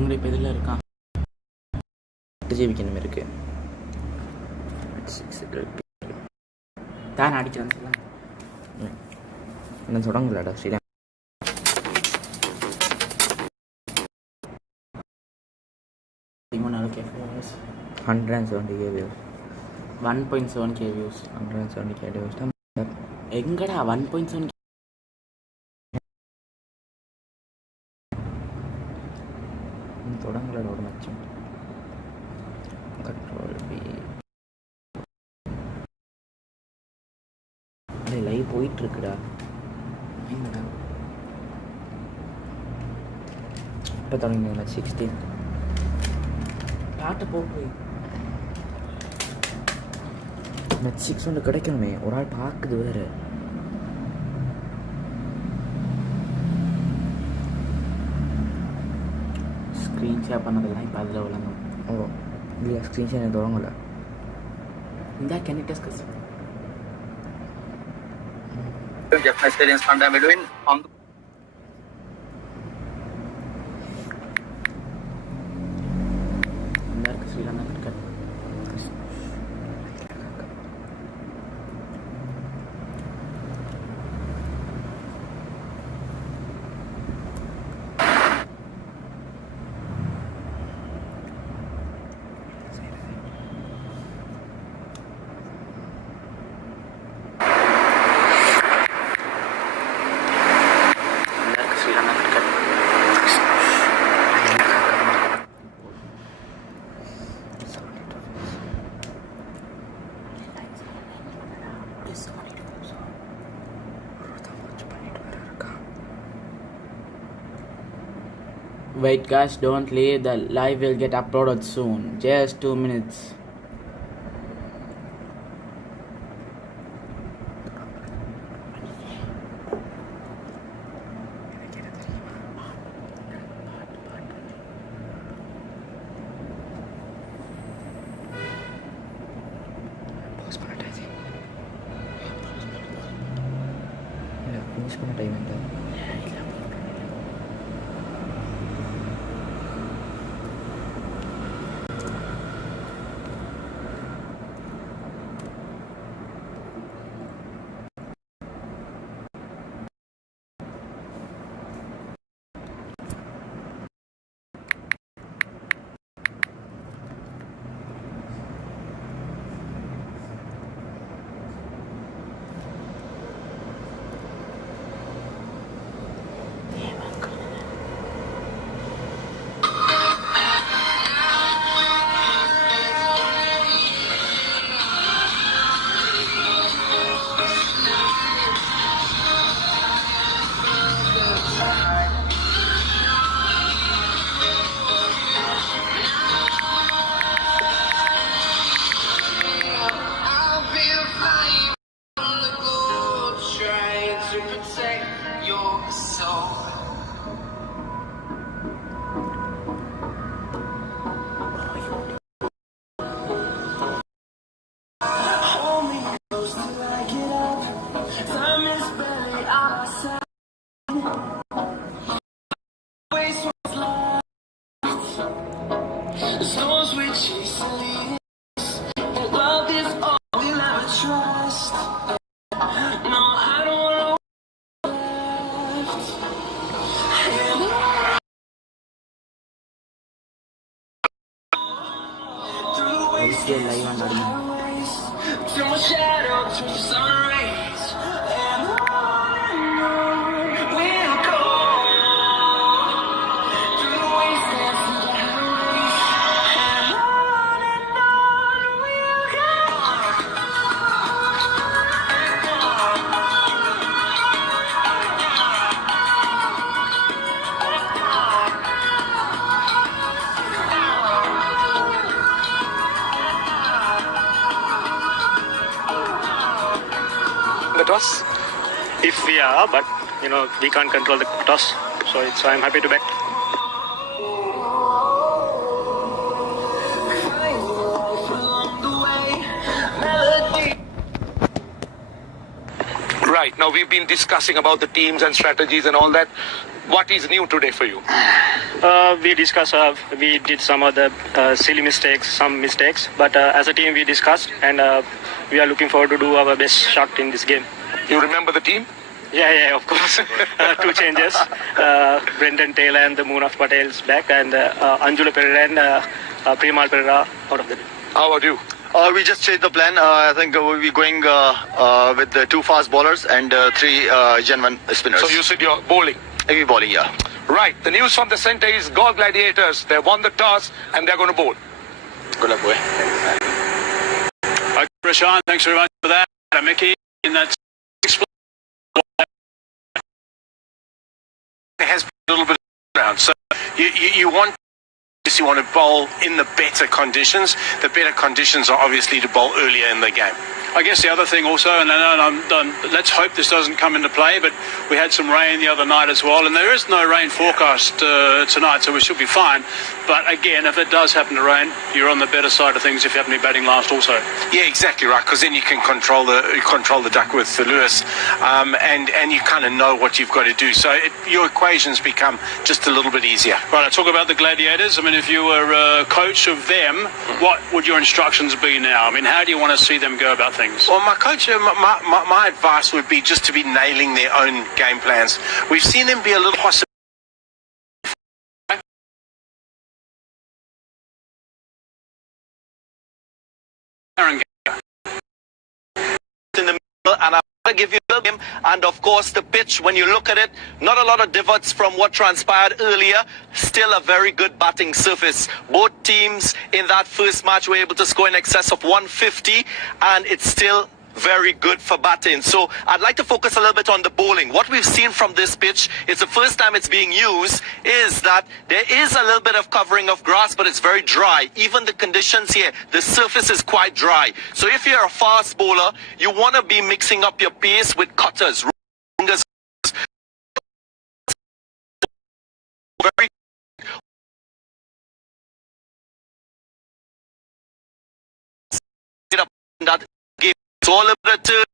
எங்கட இப்போ இதில் இருக்கான் 8 GB இன்னும் இருக்கு. தான் அடிக்கிறான்னு சொல்லலாம். இன்னும் தொடங்கலடா Sri Lanka. 170K views. 1.7K views. 170K views. எங்கடா 1.7K? தொடங்கலோட ஒரு மச்சம். Control B. லைவ் போயிட்டு இருக்குடா. எங்கடா இப்போ தொடங்கிங்க மேட்ச் 16. பாட்டு போக்கு மேட்ச் 6 ஒன்று கிடைக்கணுமே. ஒரு ஆள் பார்க்குது வேறு. ஸ்க்ரீன் ஷேர் பண்ணதெல்லாம் இப்போ அதில் விளங்கும். ஓ இல்லையா, ஸ்க்ரீன் ஷேர் தொடங்கலை. இந்த Kandy Tuskers. Jaffna Stallions Kandy will win on the Sri Lanka cricket. Wait guys, don't leave, the live will get uploaded soon. Just 2 minutes. Finish பண்ண டைம் என்ன? LPL live and audio. The toss, if we are, but we can't control the toss, so I'm happy to bet. Right, now we've been discussing about the teams and strategies and all that. What is new today for you? We discussed, we did some of the silly mistakes, some mistakes, but as a team we discussed, and we are looking forward to do our best shot in this game. You remember the team? Yeah, of course. Two changes. Brendan Taylor and the Moon of Patel's back, and Anjula Pereira and Primal Pereira out of the team. How about you? We just changed the plan. I think we'll be going with the 2 fast bowlers and 3 genuine spinners. So you said you're bowling. Heavy bowling, yeah. Right. The news from the centre is Galle Gladiators. They won the toss and they're going to bowl. Good luck, boy. Okay, Rashan, thanks very much for that. Mickey, in that there has been a little bit of ground. So you want to bowl in the better conditions. The better conditions are obviously to bowl earlier in the game. I guess the other thing also, and let's hope this doesn't come into play, but we had some rain the other night as well, and there is no rain forecast tonight, so we should be fine. But again, if it does happen to rain, you're on the better side of things if you happen to be batting last also. Yeah, exactly right, because then you can control the Duckworth Lewis, and you kind of know what you've got to do. So your equations become just a little bit easier. Right, I talk about the Gladiators. I mean, if you were a coach of them, what would your instructions be now? I mean, how do you want to see them go about things? Well, my coach, my advice would be just to be nailing their own game plans. We've seen them be a little possible. In the middle, and I'm going to give you a game. And of course, the pitch, when you look at it, not a lot of divots from what transpired earlier. Still a very good batting surface. Both teams in that first match were able to score in excess of 150, and it's still very good for batting. So I'd like to focus a little bit on the bowling. What we've seen from this pitch, it's the first time it's being used, is that there is a little bit of covering of grass, but it's very dry. Even the conditions here, the surface is quite dry. So if you're a fast bowler, you want to be mixing up your pace with cutters, ringers, very that game. So all of the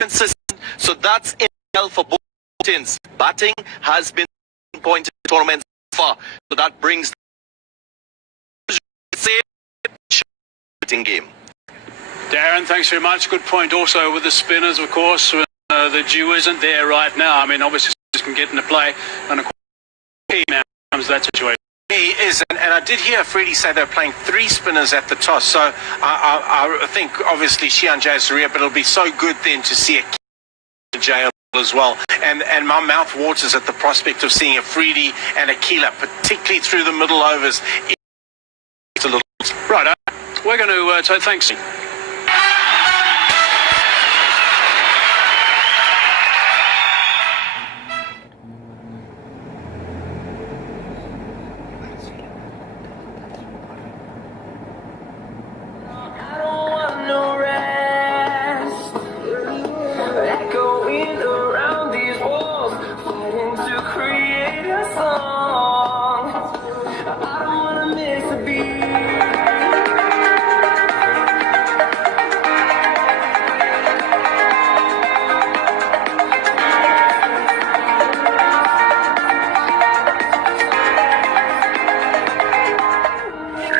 consistent. So that's in for both teams. Batting has been pointed tournaments far. So that brings the same game. Darren, thanks very much. Good point also with the spinners, of course. The Jew isn't there right now. I mean, obviously, this can get into play. And of course, he now comes to that situation. He is, and I did hear Afridi say they're playing 3 spinners at the toss. So I think, obviously, Shian Jayasuriya, but it'll be so good then to see a Jay as well. And my mouth waters at the prospect of seeing Afridi and Akila, particularly through the middle overs. It's a little... Right, we're going to... thanks.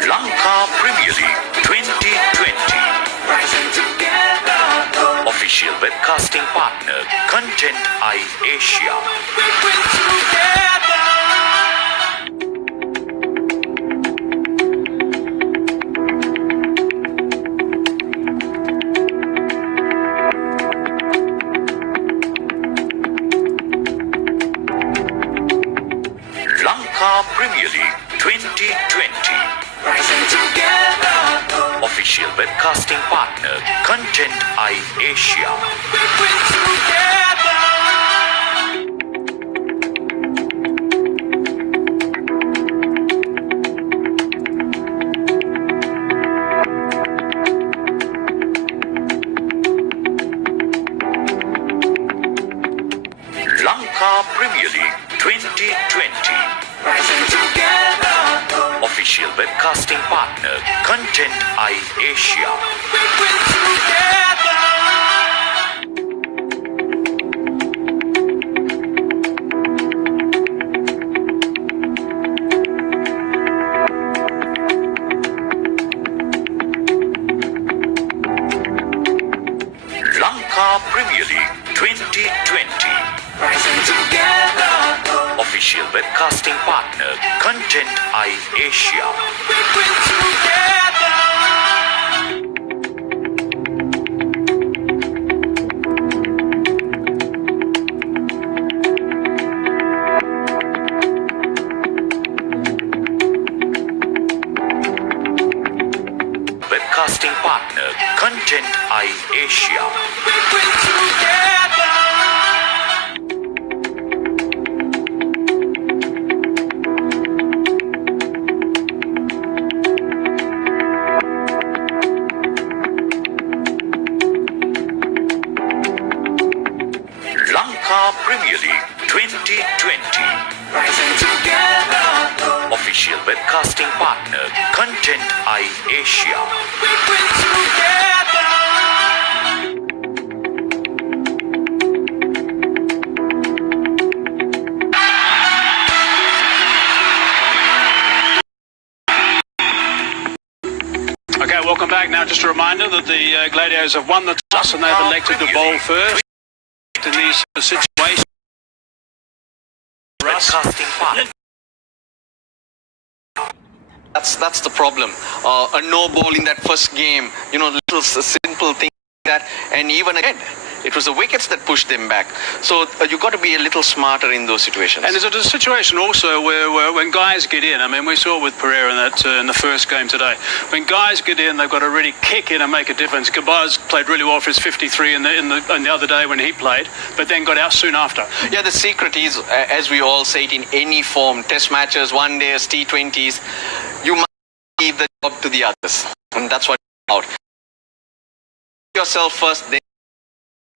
Lanka Premier League 2020. Official webcasting partner, Content Eye Asia. Lanka Premier League 2020. Official webcasting partner, Content Eye Asia. Lanka Premier League 2020. Official webcasting partner, Content Eye Asia. Premier League 2020. Official webcasting partner, Content Eye Asia. Webcasting partner, Content Eye Asia. Lanka Premier League 2020. Official webcasting partner, Content Eye Asia. Okay, welcome back. Now, just a reminder that the Gladiators have won the toss and they've elected to bowl first in these situations. Webcasting partner. That's the problem. A no ball in that first game, little simple thing like that, and even again, it was the wickets that pushed them back. So you got to be a little smarter in those situations. And there's a situation also where when guys get in, I mean, we saw it with Pereira in the first game today. When guys get in, they've got to really kick in and make a difference. Gabaz played really well for his 53 in the other day when he played, but then got out soon after. Yeah, the secret is, as we all say it in any form, test matches, one days, T20s, you must leave the job to the others. And that's what it's about. Yourself first, then.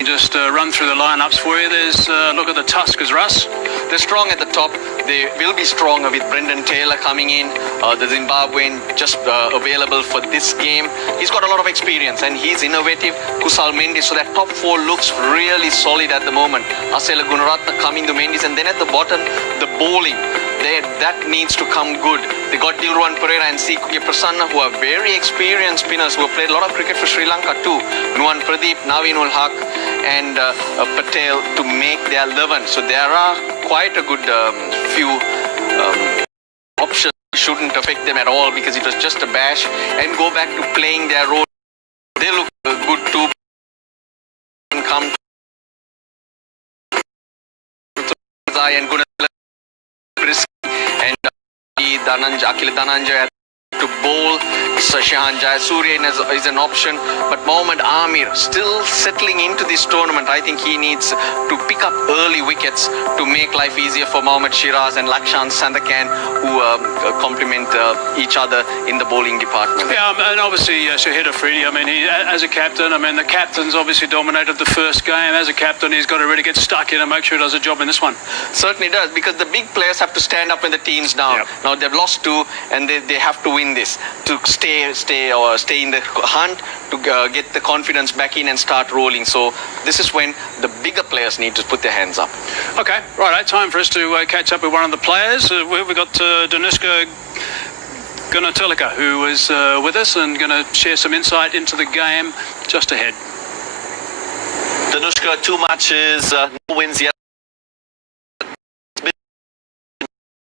Just run through the lineups for you. There's look at the Tuskers, Russ. They're strong at the top. They will be stronger with Brendan Taylor coming in, the Zimbabwean just available for this game. He's got a lot of experience and he's innovative. Kusal Mendes, so that top four looks really solid at the moment. Asela Gunaratna coming to Mendes, and then at the bottom, the bowling. That needs to come good. They got Dilruwan Pereira and Sikuya Prasanna, who are very experienced spinners who have played a lot of cricket for Sri Lanka too. Nuwan Pradeep, Naveenul Haq and Patel to make their 11. So there are quite a good few options. Shouldn't affect them at all because it was just a bash, and go back to playing their role. They look good too. And come and Gunnar and Akil Dhananjay to bowl. Sashan Jayasuriya is an option, but Mohammad Amir still settling into this tournament. I think he needs to pick up early wickets to make life easier for Mohammad Shiraz and Lakshan Sandakan, who complement each other in the bowling department. Yeah, and obviously Shahid Afridi, I mean, he, as a captain, the captain's obviously dominated the first game. As a captain, he's got to really get stuck in and make sure he does a job in this one. Certainly does, because the big players have to stand up when the team's down. Yep. Now they've lost two, and they have to win this to stay in the hunt, to get the confidence back in and start rolling. So this is when the bigger players need to put their hands up. Okay, right, time for us to catch up with one of the players. We've got Danushka Gunatelika, who is with us and going to share some insight into the game just ahead. Danushka, 2 matches, no wins yet.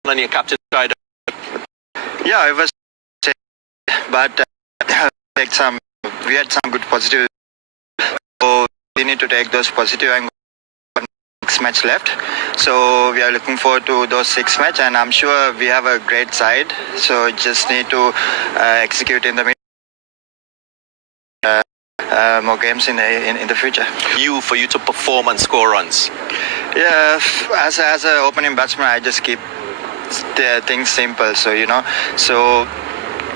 And your captain tried. Yeah, it was, but we had some good positive. So we need to take those positive and 6 match left. So we are looking forward to those 6 match, and I'm sure we have a great side. So just need to execute in the more games in the future. For you to perform and score runs. Yeah, as an opening batsman, I just keep the things simple. So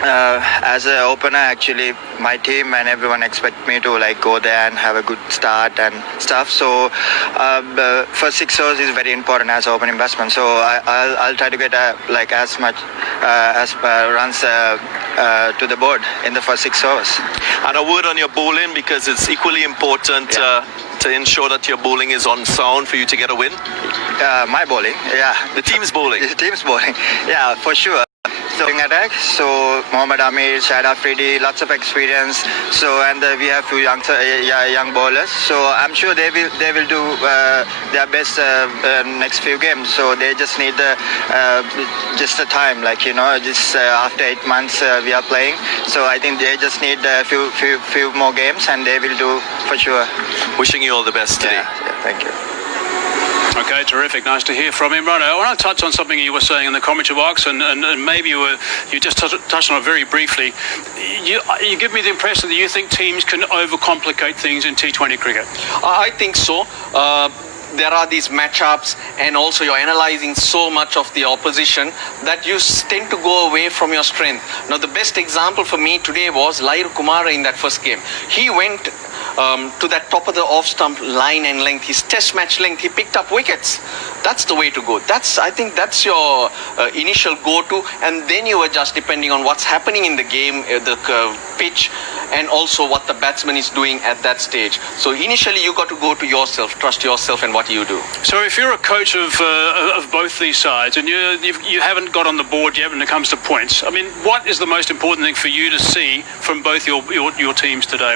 as an opener, actually, my team and everyone expect me to go there and have a good start and stuff. So for 6 overs is very important as an opening batsman. So I'll try to get as much as runs to the board in the first 6 overs. And a word on your bowling, because it's equally important to ensure that your bowling is on sound for you to get a win. My bowling, yeah. The team's bowling. The team's bowling, yeah, for sure. wing attack. So Mohammad Amir, Afridi, lots of experience. So and we have few young bowlers. So I'm sure they will do their best next few games. So they just need just the time, like just after 8 months we are playing. So I think they just need a few more games, and they will do for sure. Wishing you all the best today. Yeah, thank you. Okay, terrific. Nice to hear from him. Right, I want to touch on something you were saying in the commentary box, and maybe you just touched on it very briefly. You give me the impression that you think teams can overcomplicate things in T20 cricket. I think so. There are these matchups, and also you're analyzing so much of the opposition that you tend to go away from your strength. Now, the best example for me today was Lairu Kumara in that first game. He went to that top of the off-stump line and length, his test match length, he picked up wickets. That's the way to go. I think that's your initial go-to, and then you adjust depending on what's happening in the game, the pitch, and also what the batsman is doing at that stage. So initially you got to go to yourself, trust yourself and what you do. So if you're a coach of both these sides, and you haven't got on the board yet when it comes to points, I mean, what is the most important thing for you to see from both your teams today?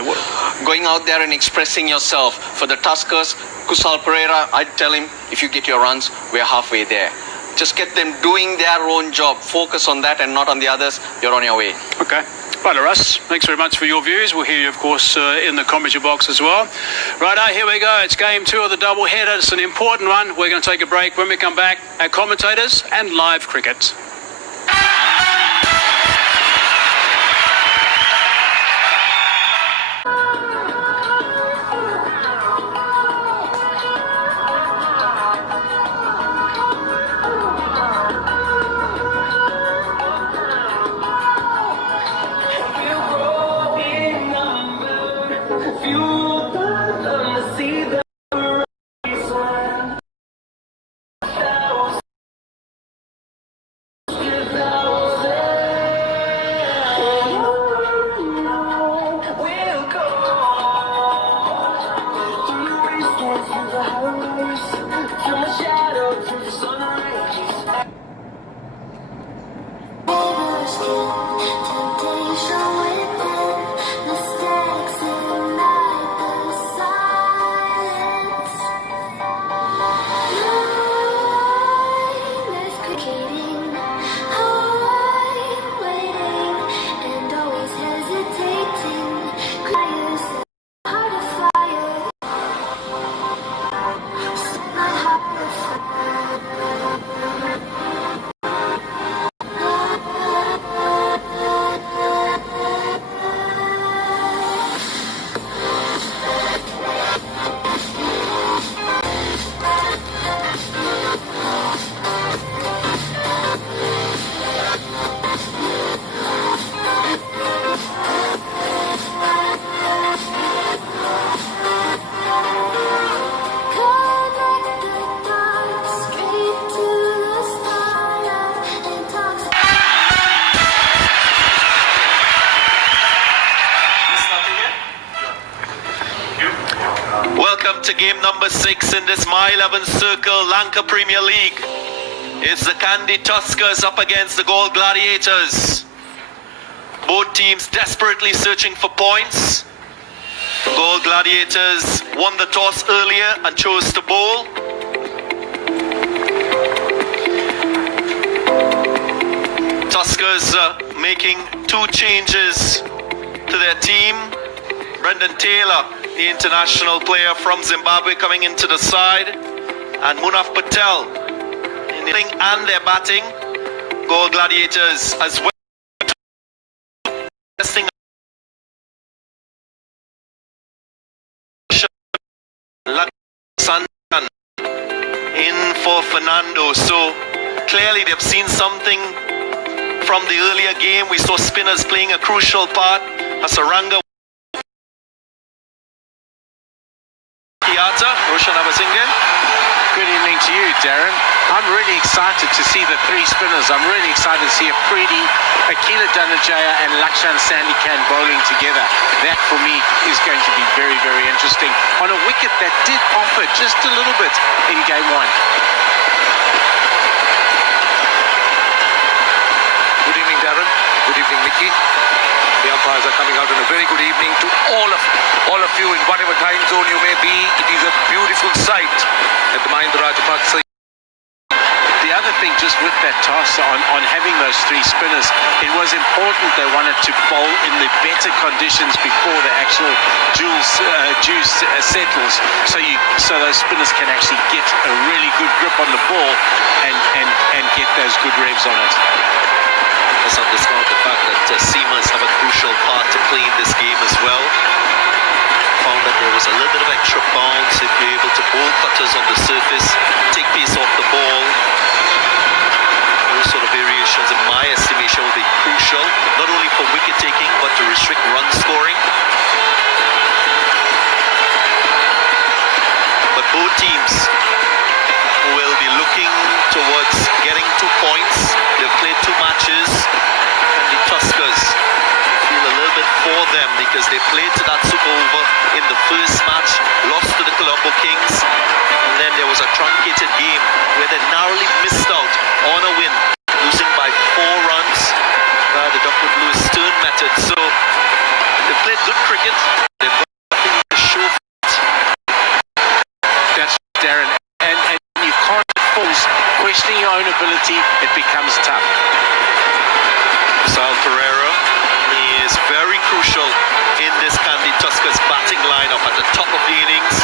Going out there and expressing yourself. For the Tuskers, Kusal Pereira, I'd tell him, if you get your runs, we're halfway there. Just get them doing their own job. Focus on that and not on the others. You're on your way. Okay. Right, Russ, thanks very much for your views. We'll hear you, of course, in the commentary box as well. Right, here we go. It's game 2 of the double header. It's an important one. We're going to take a break. When we come back, our commentators and live cricket. To game number 6 in this My 11 Circle Lanka Premier League. It's the Kandy Tuskers up against the Galle Gladiators. Both teams desperately searching for points. Galle Gladiators won the toss earlier and chose to bowl. Tuskers making 2 changes to their team. Brendan Taylor, the international player from Zimbabwe, coming into the side, and Munaf Patel in the and their batting. Galle Gladiators as well. In for Fernando. So clearly they've seen something from the earlier game. We saw spinners playing a crucial part. Hasaranga, Roshan Abasinghe. Good evening to you, Darren. I'm really excited to see the 3 spinners. I'm really excited to see Afridi, Akila Dhananjaya and Lakshan Sandikan bowling together. That, for me, is going to be very, very interesting on a wicket that did offer just a little bit in game 1. Good evening, Good evening, Mickey. The umpires are coming out on a very good evening to all of you in whatever time zone you may be. It is a beautiful sight at the Mahindra Rajapaksa. The other thing, just with that toss on having those three spinners, it was important they wanted to bowl in the better conditions before the actual juice settles, so those spinners can actually get a really good grip on the ball and get those good revs on it. Let's not discount the fact that seamers have a crucial part to play in this game as well. Found that there was a little bit of extra bounce if you're able to bowl cutters on the surface, take pace off the ball. Those sort of variations, in my estimation, will be crucial, not only for wicket taking, but to restrict run scoring. But both teams will be looking towards getting 2 points. They've played 2 matches, and the Tuskers feel a little bit for them because they played to that super over in the first match, lost to the Colombo Kings, and then there was a truncated game where they narrowly missed out on a win, losing by 4 runs by the Dr. Lewis Stern method. So they played good cricket. They've got nothing to show for it. That's Darren, and you can't force questioning your own ability. It becomes tough. Sal Pereira is very crucial in this Kandy Tuskers batting lineup at the top of the innings.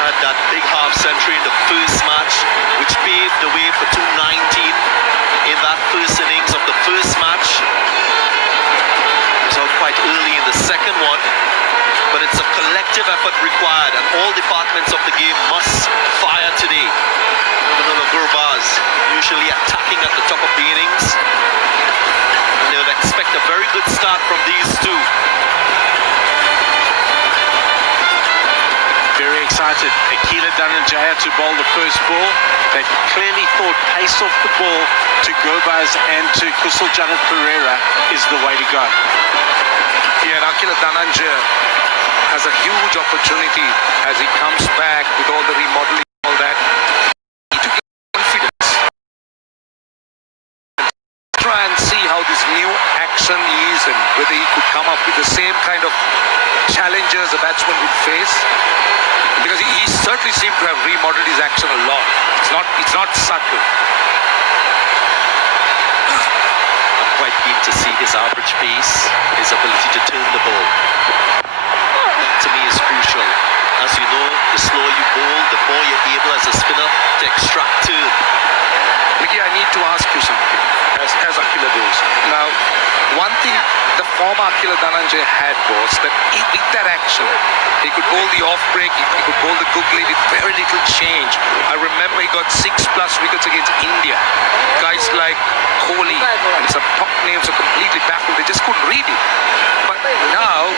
Had that big half century in the first match, which paved the way for 219 in that first innings of the first match. It was out quite early in the second one, but it's a collective effort required, and all departments of the game must fire today. Manolo Gurbaz usually attacking at the top of the innings. They would expect a very good start from these two. Very excited. Akila Dhananjaya to bowl the first ball. They clearly thought pace off the ball to Gurbaz and to Kusal Janat Pereira is the way to go. Yeah, and Akila Dhananjaya has a huge opportunity as he comes back with all the remodeling and all that. He need to get confidence. Try and see how this new action is and whether he could come up with the same kind of challenges a batsman would face. Because he certainly seemed to have remodeled his action a lot. It's not subtle. I'm quite keen to see his average pace, his ability to turn the ball. To me is crucial. As you know, the slower you bowl, the more you're able as a spinner to extract turn. Mickey, I need to ask you something, as Akila goes. Now, one thing the former Akila Dhananjaya had was that with that action, he could bowl the off break, he could bowl the googly with very little change. I remember he got 6+ wickets against India. Guys like Kohli and some top names are completely baffled. They just couldn't read it. But now,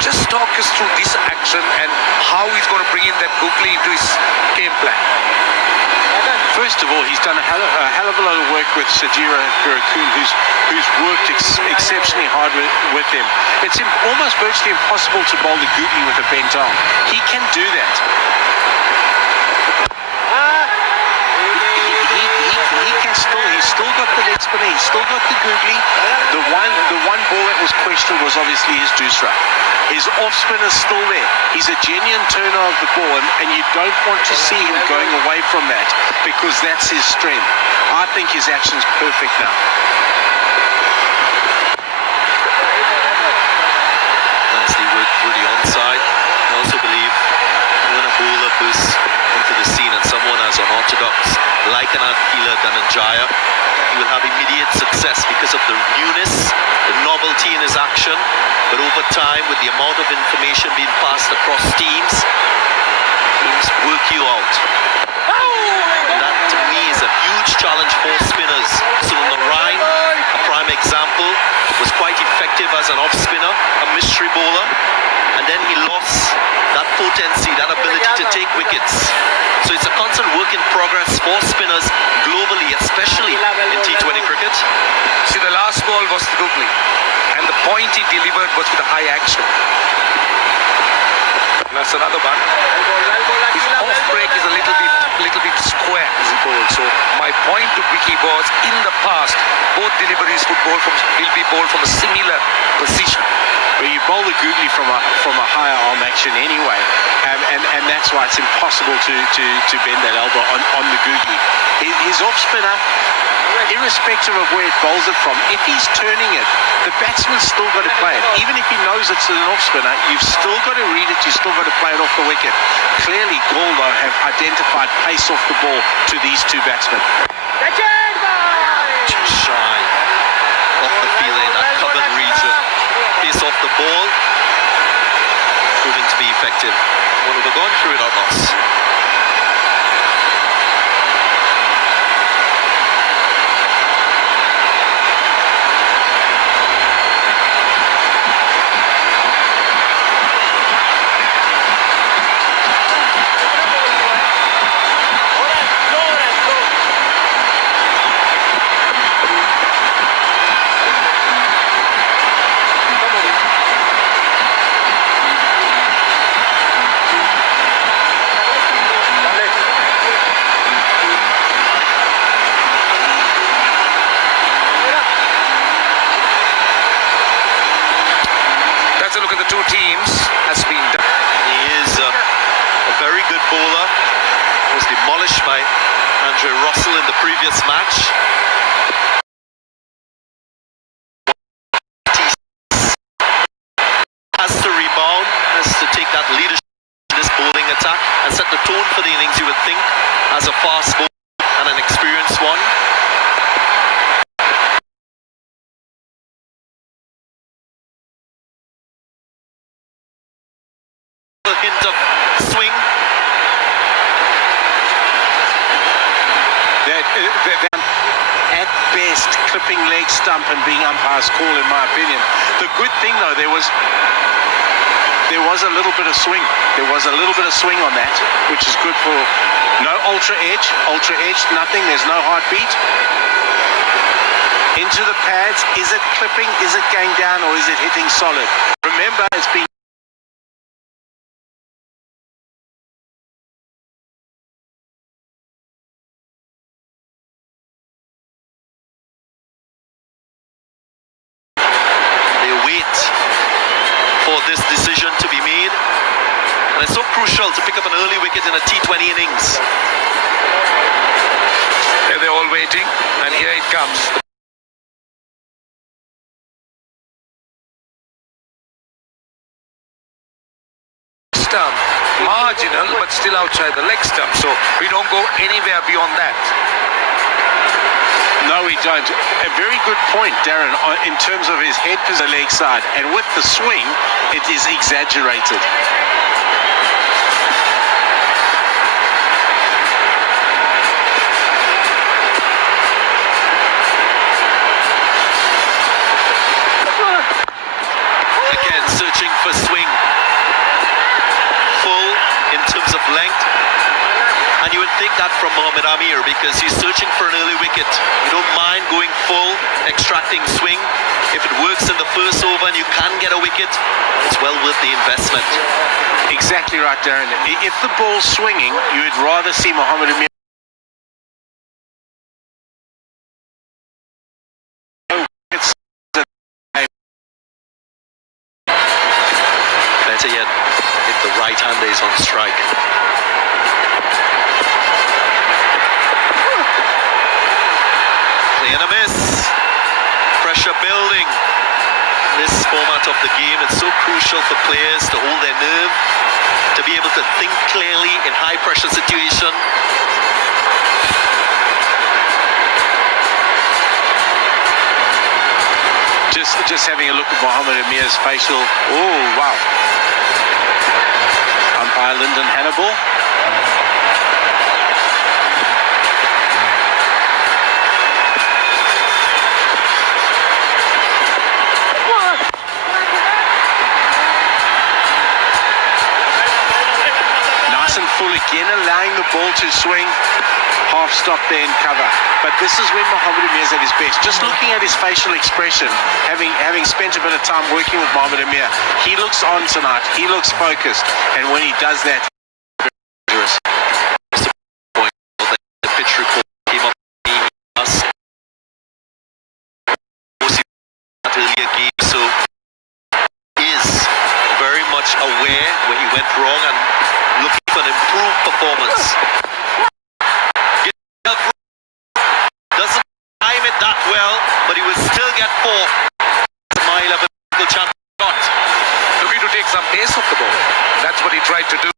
just talk us through this action and how he's going to bring in that googly into his game plan. First of all, he's done a hell of a lot of work with Sajira Gurukul, who's worked exceptionally hard with him. It's almost virtually impossible to bowl the googly with a bent arm. He can do that. He's still got the leg spinner, he's still got the googly. The one ball that was questioned was obviously his doosra. His off spinner's still there. He's a genuine turner of the ball, and you don't want to see him going away from that because that's his strength. I think his action's perfect now. Nicely worked through the onside. I also believe when a bowler bursts onto the scene and someone as unorthodox like an Akila Dhananjaya, he will have immediate success because of the newness, the novelty in his action. But over time, with the amount of information being passed across teams work you out. And that to me is a huge challenge for spinners. Sunil Narayan, a prime example, was quite effective as an off spinner, a mystery bowler, and then he lost that potency, that ability to take wickets. So it's a constant work in progress for spinners globally, especially in T20 cricket. See, the last ball was the googly, and the point he delivered was with a high action. That's another one. His off break is a little bit square as he bowls. So my point to Vicky was, in the past, both deliveries will be bowled from a similar position. But you bowl the googly from a higher arm action anyway, and that's why it's impossible to bend that elbow on the googly. His off spinner, irrespective of where it bowls it from, if he's turning it, the batsman's still got to play it. Even if he knows it's an off spinner, you've still got to read it, you've still got to play it off the wicket. Clearly, Galle have identified pace off the ball to these two batsmen. Too shy off the field in that covered region. Pace off the ball, proving to be effective. Well, we've gone through it or not. That's a look at the two teams. Has been done. He is a very good bowler. Was demolished by Andre Russell in the previous match. Has to rebound, has to take that leadership in this bowling attack and set the tone for the innings, you would think, as a fast bowler and an experienced one. A hint of swing. At best, clipping leg stump and being umpire's call, in my opinion. The good thing, though, there was a little bit of swing. There was a little bit of swing on that, which is good for no ultra edge. Ultra edge, nothing. There's no heartbeat. Into the pads. Is it clipping? Is it going down, or is it hitting solid? Remember, it's been for this decision to be made, and it's so crucial to pick up an early wicket in a T20 innings. Here they're all waiting, and here it comes. Stump, marginal, but still outside the leg stump, so we don't go anywhere beyond that. No, we don't. A very good point, Darren, in terms of his head to the leg side. And with the swing, it is exaggerated. Again, searching for swing. Full in terms of length. And you would think that from Mohammad Amir, because he's searching for an early wicket. You don't mind going full, extracting swing. If it works in the first over and you can get a wicket, it's well worth the investment. Exactly right, Darren. If the ball's swinging, you would rather see Mohammad Amir. Better yet, if the right-hander is on strike. And a miss. Pressure building. This format of the game, it's so crucial for players to hold their nerve, to be able to think clearly in high pressure situation. Just having a look at Mohammad Amir's facial. Oh, wow. Umpire Lyndon Hannibal. Full again, allowing the ball to swing. half stop there in cover. But this is when Mohamed Amir is at his best. Just looking at his facial expression, having spent a bit of time working with Mohamed Amir, he looks on tonight. He looks focused. And when he does that, dangerous. The pitch report came up earlier game, so is very much aware where he went wrong and looking for an improved performance. Doesn't time it that well, but he will still get 4. My 11th chance shot. Looking to take some pace off the ball. That's what he tried to do.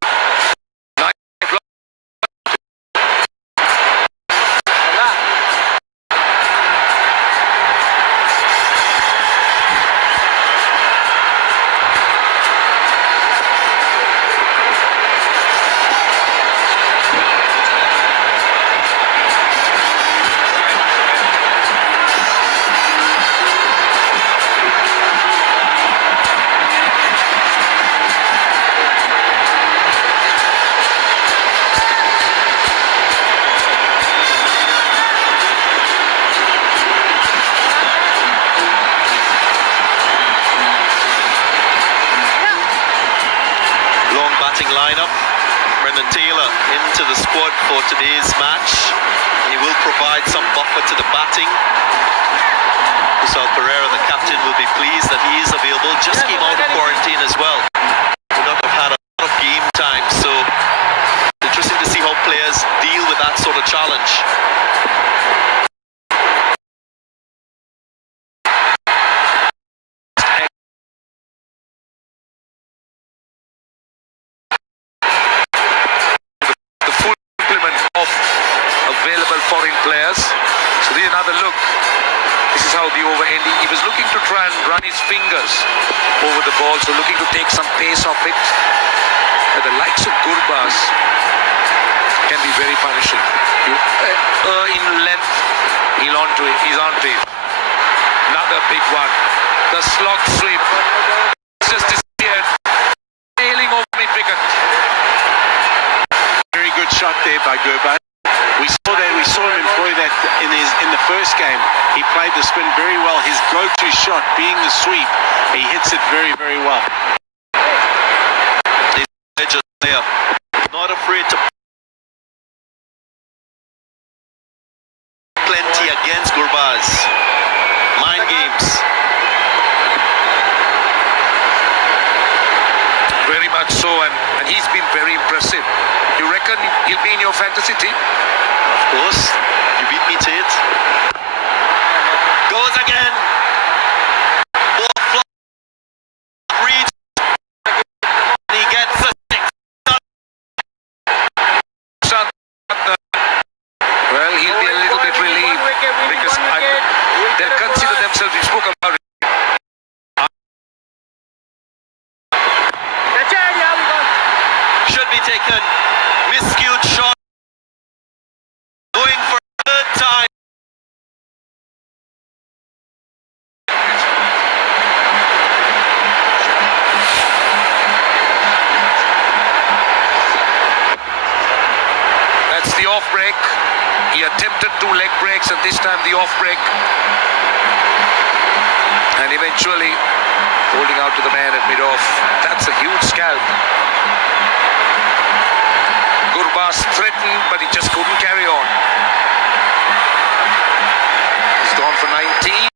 Lineup. Brendan Taylor into the squad for today's match. He will provide some buffer to the batting. Kusal Pereira, the captain, will be pleased that he is available. Just came out of quarantine as well. Would not have had a lot of game time, so interesting to see how players deal with that sort of challenge. Foreign players. So this is another look. This is how the over ending. He was looking to try and run his fingers over the ball, so looking to take some pace off it. But the likes of Gurbaz can be very punishing. In length, he's onto it. Another big one. The slog sweep. It's just disappeared. Sailing over mid-wicket. Very good shot there by Gurbaz. We saw him employ that in the first game. He played the spin very well. His go-to shot being the sweep, he hits it very, very well. Just there, not afraid to plenty against Gurbaz. Mind games. Very much so, and he's been very impressive. You reckon he'll be in your fantasy team? Of course, you beat me to it. Goes again. Reads. He gets a 6. Well, he'll be a little bit relieved because they'll consider themselves, we spoke about it. Should be taken. Miscued shot. Going for a third time. That's the off break. He attempted 2 leg breaks, and this time the off break. And eventually holding out to the man at mid-off. That's a huge scalp. Gurbaz threatened, but he just couldn't carry on. He's gone for 19.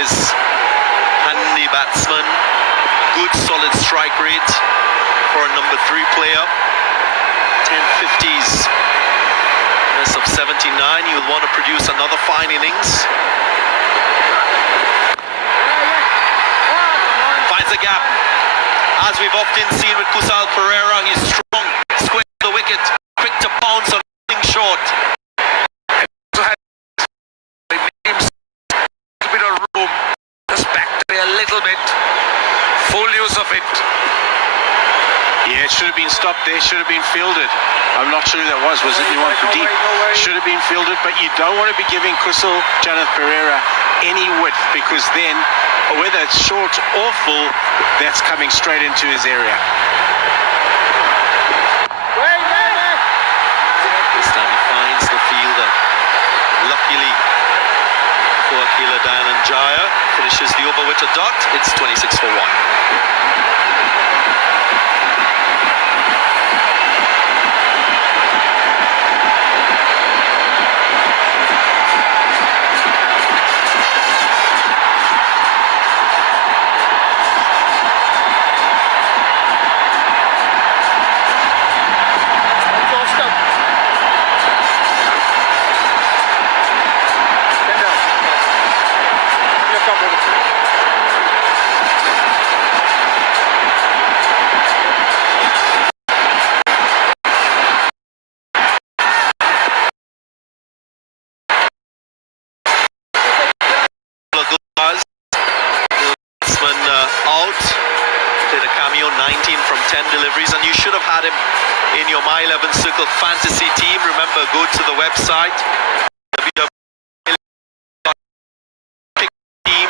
Handy batsman, good solid strike rate for a number 3 player. 1050s, less of 79. You'll want to produce another fine innings. finds a gap. As we've often seen with Kusal Pereira, he's strong, square the wicket, quick to pounce on anything short. So had a bit of room, just back to a little bit, full use of it. Yeah, it should have been stopped there, should have been fielded. I'm not sure who that was it anyone for deep? Should have been fielded, but you don't want to be giving Kusal Pereira any width, because then, whether it's short or full, that's coming straight into his area. This time he finds the fielder. Luckily for Akila Dananjaya, finishes the over with a dot. It's 26 for 1. Out, did a cameo, 19 from 10 deliveries, and you should have had him in your My 11 Circle fantasy team. Remember, go to the website, pick team,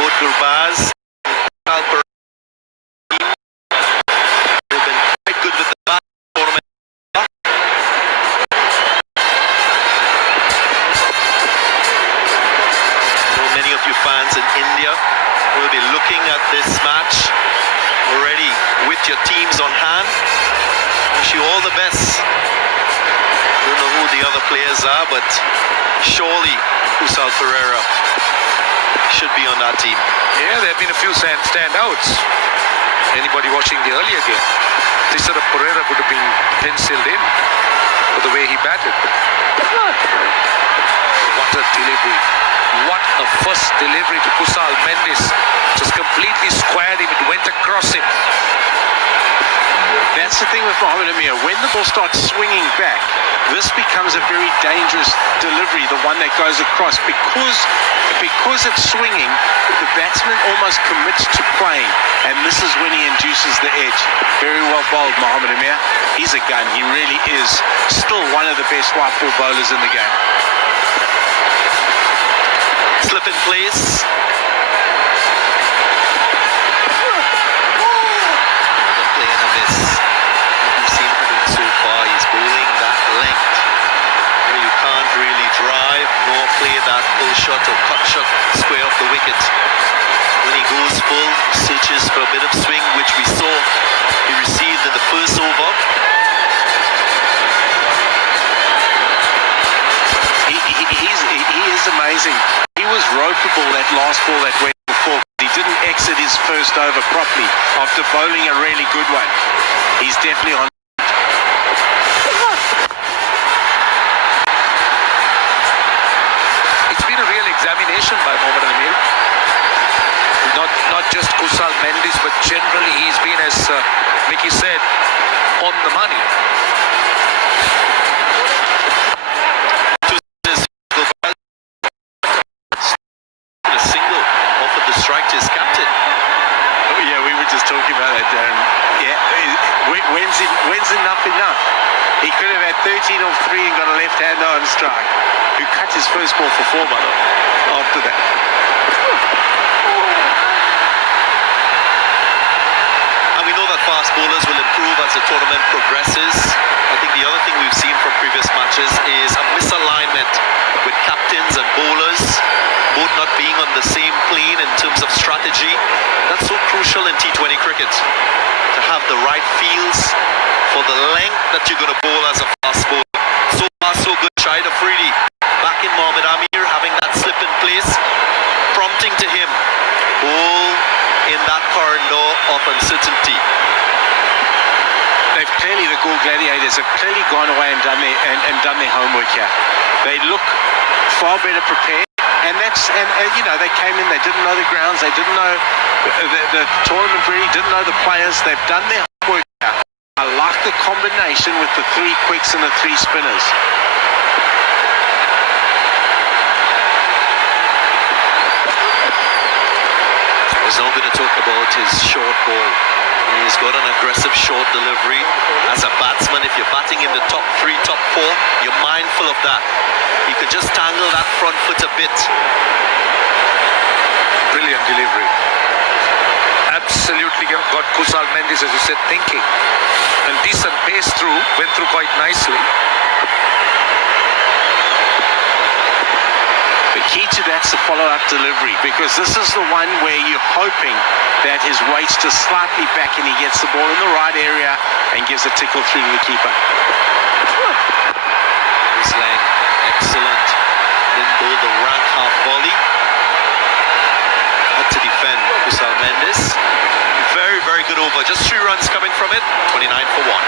both Gurbaz, they've been quite good with the bat tournament. I know many of you fans in India will be looking at this match already with your teams on hand. Wish you all the best. Don't know who the other players are, but surely Kusal Pereira should be on that team. Yeah, there have been a few standouts. Anybody watching the earlier game, this sort of Pereira would have been penciled in for the way he batted. What a delivery. What a first delivery to Kusal Mendes. Just completely squared him. It went across him. That's the thing with Mohamed Amir. When the ball starts swinging back, this becomes a very dangerous delivery, the one that goes across. Because it's swinging, the batsman almost commits to playing, and this is when he induces the edge. Very well bowled, Mohamed Amir. He's a gun. He really is still one of the best white ball bowlers in the game. Slip in place. Another play and a miss. We've seen him so far. He's bowling that length where you can't really drive nor play that pull shot or cut shot square off the wicket. When he goes full, searches for a bit of swing, which we saw he received in the first over. He is amazing. He was ropeable that last ball that went before. He didn't exit his first over properly after bowling a really good one. He's definitely on. It's been a real examination by Mohamed Amir. Not just Kusal Mendes, but generally he's been, as Mickey said, on the money. Strike to his captain. Oh yeah, we were just talking about that, Darren. Yeah, when's enough? He could have had 13 off 3 and got a left-hander on strike, who cut his first ball for 4 after that. And we know that fast bowlers will improve as the tournament progresses. I think the other thing we've seen from previous matches is a misalignment with captains and bowlers, both not being on the same plane in terms of strategy. That's so crucial in T20 cricket, to have the right feels for the length that you're going to bowl as a fast bowler. So far, so good. Shahid Afridi back in Mohamed Amir, having that slip in place, prompting to him bowl in that corridor of uncertainty. The Galle Gladiators have clearly gone away and done their homework here. They look far better prepared, And you know, they came in, they didn't know the grounds, they didn't know the tournament really, didn't know the players. They've done their homework here. I like the combination with the 3 quicks and the 3 spinners. He's not going to talk about his short ball. He's got an aggressive short delivery. As a batsman, if you're batting in the top 3, top 4, you're mindful of that. You could just tangle that front foot a bit. Brilliant delivery. Absolutely got Kusal Mendes, as you said, thinking. And decent pace through, went through quite nicely. The key to that's the follow-up delivery, because this is the one where you're hoping that his weight's just slightly back and he gets the ball in the right area and gives a tickle through to the keeper. Here's Lang, excellent. Then bowled the rank half volley. Had to defend Kusal Mendes. Very, very good over. Just 3 runs coming from it. 29 for 1.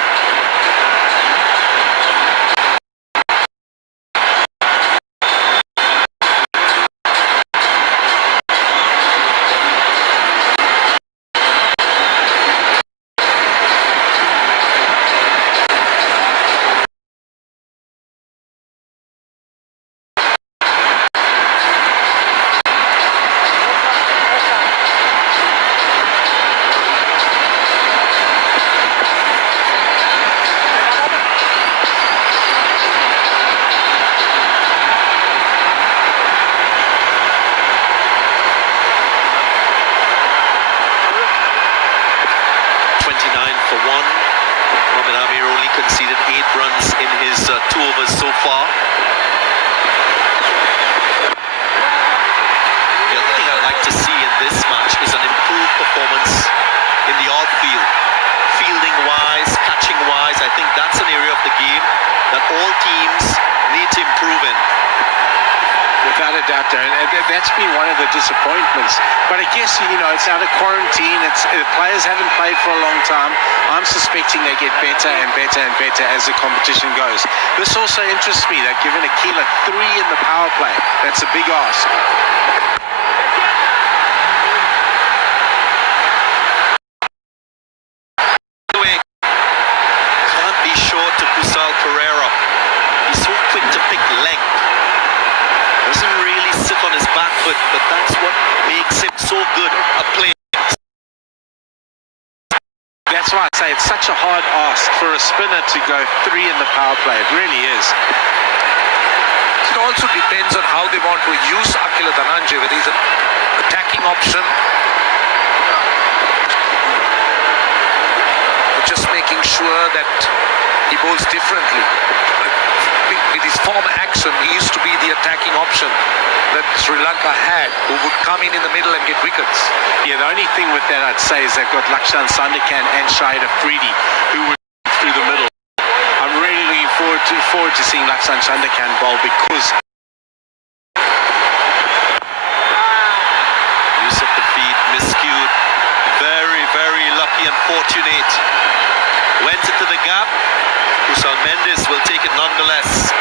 29 for 1. Amir only conceded 8 runs in his 2 overs so far. The other thing I'd like to see in this match is an improved performance in the outfield. Fielding-wise, catching-wise, I think that's an area of the game that all teams need to improve in. Without a doubt, Darren. That's been one of the disappointments. But I guess, you know, it's out of quarantine. Players haven't played for a long time. I'm suspecting they get better and better and better as the competition goes. This also interests me. They've given Akila 3 in the power play. That's a big ask. Can't be short to Kusal Pereira. He's so quick to pick length. Doesn't really sit on his back foot, but that's what makes him so good a player. That's why I say it's such a hard ask for a spinner to go 3 in the power play. It really is. It also depends on how they want to use Akila Dhananjay, whether he's an attacking option or just making sure that he bowls differently. With his form action, he used to be the attacking option that Sri Lanka had, who would come in the middle and get wickets. Yeah, the only thing with that I'd say is they've got Lakshan Sandakan and Shahid Afridi who would through the middle. I'm really looking forward to seeing Lakshan Sandakan bowl because Use of the feet, miscued. Very, very lucky and fortunate. Went into the gap. Kusal Mendes will take it nonetheless.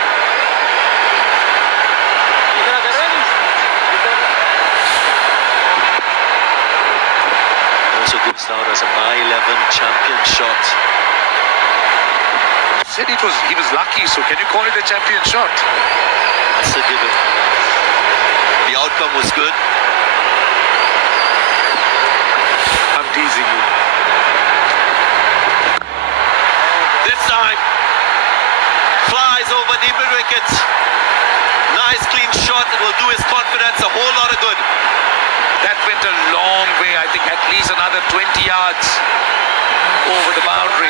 Also goes down as a My 11 champion shot. Said he was lucky, so can you call it a champion shot? That's a given. The outcome was good. I'm teasing you. This time, flies over the mid-wicket. Nice clean shot. It will do his confidence a whole lot of good. That went a long way. I think at least another 20 yards over the boundary.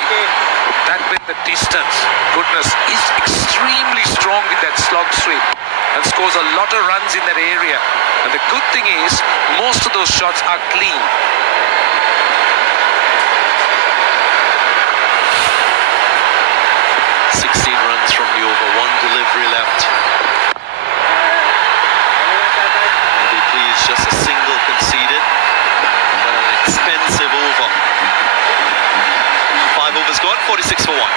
That went the distance. Goodness, he's extremely strong with that slog sweep and scores a lot of runs in that area. And the good thing is, most of those shots are clean. Runs from the over, 1 delivery left. Maybe please, just a single conceded, but an expensive over. 5 overs gone, 46 for 1.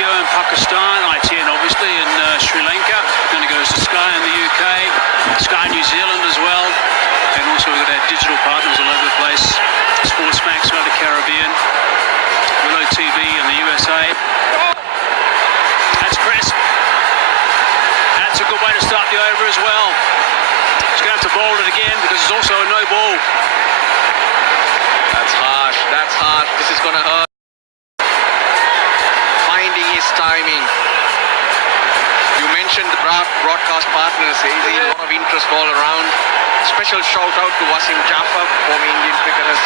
Jio in Pakistan, ITN obviously in Sri Lanka. Then it goes to Sky in the UK, Sky New Zealand as well. And also we've got our digital partners all over the place. Sportsmax out of the Caribbean, Willow TV in the USA. That's crisp. That's a good way to start the over as well. He's going to have to bowl it again because it's also a no ball. That's harsh. That's harsh. This is going to hurt. Finding his timing. You mentioned the broadcast partners. There's a lot of interest all around. Special shout out to Wasim Jaffar, former Indian cricketers.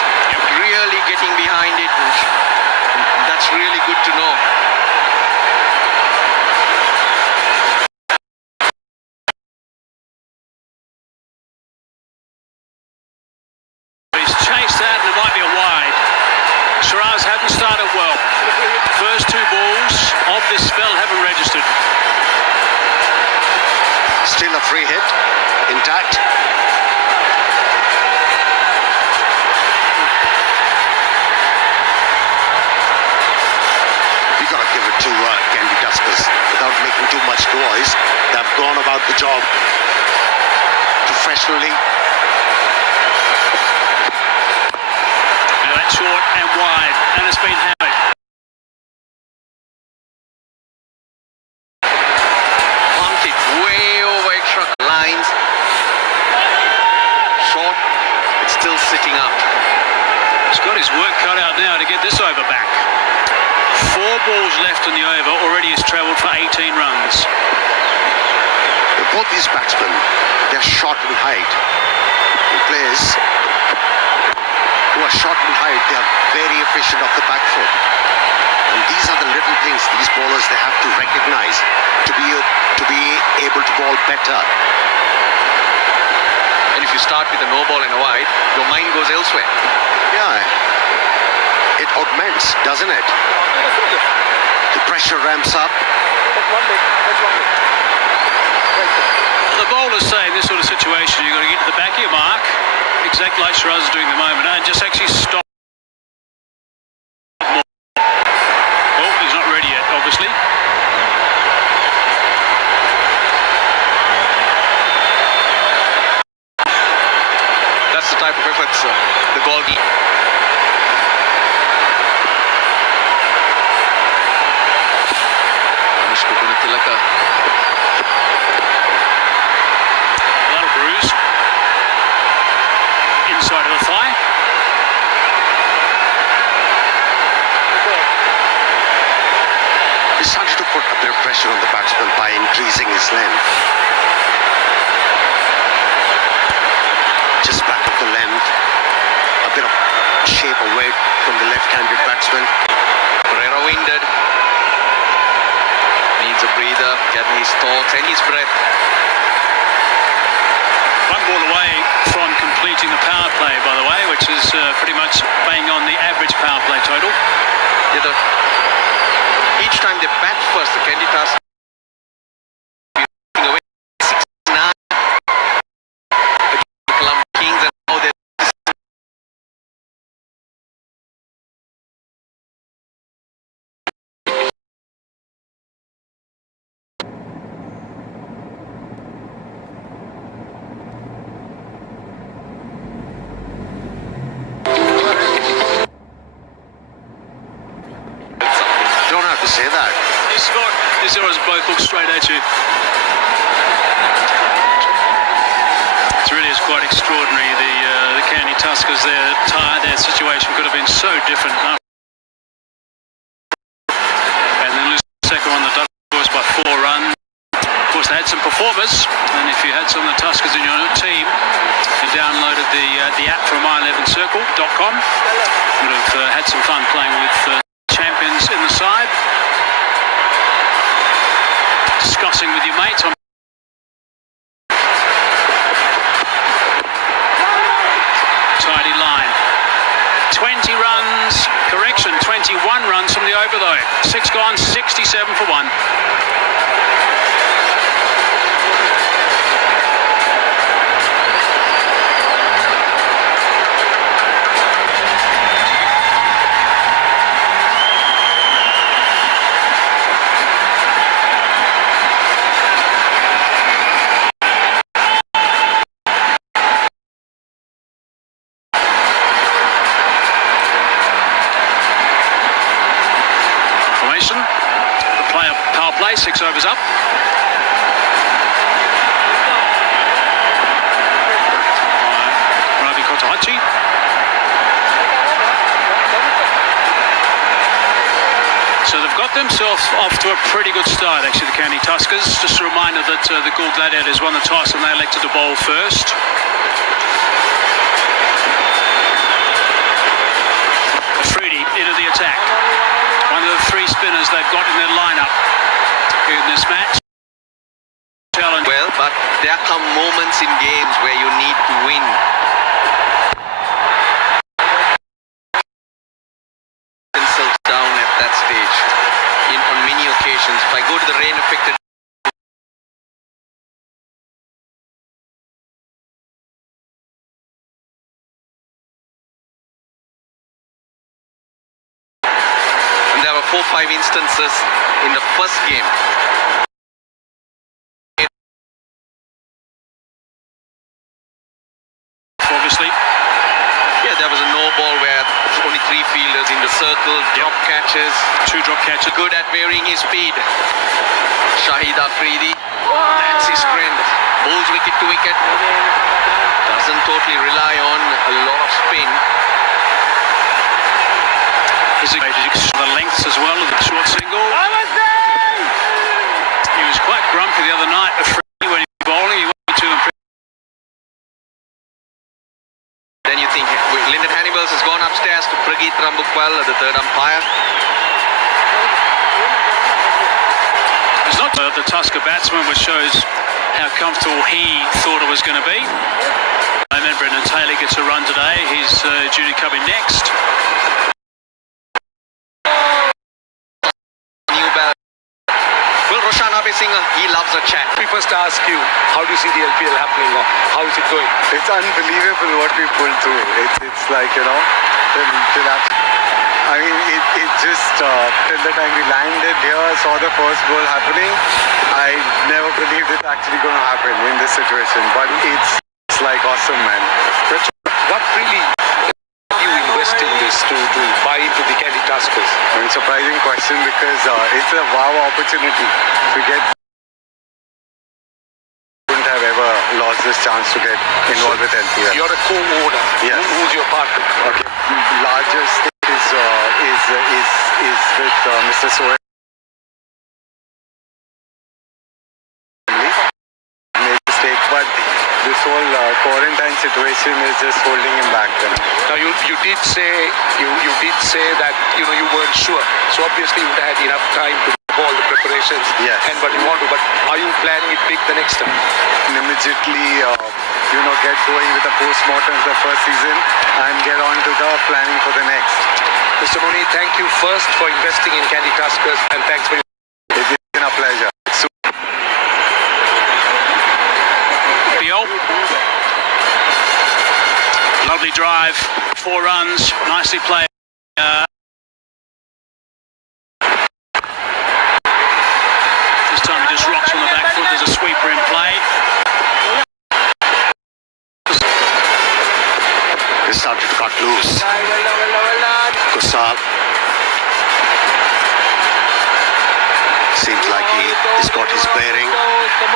Really getting behind it. That's really good to know. He's chased that and it might be a wide. Shiraz hasn't started well. First two balls of this spell haven't registered. Still a free hit, intact. You got to give it to Kandy Tuskers without making too much noise. They've gone about the job professionally. Now that's short and wide, and it's been hammered. Pumped it way over extra lines. Short, it's still sitting up. He's got his work cut out now to get this over back. 4 balls left in the over, already has travelled for 18 runs. Both these batsmen, they're short in height. The players who are short in height, they are very efficient off the back foot. And these are the little things these bowlers they have to recognize to be able to bowl better. And if you start with a no ball and a wide, your mind goes elsewhere. Yeah, it augments, doesn't it? The pressure ramps up. The bowlers say in this sort of situation, you've got to get to the back of your mark, exactly like Shiraz is doing at the moment, and just actually stop. Oh, he's not ready yet, obviously. That's the type of efforts the goalkeeper. That'll bruise. Inside of the thigh. He started to put a bit of pressure on the batsman by increasing his length. Just back of the length. A bit of shape away from the left-handed batsman. Pereira winded. Needs a breather, getting his thoughts and his breath. One ball away from completing the power play, by the way, which is pretty much bang on the average power play total. Yeah, each time they bat first, the Kandy Tuskers away 6-9. The Colombo Kings and now they're To say that. This was both look straight at you. It really is quite extraordinary. The Kandy Tuskers, their situation could have been so different. And then lose the second one, the Tuskers by 4 runs. Of course, they had some performers, and if you had some of the Tuskers in your team and downloaded the app from my11circle.com, would have had some fun playing with champions in the side. Discussing with your mates on tidy line. 20 runs, correction, 21 runs from the over though. 6 gone, 67 for 1. possession. The power play, 6 overs up. Ravi Kotahachi. So they've got themselves off to a pretty good start, actually, the Kandy Tuskers. Just a reminder that the Galle Gladiators won the toss and they elected to bowl first. Afridi into the attack. One of the 3 spinners they've got in their lineup in this match. Challenge. Well, but there come moments in games where you need to win. Themselves down at that stage. On many occasions, if I go to the rain-affected. And there were 4 or 5 instances in the first game. Obviously. Yeah, there was a no ball where only 3 fielders in the circle, drop catches. 2 drop catches. Good at varying his speed. Shahid Afridi, that's his strength. Bowls wicket to wicket. Doesn't totally rely on a lot of spin. The lengths as well of the short single. He was quite grumpy the other night when he was bowling. He wanted to impress. Then you think Lyndon Hannibals has gone upstairs to Prageet Rambukwal, the third umpire. It's not the Tusker batsman, which shows how comfortable he thought it was going to be. And then Brendan Taylor gets a run today. He's due to come in next. New ball. Well, Roshan Abhisingh, he loves a chat. People must ask you, how do you see the LPL happening now? How is it going? It's unbelievable what we pulled through. It's like, you know, I mean, it just, till the time we landed here, saw the first goal happening, I never believed it's actually going to happen in this situation. But it's like awesome, man. What really you invest in this to buy into the Kandy Tuskers? I mean, surprising question because it's a wow opportunity to get. Wouldn't have ever lost this chance to get involved with LPL. You're a co-owner. Yes. Who's your partner? Okay. Largest is with Mr. Sohail. Made mistake, but this whole quarantine situation is just holding him back. You know? Now you did say that you weren't sure. So obviously you had enough time to do all the preparations. Yes. But you want to. But are you planning it big the next time? And immediately, get going with the post-mortem of the first season and get on to the planning for the next. Mr. Moni, thank you first for investing in Kandy Tuskers and thanks for your. It's been a pleasure. Lovely drive, 4 runs, nicely played. This time he just rocks on the back foot. There's a sweeper in play. They started to cut loose. Kusal seems like he's got his bearing.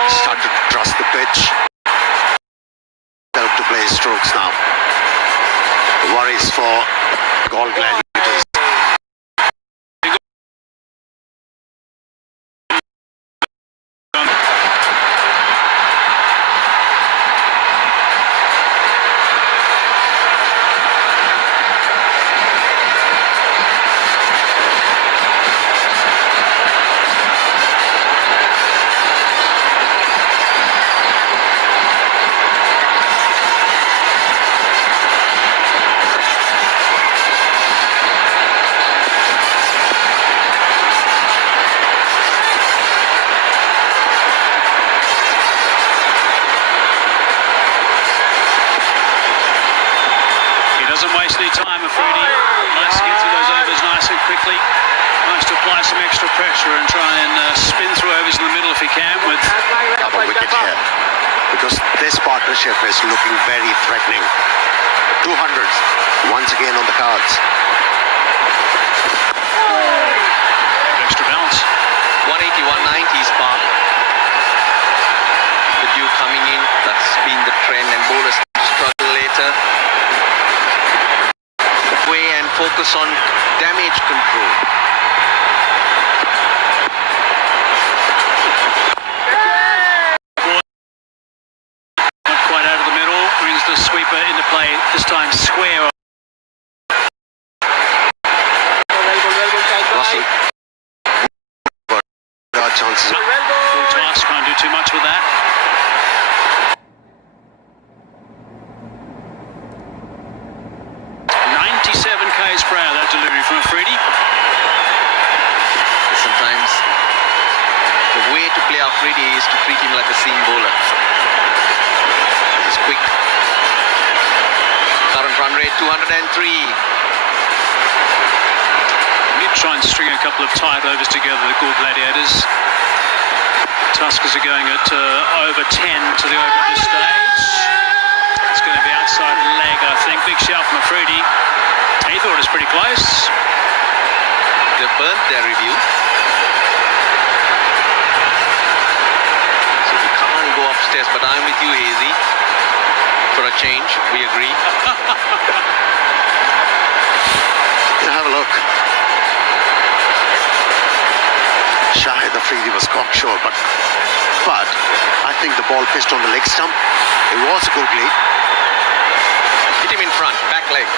Started to trust the pitch. Help to play his strokes now. The worries for Galle Gladiators. Doesn't waste any time, Afridi. Nice to get through those overs nice and quickly. Nice to apply some extra pressure and try and spin through overs in the middle if he can with Double wicket here. Because this partnership is looking very threatening. 200s once again on the cards. extra balls. 180, 190 is par. The dew coming in, that's been the trend, and bowlers struggle later. Way and focus on damage control. Not quite out of the middle, brings the sweeper into play, this time square. Russell. Got chances. Full toss, can't do too much with that. K's per hour, that delivery from Afridi. Sometimes the way to play Afridi is to treat him like a seam bowler. He's quick. Current run rate 203. Did try and string a couple of tight overs together, the Galle Gladiators. Tuskers are going at over 10 to the over at this stage. It's going to be outside leg, I think. Big shout from Afridi. He thought it was pretty close. They burnt their review. So we can't go upstairs, but I'm with you, Hazy. For a change, we agree. Yeah, have a look. Shahid Afridi was caught short, but I think the ball pitched on the leg stump. It was a good lead. Hit him in front, back leg.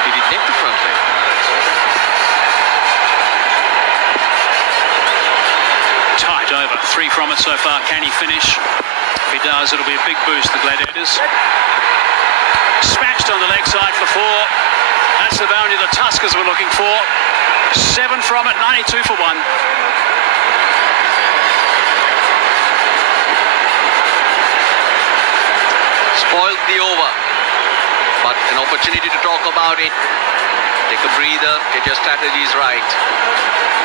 Did he take the front leg? Tight over, 3 from it so far. Can he finish? If he does, it'll be a big boost, the Gladiators. Smashed on the leg side for 4. That's the boundary the Tuskers were looking for. 7 from it, 92 for 1. Spoiled the over, but an opportunity to talk about it. Take a breather, get your strategies right.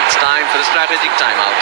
It's time for the strategic timeout.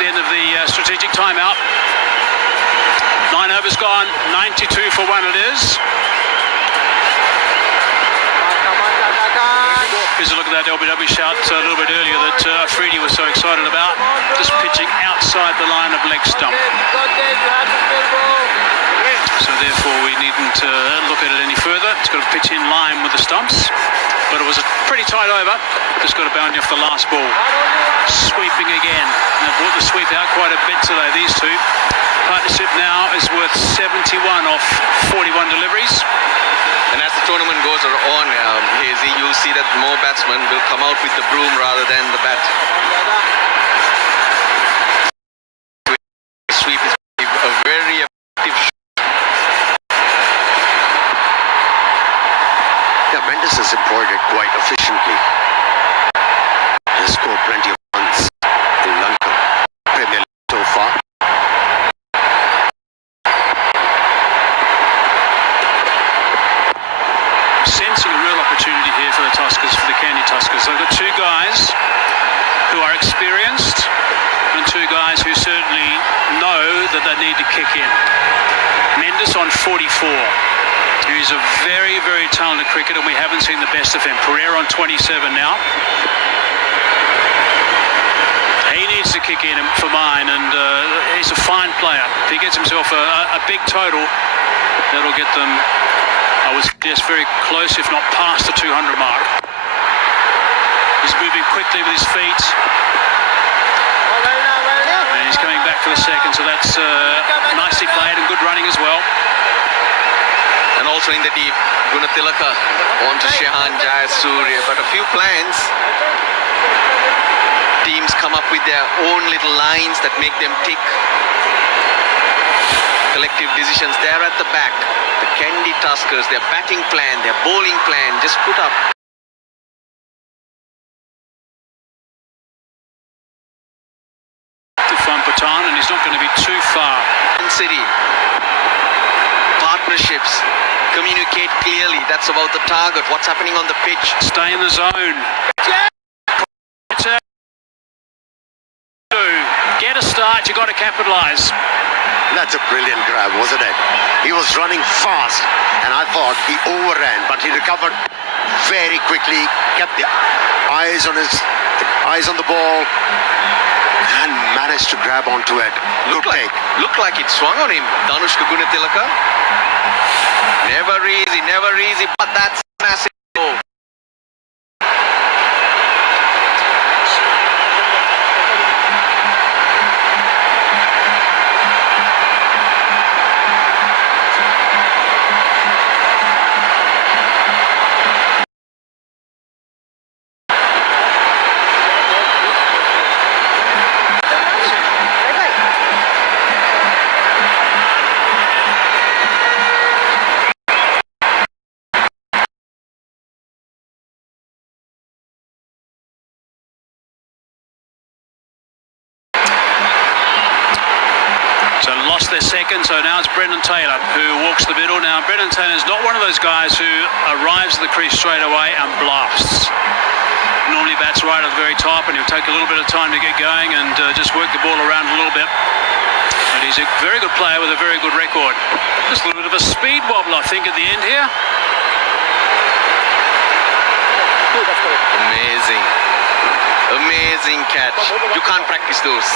The end of the strategic timeout. 9 overs gone, 92 for 1 it is. Here's a look at that LBW shout a little bit earlier that Afridi was so excited about. Just pitching outside the line of leg stump. So therefore we needn't look at it any further. It's got to pitch in line with the stumps. But it was a pretty tight over. Just got a boundary off the last ball. Sweeping again. And they've brought the sweep out quite a bit today, these two. Partnership now is worth 71 off 41 deliveries. And as the tournament goes on, Hazy, you'll see that more batsmen will come out with the broom rather than the bat. Sweep is a very effective shot. Yeah, Mendes has employed it quite efficiently. He has scored plenty of runs in Lanka Premier League so far. Sensing a real opportunity here for the Tuskers, for the Kandy Tuskers. They've got two guys who are experienced and two guys who certainly know that they need to kick in. Mendes on 44. He's a very, very talented cricketer, and we haven't seen the best of him. Pereira on 27 now. He needs to kick in for mine, and he's a fine player. If he gets himself a big total, that'll get them, I would suggest, very close, if not past the 200 mark. He's moving quickly with his feet. And he's coming back for the second, so that's nicely played and good running as well. And also in the deep, Gunatilaka onto Shehan Jayasuriya. But a few plans. Teams come up with their own little lines that make them tick. Collective decisions there at the back. The Kandy Tuskers, their batting plan, their bowling plan, just put up. To Patan, and he's not going to be too far. City. Partnerships. Communicate clearly. That's about the target. What's happening on the pitch? Stay in the zone. Get a start, you've got to capitalise. That's a brilliant grab, wasn't it? He was running fast, and I thought he overran, but he recovered very quickly, kept the eyes on the ball, and managed to grab onto it. Looked like it swung on him. Danushka Gunatilaka. Never easy, but that's massive. So lost their second, so now it's Brendan Taylor who walks the middle. Now Brendan Taylor is not one of those guys who arrives at the crease straight away and blasts. Normally bats right at the very top, and he'll take a little bit of time to get going and just work the ball around a little bit. But he's a very good player with a very good record. Just a little bit of a speed wobble, I think, at the end here. Amazing catch. You can't practice those.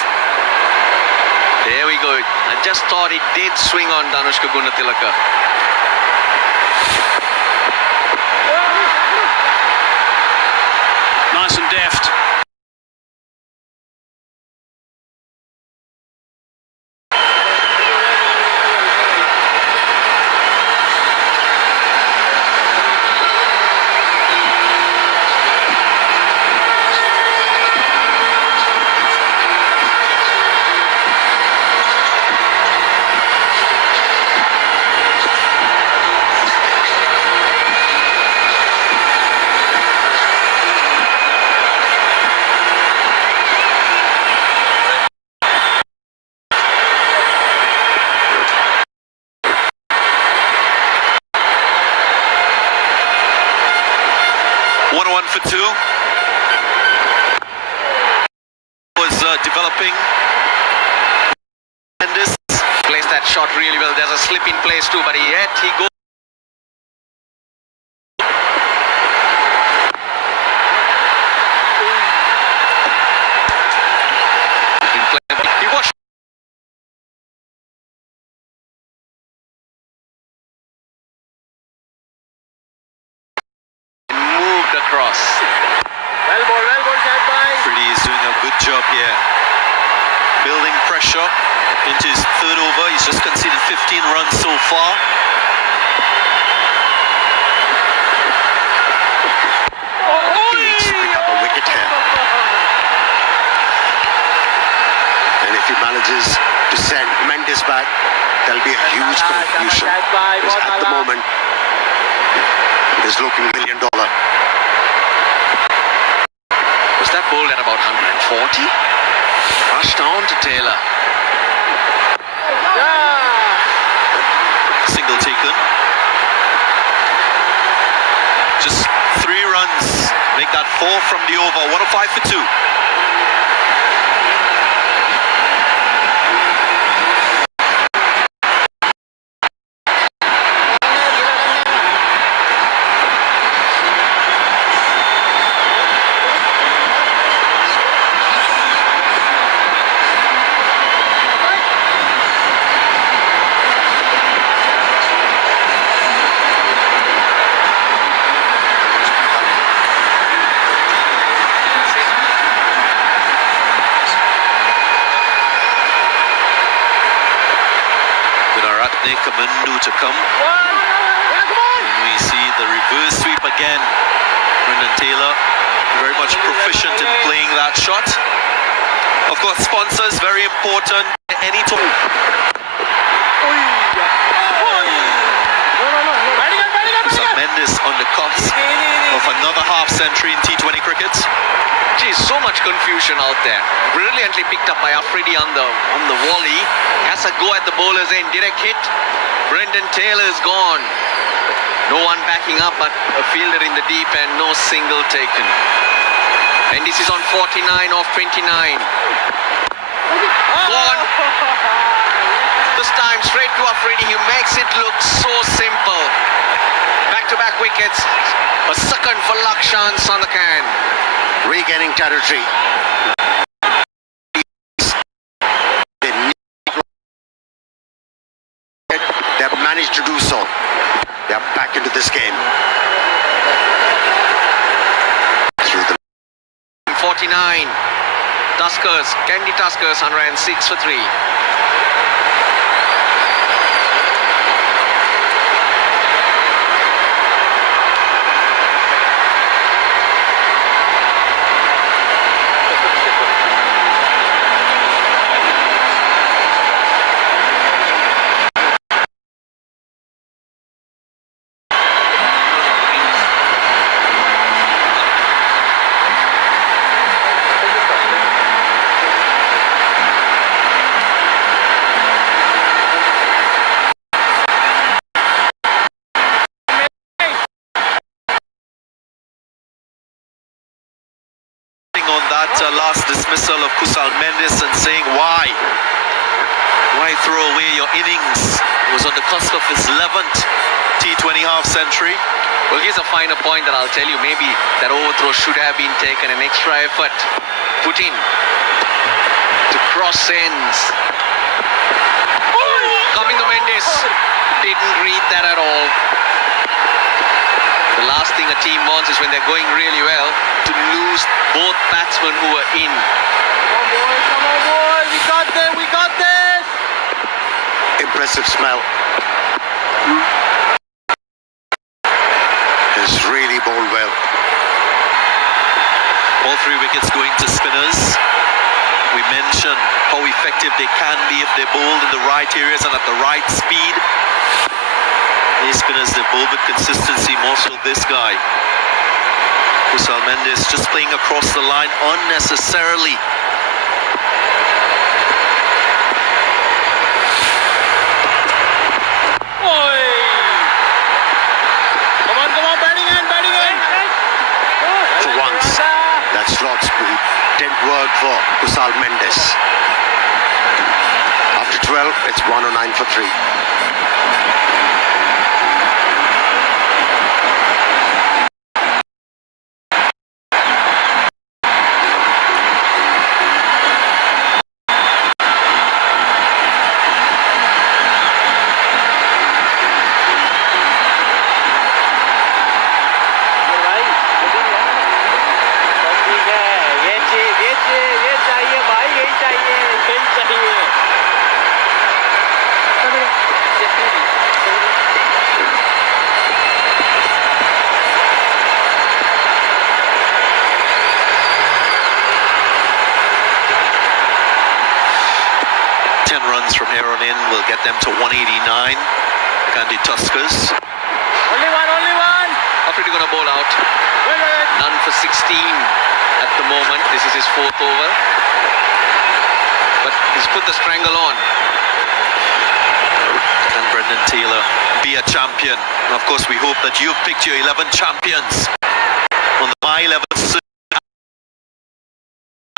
There we go. I just thought it did swing on Danushka Gunatilaka. Nice and deft. For two was developing, and this plays that shot really well. There's a slip in place too, but yet he goes. across. Afridi is doing a good job here. Building pressure into his third over. He's just conceded 15 runs so far. He needs to pick up a wicket here. And if he manages to send Mendes back, there'll be a huge contribution. Because at the moment, he's looking $1 million. Was that bowled at about 140? Rushed on to Taylor. Single taken. Just 3 runs. Make that 4 from the over. 105 for 2. To come. And we see the reverse sweep again. Brendan Taylor very much proficient in playing that shot. Of course, sponsors very important. Any time. Mendes on the cusp of another half century in T20 cricket. Geez, so much confusion out there. Brilliantly picked up by Afridi on the volley. Has a go at the bowler's end. Direct hit. Brendan Taylor is gone. No one backing up, but a fielder in the deep and no single taken. And this is on 49 off 29. Gone. This time straight to Afridi. He makes it look so simple. Back-to-back wickets. A second for Lakshans on the can. Regaining territory. They've managed to do so. They're back into this game. Through the 49. Tuskers, Kandy Tuskers, 106 for 3. Last dismissal of Kusal Mendes and saying why throw away your innings. It was on the cusp of his 11th T20 half century. Well, here's a finer point that I'll tell you. Maybe that overthrow should have been taken, an extra effort put in to cross ends. Coming to Mendes. Didn't read that at all. The last thing a team wants is when they're going really well to lose both batsmen who were in. Come on, boy. We got this. impressive smell. He's really bowled well. All 3 wickets going to spinners. We mentioned how effective they can be if they're bowled in the right areas and at the right speed. These spinners, they bowl with consistency, more so this guy. Kusal Mendes just playing across the line unnecessarily. For once, that slot speed didn't work for Kusal Mendes. After 12, it's 109 for 3. Runs from here on in will get them to 189. Kandy Tuskers. Only one. Afridi gonna bowl out. None for 16 at the moment. This is his 4th over. But he's put the strangle on. Can Brendan Taylor be a champion? And of course, we hope that you've picked your 11 champions on the My 11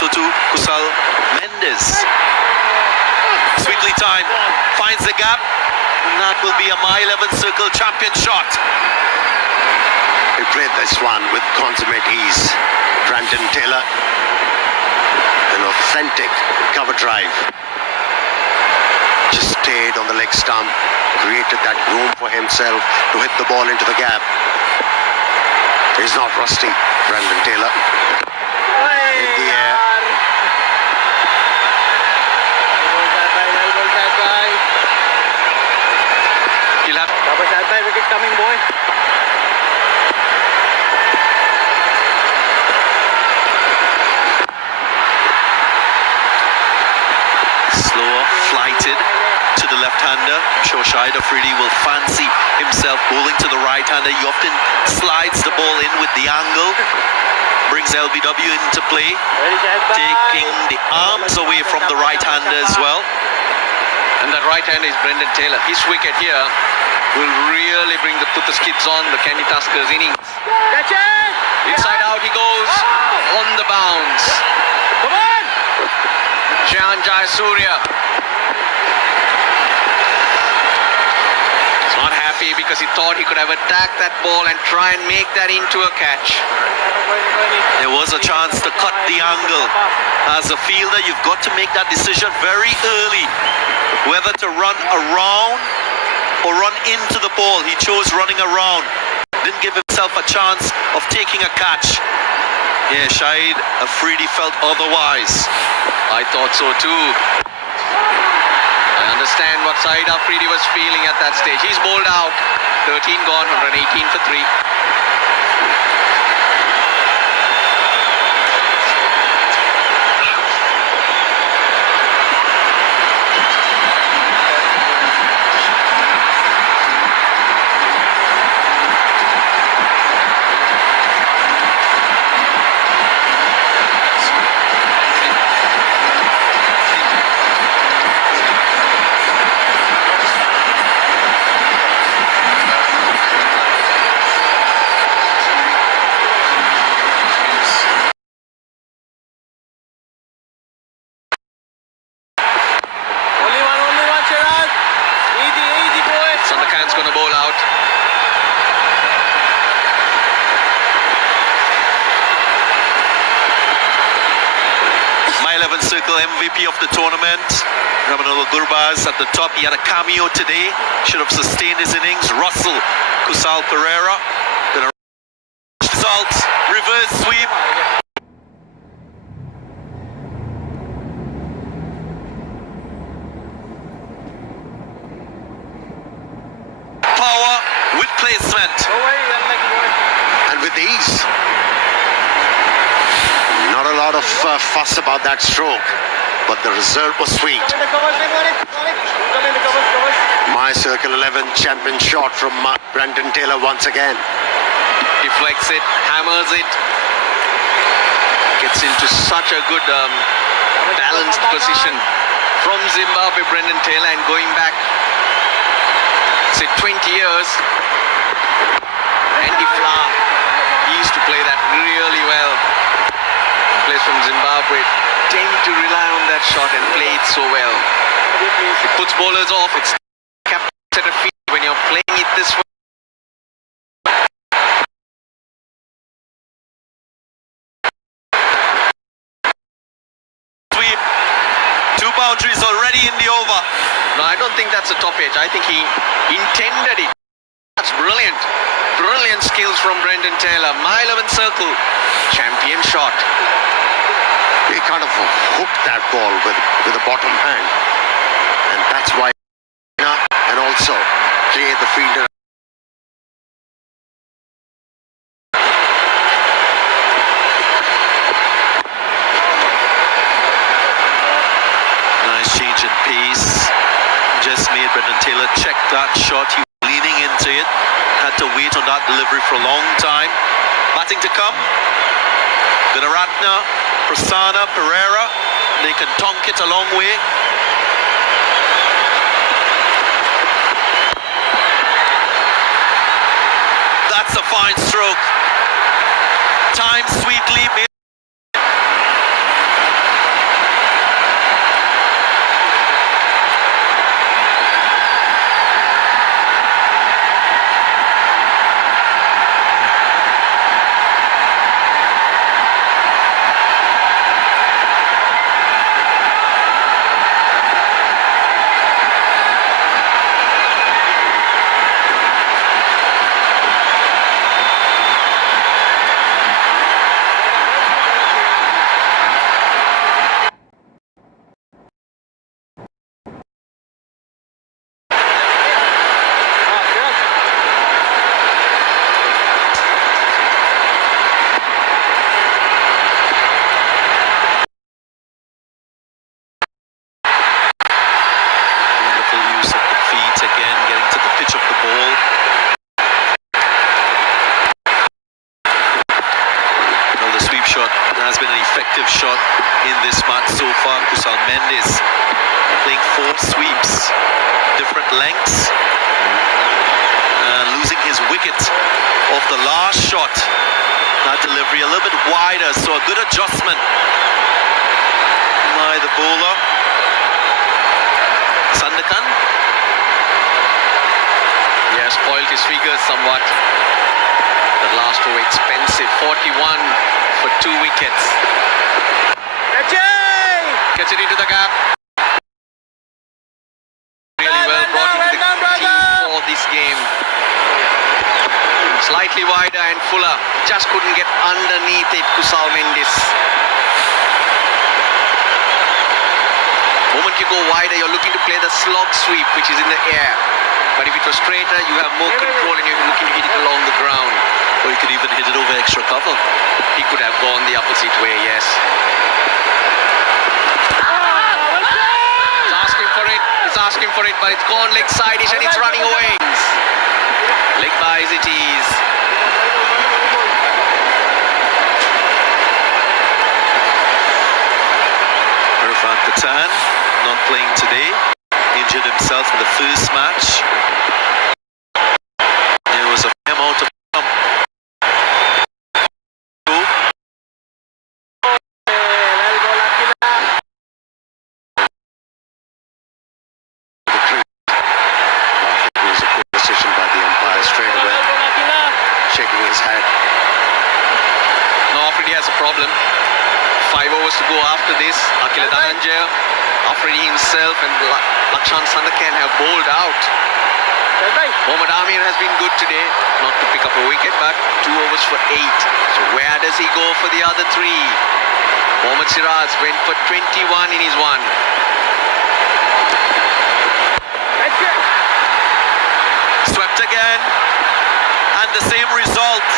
to Kusal Mendes. Sweetly timed, finds the gap, and that will be a My 11 circle champion shot. He played this one with consummate ease. Brendan Taylor, an authentic cover drive. Just stayed on the leg stump, created that room for himself to hit the ball into the gap. He's not rusty, Brendan Taylor. In the air. You'll have wicket coming, boy. Slower, flighted to the left-hander. I'm sure Shahid Afridi will fancy himself bowling to the right-hander. He often slides the ball in with the angle. Brings LBW into play, taking the arms away from the right-hander as well. And that right-hander is Brendan Taylor. His wicket here will really bring the put the skids on the Kandy Tuskers innings. Catch it! Inside out he goes on the bounce. Come on! Jan Jayasuriya. He's not happy because he thought he could have attacked that ball and try and make that into a catch. There was a chance to cut the angle. As a fielder, you've got to make that decision very early, whether to run around or run into the ball. He chose running around. Didn't give himself a chance of taking a catch. Yeah, Shahid Afridi felt otherwise. I thought so too. I understand what Shahid Afridi was feeling at that stage. He's bowled out. 13 gone, 118 for 3. Going to bowl out. My 11 circle MVP of the tournament, Ramanolo Gurbaz at the top. He had a cameo today, should have sustained his innings. Russell Kusal Pereira, gonna results, reverse sweep. Power with placement. And with ease. Not a lot of fuss about that stroke, but the result was sweet. My Circle 11 champion shot from Brendan Taylor once again. Deflects it, hammers it. Gets into such a good balanced position from Zimbabwe, Brendan Taylor, and going back, say 20 years. Andy Flower, he used to play that really well. Plays from Zimbabwe, tend to rely on that shot and play it so well. It puts bowlers off. It's kept at a field when you're playing it this way. Sweep. 2 boundaries already in the over. No, I don't think that's a top edge. I think he intended it. That's brilliant. Brilliant skills from Brendan Taylor. My 11 circle. Champion shot. He kind of hooked that ball with the bottom hand. And that's why and all also clear the fielder. Nice change in pace. Just made Brendan Taylor check that shot. He was leaning into it. Had to wait on that delivery for a long time. Batting to come. Gunaratne, Prasanna, Pereira. They can tonk it a long way. That's a fine stroke. Time sweetly made. Has been an effective shot in this match so far. Kusal Mendes playing 4 sweeps, different lengths, losing his wicket off the last shot. That delivery a little bit wider, so a good adjustment by the bowler. Sandakan. He has spoiled his figures somewhat. The last over expensive, 41 for 2 wickets. Gets it into the gap. Really well brought into the team for this game. Slightly wider and Fuller just couldn't get underneath it, Kusal Mendes. Moment you go wider, you're looking to play the slog sweep, which is in the air. But if it was straighter, you have more control and you're looking to hit it along the ground. Or you could even hit it over extra cover. He could have gone the opposite way, yes. He's asking for it, but it's gone leg side-ish and it's running away. Leg buys it is. Irfan Pathan not playing today. Injured himself in the first match. There was a fair amount of problem. 5 overs to go after this. Afridi himself and Lakshan Sandakan have bowled out. Mohammad Amir has been good today, not to pick up a wicket, but 2 overs for 8. So where does he go for the other 3? Mohammad Siraj went for 21 in his one. Swept again, and the same result.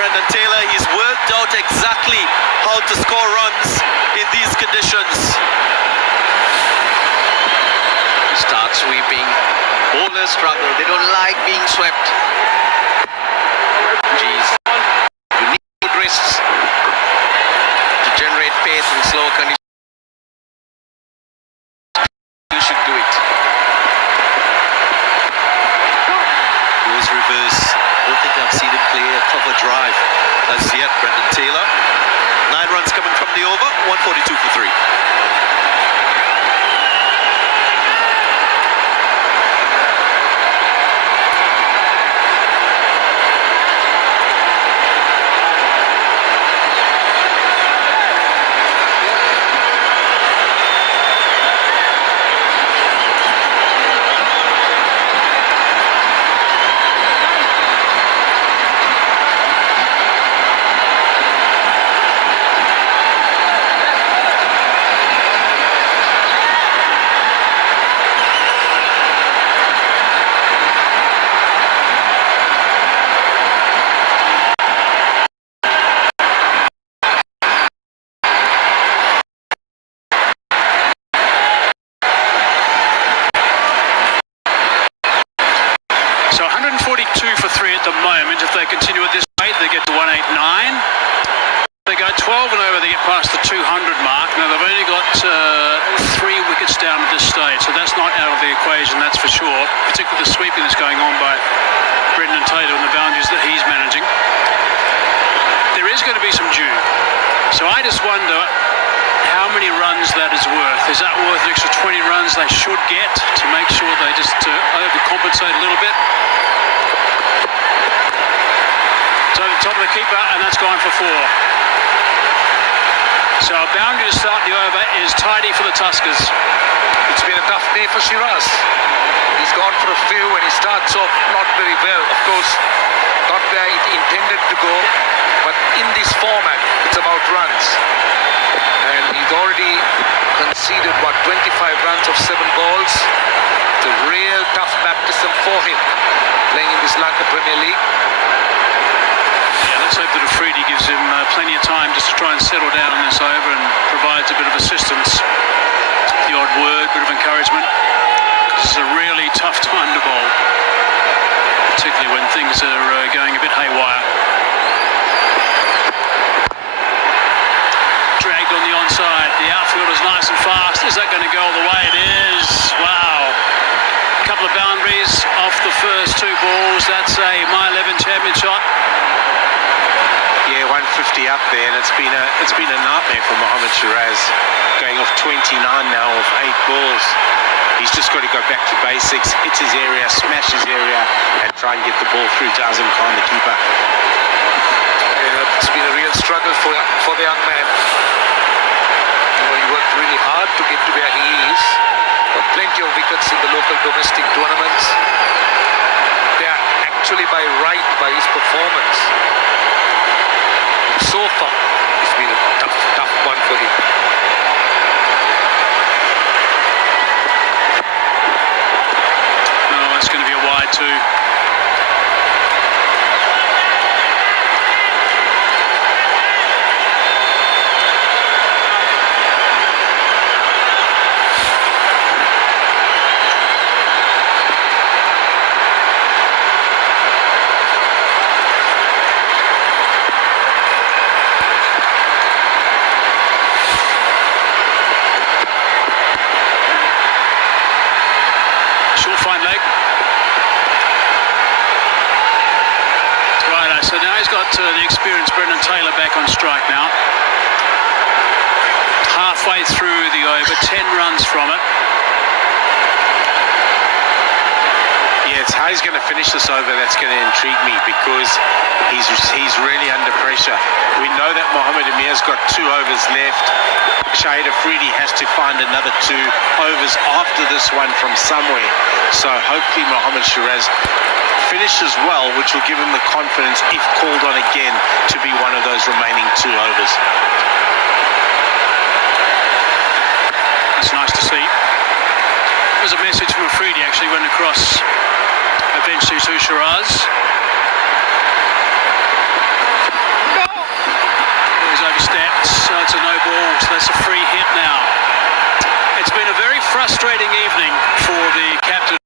Brendan Taylor, he's worked out exactly how to score runs in these conditions. Start sweeping. Bowlers struggle. They don't like being swept. Jeez. You need good wrists to generate pace in slow conditions. You should do it. Goes reverse. Don't think I've seen him play a cover drive as yet, Brendan Taylor. 9 runs coming from the over, 142 for 3. So 142 for 3 at the moment. If they continue at this rate, they get to 189. They go 12 and over, they get past the 200 mark. Now they've only got 3 wickets down at this stage, so that's not out of the equation, that's for sure. Particularly the sweeping that's going on by Brendan Taylor and the boundaries that he's managing. There is going to be some dew, so I just wonder how many runs that is worth. Is that worth an extra 20 runs they should get to make sure they just overcompensate a little bit? So the top of the keeper, and that's gone for 4. So a boundary to start the over is tidy for the Tuskers. It's been a tough day for Shiraz. He's gone for a few and he starts off not very well. Of course, not where it intended to go, but in this format, it's about runs. And he's already conceded, 25 runs of 7 balls. It's a real tough baptism for him, playing in this Lanka Premier League. Let's hope that Afridi gives him plenty of time just to try and settle down in this over and provides a bit of assistance. The odd word, bit of encouragement. This is a really tough time to bowl, particularly when things are going a bit haywire. Dragged on the onside. The outfield is nice and fast. Is that going to go all the way? It is. Wow. A couple of boundaries off the first 2 balls. That's a My 11 champion shot. Yeah, 150 up there, and it's been a nightmare for Mohammad Shiraz, going off 29 now of 8 balls. He's just got to go back to basics, hit his area, smash his area, and try and get the ball through to Azam Khan, the keeper. Yeah, it's been a real struggle for the young man. He worked really hard to get to where he is. Got plenty of wickets in the local domestic tournaments. They are actually by right by his performance. So far, it's been a tough one for him. Oh, that's going to be a wide too. Fine leg. Right, so now he's got the experienced Brendan Taylor back on strike now. Halfway through the over, 10 runs from it. Yeah, it's how he's going to finish this over that's going to intrigue me, because he's really under pressure. We know that Mohammad Amir's got 2 overs left. Shahid Afridi has to find another 2 overs after this one from somewhere. So hopefully Mohammad Shiraz finishes well, which will give him the confidence, if called on again, to be one of those remaining 2 overs. It's nice to see. There's a message from Afridi actually went across eventually to Shiraz. He's overstepped, so it's a no ball, so that's a free hit now. It's been a very frustrating evening for the captain.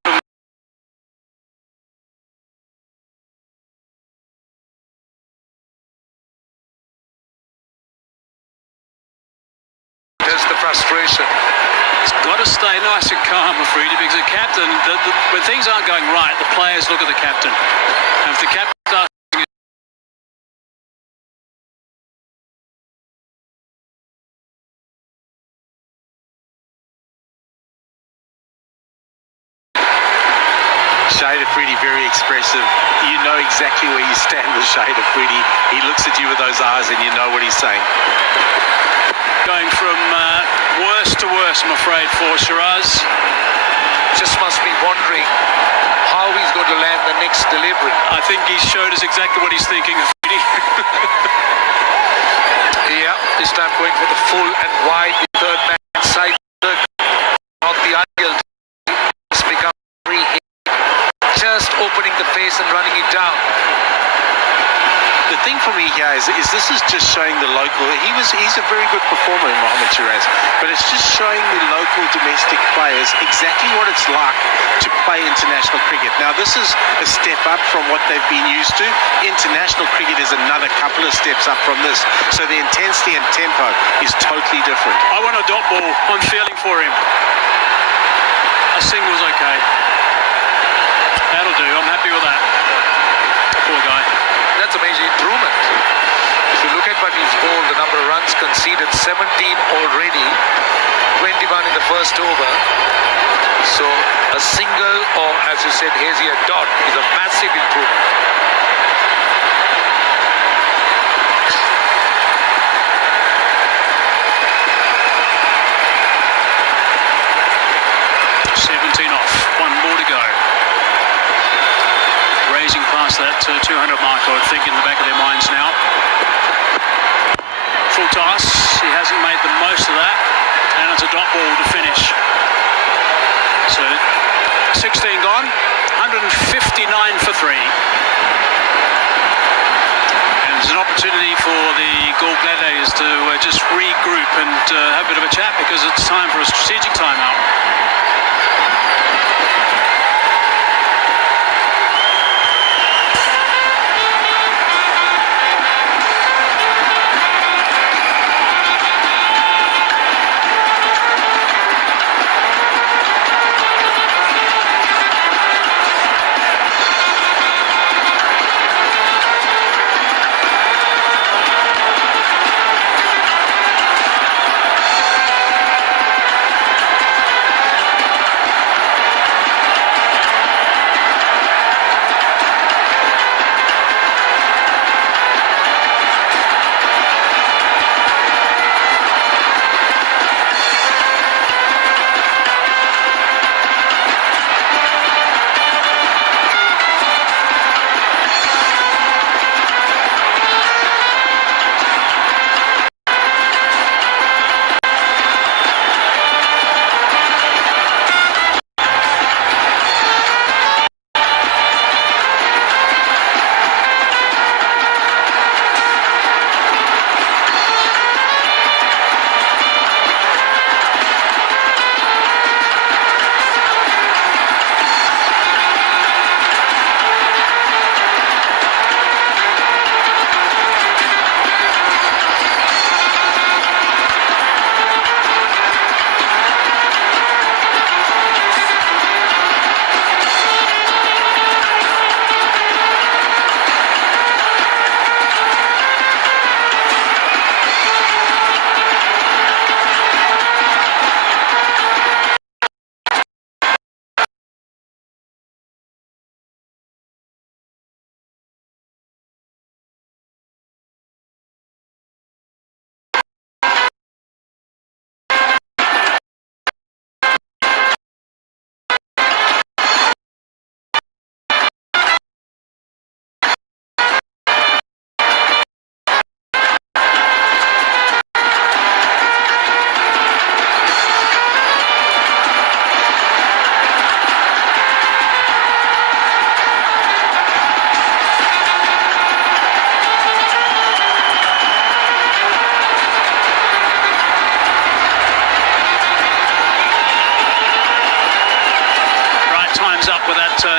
There's the frustration. He's got to stay nice and calm, Afridi, because the captain, when things aren't going right, the players look at the captain. And if the captain starts Shahid Afridi, very expressive. You know exactly where you stand with Shahid Afridi. He looks at you with those eyes and you know what he's saying. going from worse to worse, I'm afraid, for Shiraz. Just must be wondering how he's going to land the next delivery. I think he showed us exactly what he's thinking. Yeah, this time going for the full and wide, the third man side. Not the ideal. It's become free hit. Just opening the face and running it down. The thing for me here is this is just showing the local. He's a very good performer in Mohamed Shiraz, but it's just showing the local domestic players exactly what it's like to play international cricket. Now this is a step up from what they've been used to. International cricket is another couple of steps up from this. So the intensity and tempo is totally different. I want a dot ball. I'm feeling for him. A single's okay. That'll do. I'm happy with that. Poor guy. That's a major improvement. If you look at what he's bowled, the number of runs conceded, 17 already, 21 in the first over. So a single, or as you said, Hazy, a dot, is a massive improvement. One more to go. Raising past that 200 mark, I would think, in the back of their minds now. Full toss. He hasn't made the most of that. And it's a dot ball to finish. So 16 gone. 159 for 3. And there's an opportunity for the Galle Gladiators to just regroup and have a bit of a chat, because it's time for a strategic timeout.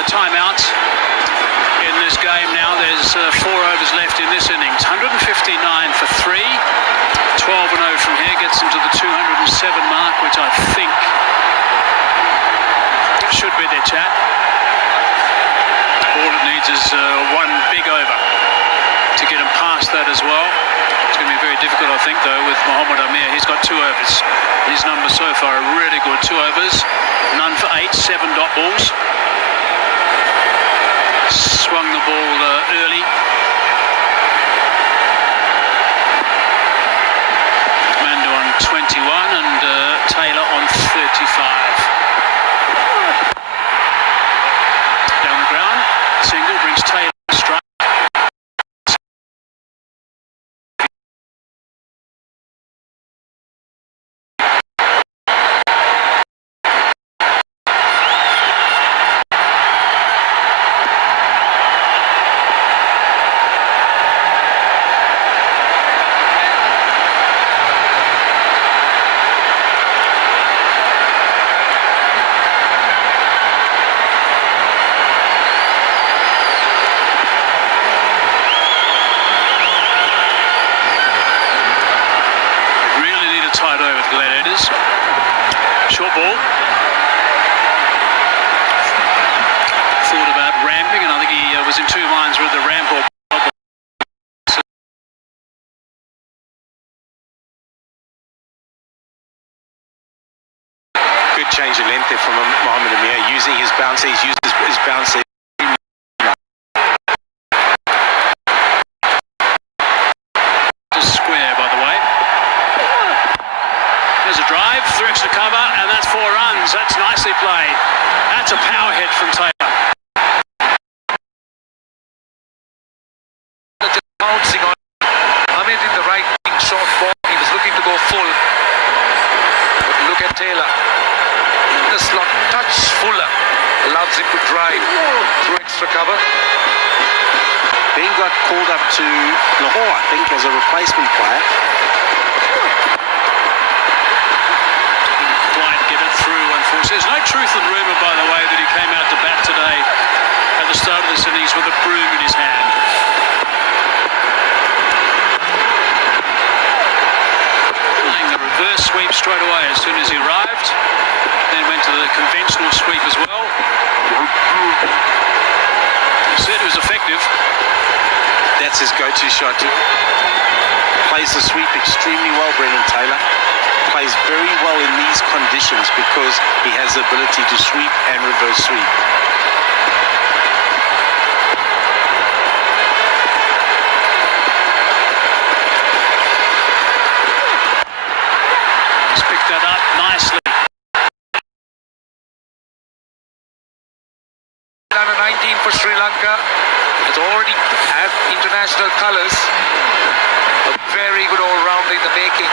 Timeout in this game now. There's 4 overs left in this innings. 159 for 3. 12 and 0 from here gets them to the 207 mark, which I think should be their chat. All it needs is one big over to get them past that as well. It's going to be very difficult, I think, though, with Mohamed Amir. He's got 2 overs. His numbers so far are really good. 2 overs, none for 8, 7 dot balls. Swung the ball early. Mando on 21 and Taylor on 35. Down the ground, single brings Taylor strike. Short ball. Thought about ramping, and I think he was in two minds with the ramp or good change of length there from Mohamed Amir, using his bounce. He's used his bounce. Square, by the way. There's a drive through extra cover, and that's 4 runs. That's nicely played. That's a power hit from Taylor. Bouncing on Amir did the right thing, short ball. He was looking to go full. But look at Taylor. In the slot, touch Fuller. Allows him to drive through extra cover. Ben got called up to Lahore, I think, as a replacement player. Didn't quite get it through, unfortunately. There's no truth in the rumour, by the way, that he came out to bat today at the start of this innings with a broom in his hand. Playing the reverse sweep straight away as soon as he arrived. Then went to the conventional sweep as well. He said it was effective. That's his go-to shot. Plays the sweep extremely well, Brendan Taylor. Plays very well in these conditions because he has the ability to sweep and reverse sweep. He's picked that up nicely. Under 19 for Sri Lanka. It's already have international colours. A very good all-rounder in the making.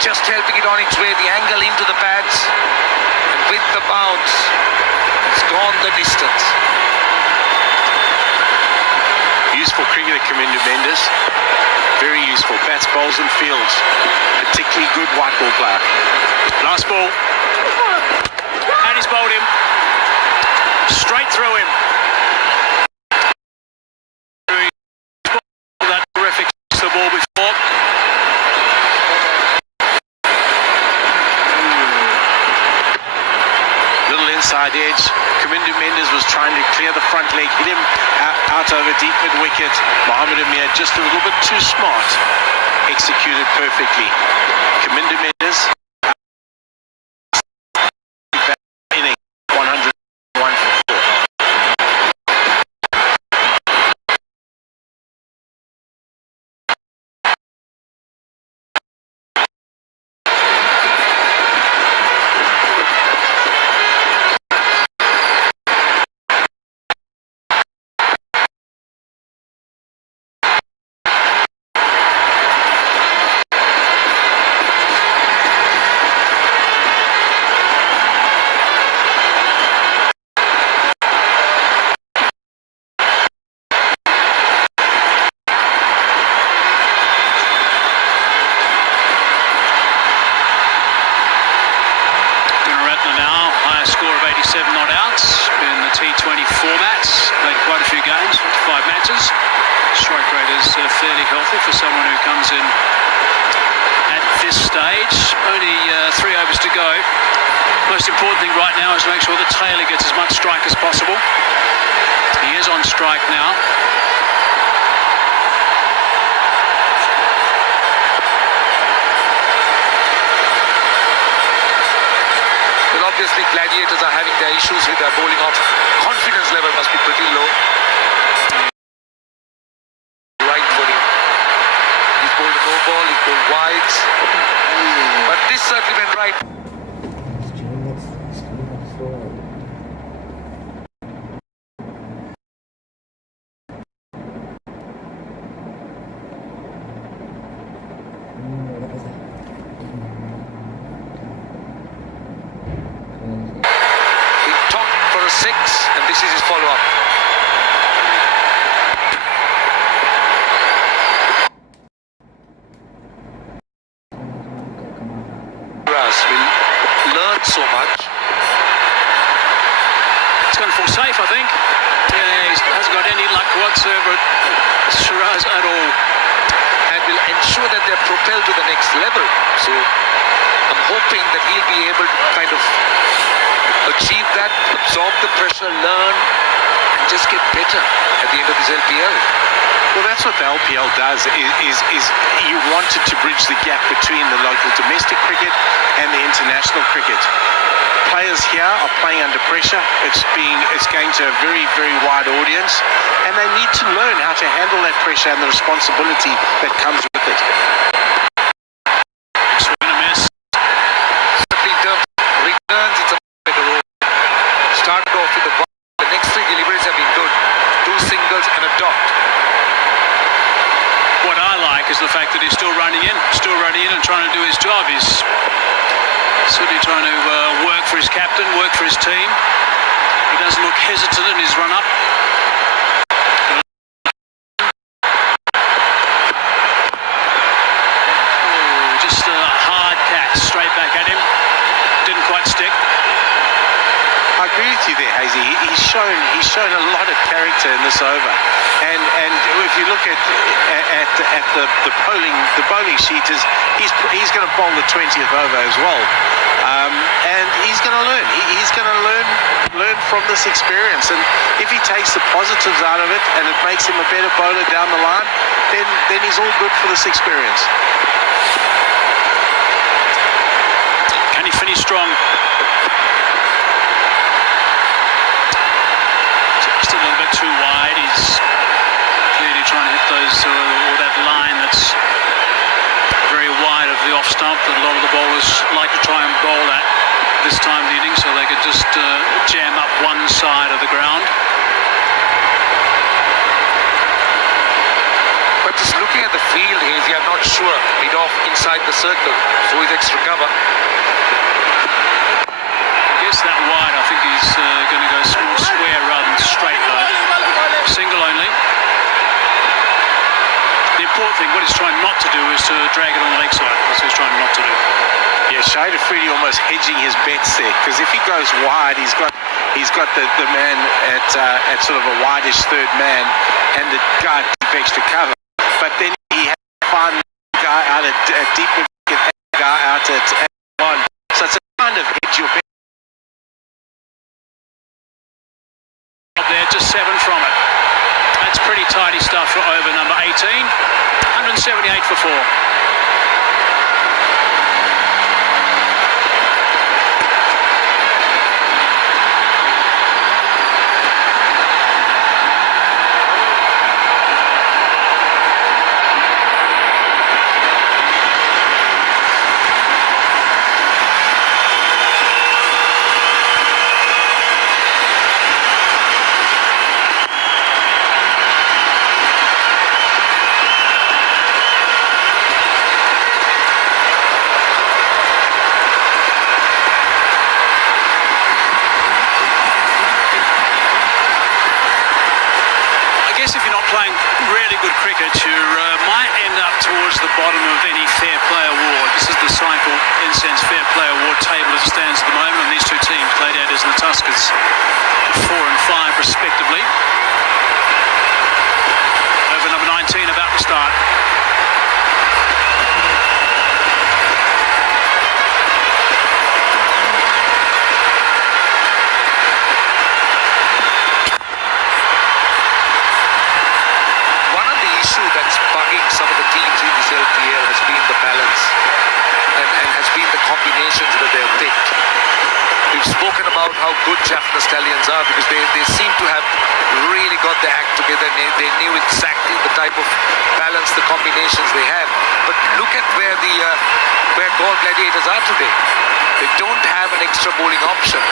Just helping it on its way, the angle into the pads. And with the bounce, it's gone the distance. Useful cricketer, Kamindu Mendes. Very useful. Bats, bowls and fields. Particularly good white ball player. Last ball. And he's bowled him. Straight through him. That terrific the ball before. Little inside edge. Kamindu Mendes was trying to clear the front leg, hit him out over deep mid wicket. Mohamed Amir just a little bit too smart. Executed perfectly. Kamindu Mendes. Inning 101 for 4. Not outs in the T20 formats. Played quite a few games, 5 matches. Strike rate is fairly healthy for someone who comes in at this stage. Only 3 overs to go. Most important thing right now is to make sure that Taylor gets as much strike as possible. He is on strike now. Obviously, Gladiators are having their issues with their bowling off. Confidence level must be pretty low. Right for him. He's bowled a no ball, he's bowled wides. But this certainly went right. And this is his follow-up. Will learn so much. It's going to fall safe, I think. Yeah, he hasn't got any luck whatsoever at Shiraz at all. And will ensure that they're propelled to the next level. So I'm hoping that he'll be able to kind of achieve that, absorb the pressure, learn, and just get better at the end of his LPL. Well, that's what the LPL does, is you wanted to bridge the gap between the local domestic cricket and the international cricket. Players here are playing under pressure. It's going to a very, very wide audience, and they need to learn how to handle that pressure and the responsibility that comes with it. Swing and a miss. Certainly in terms of returns, it's a better role. Started off with the next 3 deliveries have been good. 2 singles and a dot. What I like is the fact that he's still running in and trying to do his job. He's certainly trying to work for his captain, work for his team. He doesn't look hesitant in his run-up. Oh, just a hard catch, straight back at him. Didn't quite stick. I agree with you there, Hazy. He's shown a lot of character in this over, and if you look at the bowling sheet, he's going to bowl the 20th over as well, and he's going to learn. He's going to learn from this experience, and if he takes the positives out of it and it makes him a better bowler down the line, then he's all good for this experience. Can he finish strong? Just a little bit too wide. He's clearly trying to hit those or that line that's very wide of the off stump that a lot of the bowlers like to try and bowl at this time of the inning, so they could just jam up one side of the ground. But just looking at the field, Hazy, I'm not sure. Mid-off inside the circle, so with extra cover. I guess that wide, I think he's going to go small square rather than straight though. Single only. The important thing, what he's trying not to do is to drag it on the leg side. That's what he's trying not to do. Yeah, Afridi almost hedging his bets there, because if he goes wide, he's got the man at sort of a wideish third man and the guy deep extra cover. But then he had to find the guy out at deep wicket and the guy out at one. So it's a kind of hedge your bet. There, just 7 from it. That's pretty tidy stuff for over number 18. 178 for 4. Playing really good cricket, you might end up towards the bottom of any fair play award. This is the Cycle Incense Fair Play Award table as it stands at the moment, and these two teams, Gladiators and the Tuskers, 4 and 5 respectively. Over number 19 about to start. Some of the teams in this LPL has been the balance and has been the combinations that they have picked. We've spoken about how good Jaffna Stallions are because they seem to have really got their act together. They knew exactly the type of balance, the combinations they have. But look at where Galle Gladiators are today. They don't have an extra bowling option.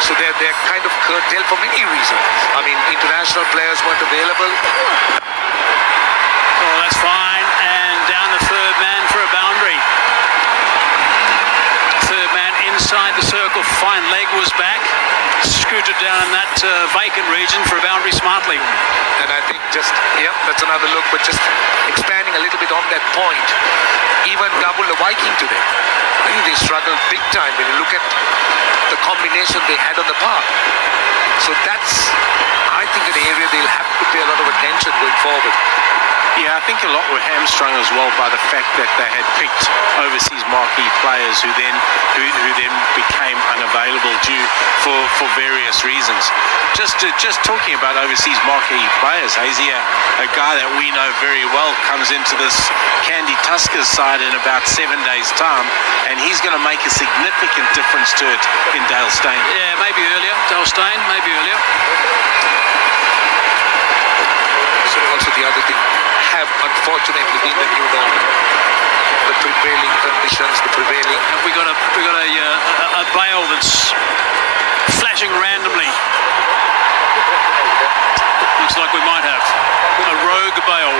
So they're kind of curtailed for many reasons. I mean, international players weren't available. Oh, that's fine. And down the third man for a boundary. Third man inside the circle. Fine leg was back. Scooted down in that vacant region for a boundary smartly. And I think that's another look, but just expanding a little bit on that point. Even Dambulla Viiking today, I think they struggled big time when you look at the combination they had on the park. So that's, I think, an area they'll have to pay a lot of attention going forward. Yeah, I think a lot were hamstrung as well by the fact that they had picked overseas marquee players who then became unavailable due for various reasons. Just talking about overseas marquee players, Hazy, a guy that we know very well comes into this Kandy Tuskers side in about 7 days' time, and he's going to make a significant difference to it in Dale Steyn. Yeah, maybe earlier. Dale Steyn, maybe earlier. So also the other thing have unfortunately been the new normal. The prevailing conditions, the prevailing. We got a bail that's flashing randomly. Looks like we might have a rogue bail.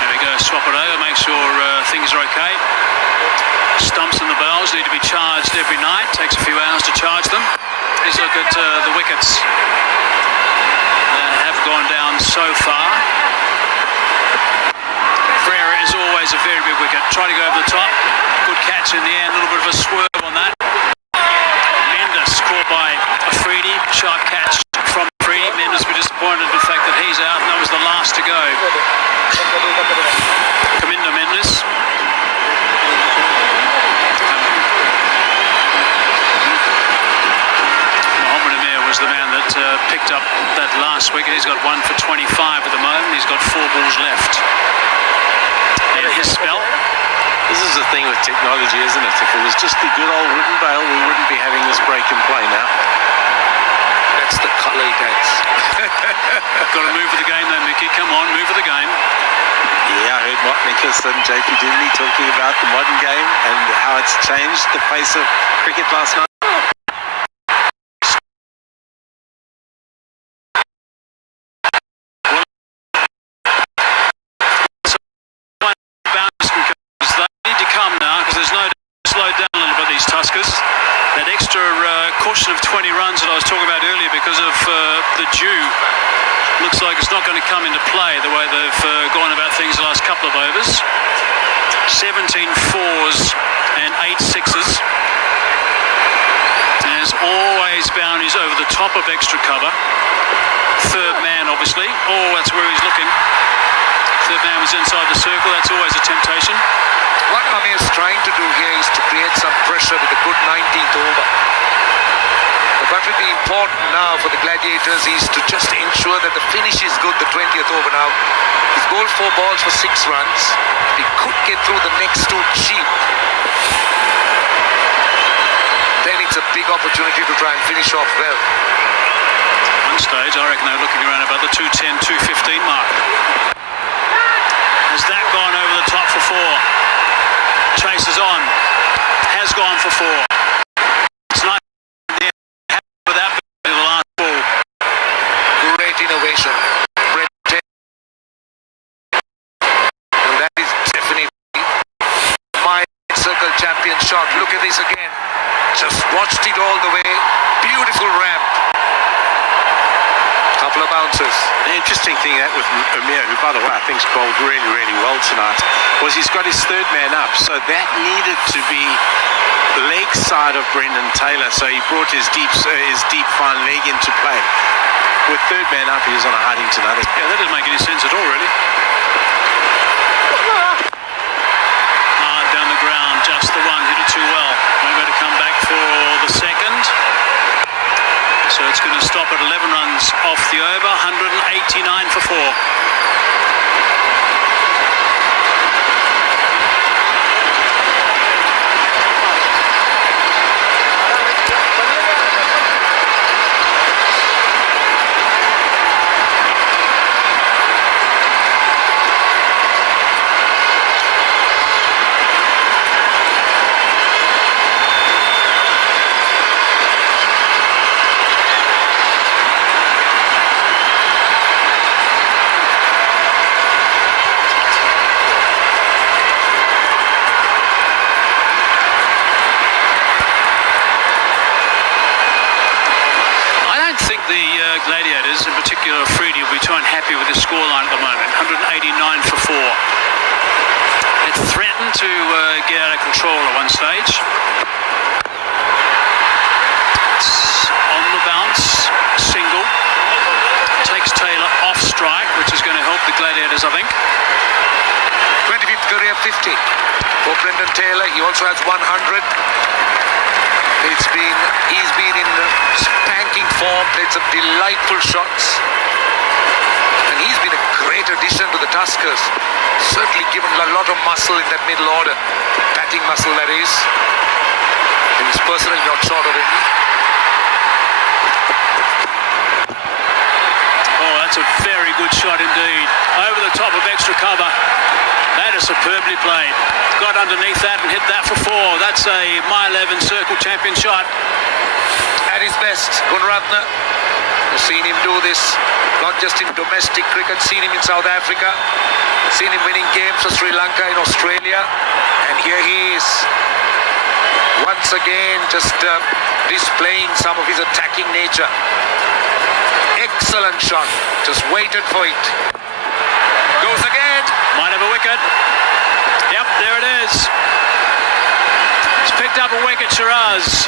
There we go, swap it over, make sure things are okay. Stumps and the bells need to be charged every night. Takes a few hours to charge them. Let's look at the wickets that have gone down so far. Frere is always a very big wicket. Try to go over the top. Good catch in the end. A little bit of a swerve on that. Mendes caught by Afridi. Sharp catch from Afridi. Mendes will be disappointed with the fact that he's out, and that was the last to go. Kaminda Mendes. Was the man that picked up that last wicket. He's got 1 for 25 at the moment. He's got 4 balls left in his spell. This is the thing with technology, isn't it? If it was just the good old wooden bail, we wouldn't be having this break in play now. That's the colour it adds. Got to move with the game though, Mickey. Come on, move with the game. Yeah, I heard Mark Nicholson, JP Dimley talking about the modern game and how it's changed the face of cricket last night. Tuskers. That extra cushion of 20 runs that I was talking about earlier because of the dew looks like it's not going to come into play the way they've gone about things the last couple of overs. 17 fours and 8 sixes. There's always boundaries over the top of extra cover. Third man, obviously. Oh, that's where he's looking. Third man was inside the circle. That's always a temptation. What Amir is trying to do here is to create some pressure with a good 19th over. But what will be important now for the Gladiators is to just ensure that the finish is good, the 20th over now. He's bowled 4 balls for 6 runs. He could get through the next 2 cheap. Then it's a big opportunity to try and finish off well. At one stage, I reckon they're looking around about the 210, 215 mark. Has that gone over the top for 4? Chases on, has gone for 4. It's not without the last ball. Great innovation. And that is definitely my circle champion shot. Look at this again. Just watched it all the way. Beautiful ramp. Couple of bounces. The interesting thing that with Amir, who by the way I think's bowled really, really well tonight, was he's got his third man up, so that needed to be the leg side of Brendan Taylor, so he brought his deep fine leg into play. With third man up, he was on a Hardington. Yeah, that doesn't make any sense at all, really. Down the ground, just the one, hit it too well. We're going to come back for the second. So it's going to stop at 11 runs off the over, 189 for 4. Gladiators, in particular Afridi, will be too unhappy with the scoreline at the moment. 189 for 4. It threatened seemed to get out of control at one stage. It's on the bounce, single. Takes Taylor off strike, which is going to help the Gladiators, I think. 25th career 50 for Brendan Taylor. He also has 100. He's been in spanking form, played some delightful shots. And he's been a great addition to the Tuskers. Certainly given a lot of muscle in that middle order. Batting muscle, that is. And he's personally not short of him. Oh, that's a very good shot indeed. Over the top of extra cover. That is superbly played. Got underneath that and hit that for 4. That's a My 11 circle champion shot. At his best, Gunaratne. We've seen him do this, not just in domestic cricket, seen him in South Africa, seen him winning games for Sri Lanka in Australia, and here he is, once again, just displaying some of his attacking nature. Excellent shot, just waited for it. Goes again. Might have a wicket. Yep, there it is. He's picked up a wicket, Shiraz.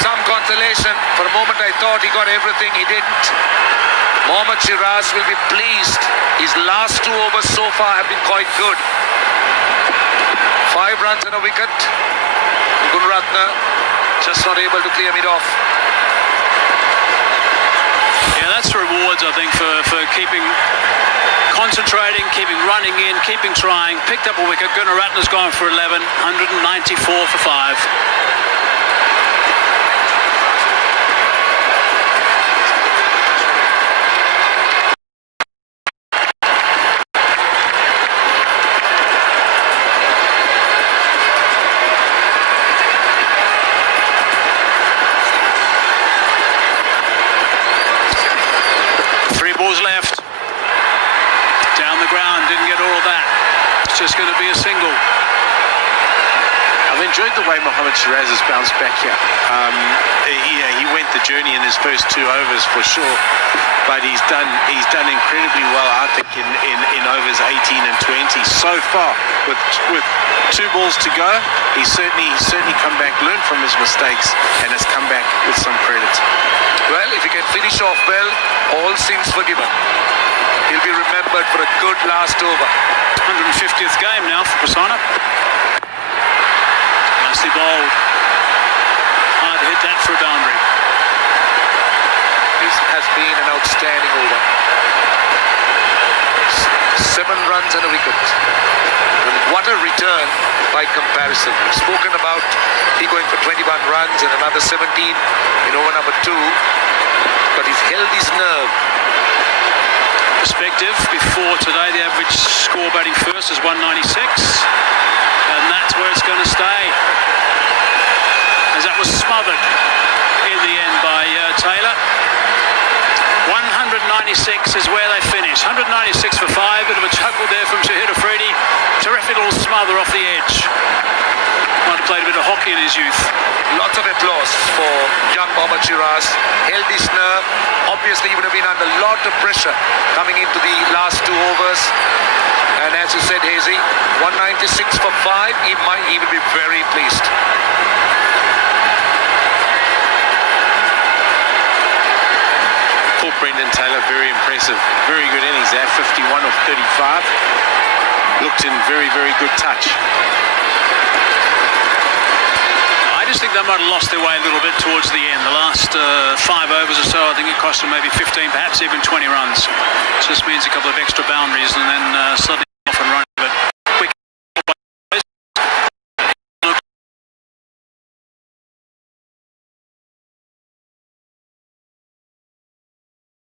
Some consolation. For a moment I thought he got everything. He didn't. Mohammad Shiraz will be pleased. His last 2 overs so far have been quite good. 5 runs and a wicket. Gunaratne just not able to clear it off. Yeah, that's rewards, I think, for keeping concentrating, keeping running in, keeping trying. Picked up a wicket. Gunaratne's gone for 11. 194 for 5. Left. Down the ground, didn't get all of that. It's just going to be a single. I've enjoyed the way Mohammad Shiraz has bounced back here. He went the journey in his first 2 overs for sure, but he's done incredibly well, I think, in overs 18 and 20 so far. With 2 balls to go, he's certainly come back, learned from his mistakes, and has come back with some credit. Well, if he can finish off well, all sins forgiven. He'll be remembered for a good last over. 150th game now for Prasanna. Nicely bowled. Hard to hit that for a boundary. This has been an outstanding over. 7 runs and a wicket. And what a return by comparison. We've spoken about he going for 21 runs and another 17 in over number 2. But he's held his nerve. Perspective, before today the average score batting first is 196, and that's where it's going to stay, as that was smothered in the end by Taylor. 196 is where they finish. 196 for 5. Bit of a chuckle there from Afridi. Terrific little smother off the edge. Might have played a bit of hockey in his youth. Lots of applause for young Mohammad Shiraz. Held his nerve. Obviously, he would have been under a lot of pressure coming into the last 2 overs. And as you said, Hazy, 196 for 5. He will be very pleased. Poor Brendan Taylor, very impressive. Very good innings there. 51 of 35. Looked in very, very good touch. I just think they might have lost their way a little bit towards the end. The last 5 overs or so, I think it cost them maybe 15, perhaps even 20 runs. It just means a couple of extra boundaries and then suddenly off and running. But quick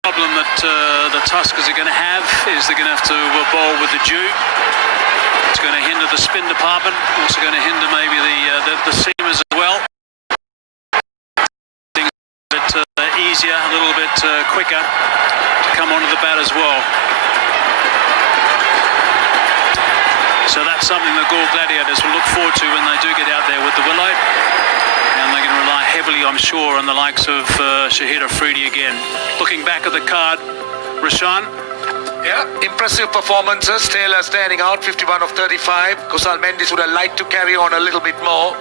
problem that the Tuskers are going to have is they're going to have to bowl with the dew. It's going to hinder the spin department. Also going to hinder maybe the seamers as well. Things a bit easier, a little bit quicker to come onto the bat as well. So that's something the Galle Gladiators will look forward to when they do get out there with the willow. And they're going to rely heavily, I'm sure, on the likes of Afridi again. Looking back at the card, Rashan, Yeah, impressive performances. Taylor standing out, 51 of 35. Kusal Mendis would have liked to carry on a little bit more.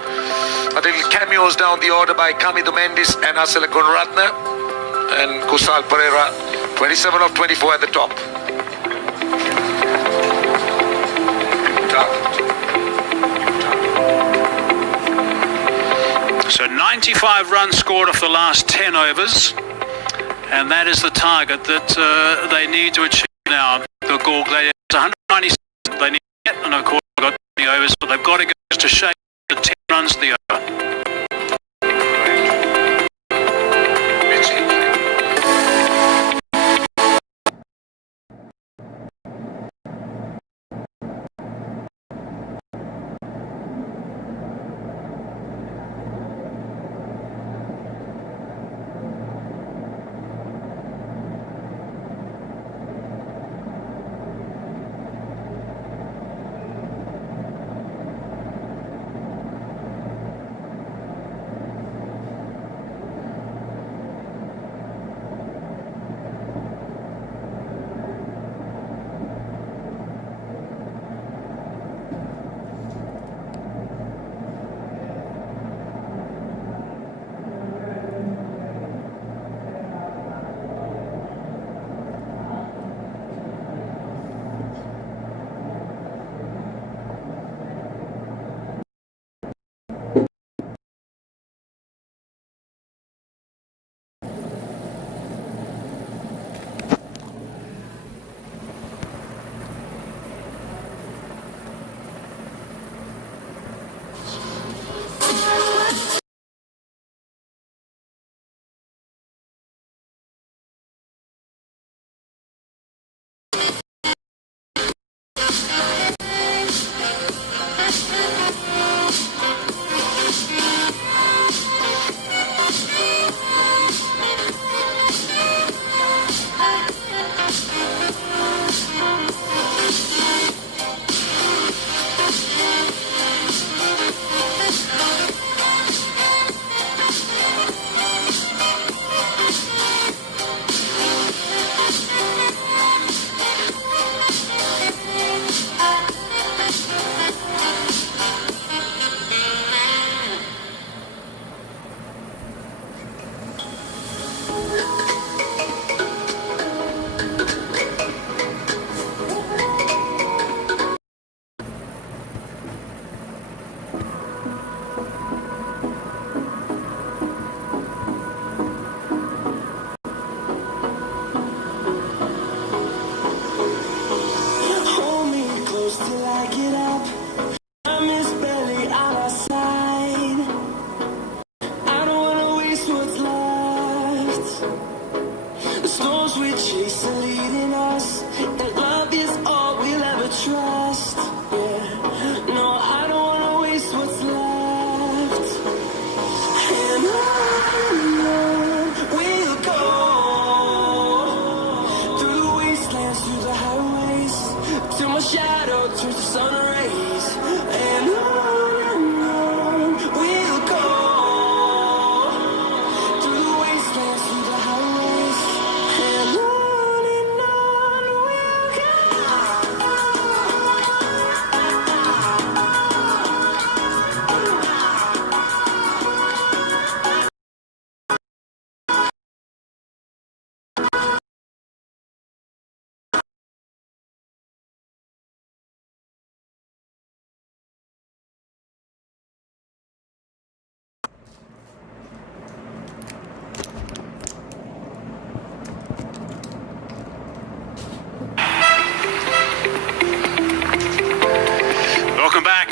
I think cameos down the order by Kamidu Mendis and Asela Gunaratne. And Kusal Pereira, 27 of 24 at the top. So 95 runs scored off the last 10 overs. And that is the target that they need to achieve now. The Galle Gladiators, 196 they need to get, and of course they've got 20 overs, but they've got to go to shape the 10 runs to the over.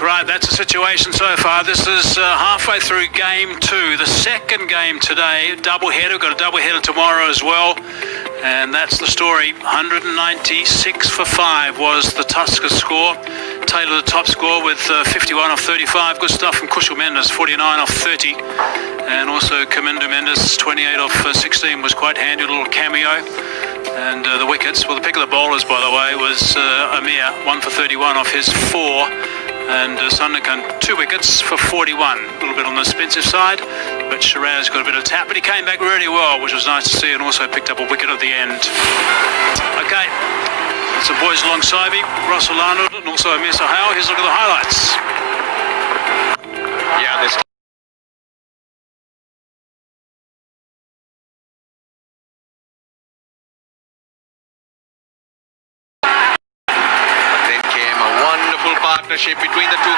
Right, that's the situation so far. This is halfway through game 2, the second game today. Doubleheader, we've got a doubleheader tomorrow as well. And that's the story. 196 for 5 was the Tuskers score. Taylor the top score with 51 off 35. Good stuff from Kushal Mendes, 49 off 30. And also Kamindu Mendes, 28 off 16 was quite handy, a little cameo. And the wickets, well, the pick of the bowlers, by the way, was Amir, 1 for 31 off his 4. And Sundakan, 2 wickets for 41. A little bit on the expensive side, but Shiraz got a bit of tap, but he came back really well, which was nice to see, and also picked up a wicket at the end. Okay, some boys alongside me, Russell Arnold and also Amir. Here's a look at the highlights. Yeah, this then came a wonderful partnership between the two.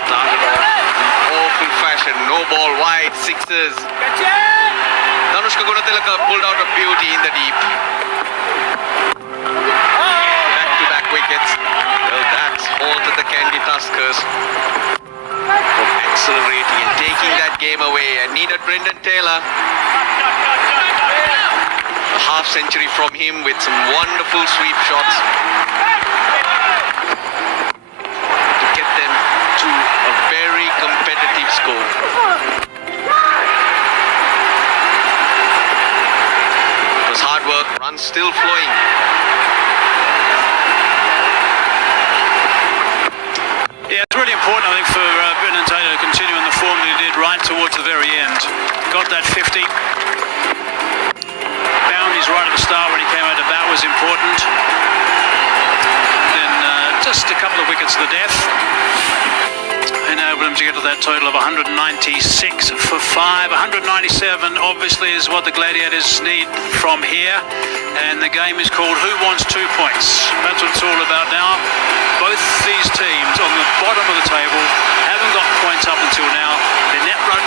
Started off in awful fashion, no ball wide, sixes. Danushka Gunatilaka pulled out a beauty in the deep. Back-to-back wickets. Well, that's halted the Kandy Tuskers from accelerating and taking that game away. And needed Brendan Taylor. A half century from him with some wonderful sweep shots to get them to a very competitive score. It was hard work, runs still flowing. Yeah, it's really important, I think, for Brendan Taylor to continue in the form that he did right towards the very end. Got that 50. Boundaries right at the start when he came out to bat was important. Then just a couple of wickets to the death enabled him to get to that total of 196 for 5. 197 obviously is what the Gladiators need from here, and the game is called Who Wants 2 Points. That's what it's all about now. Both these teams on the bottom of the table haven't got points up until now. Their net run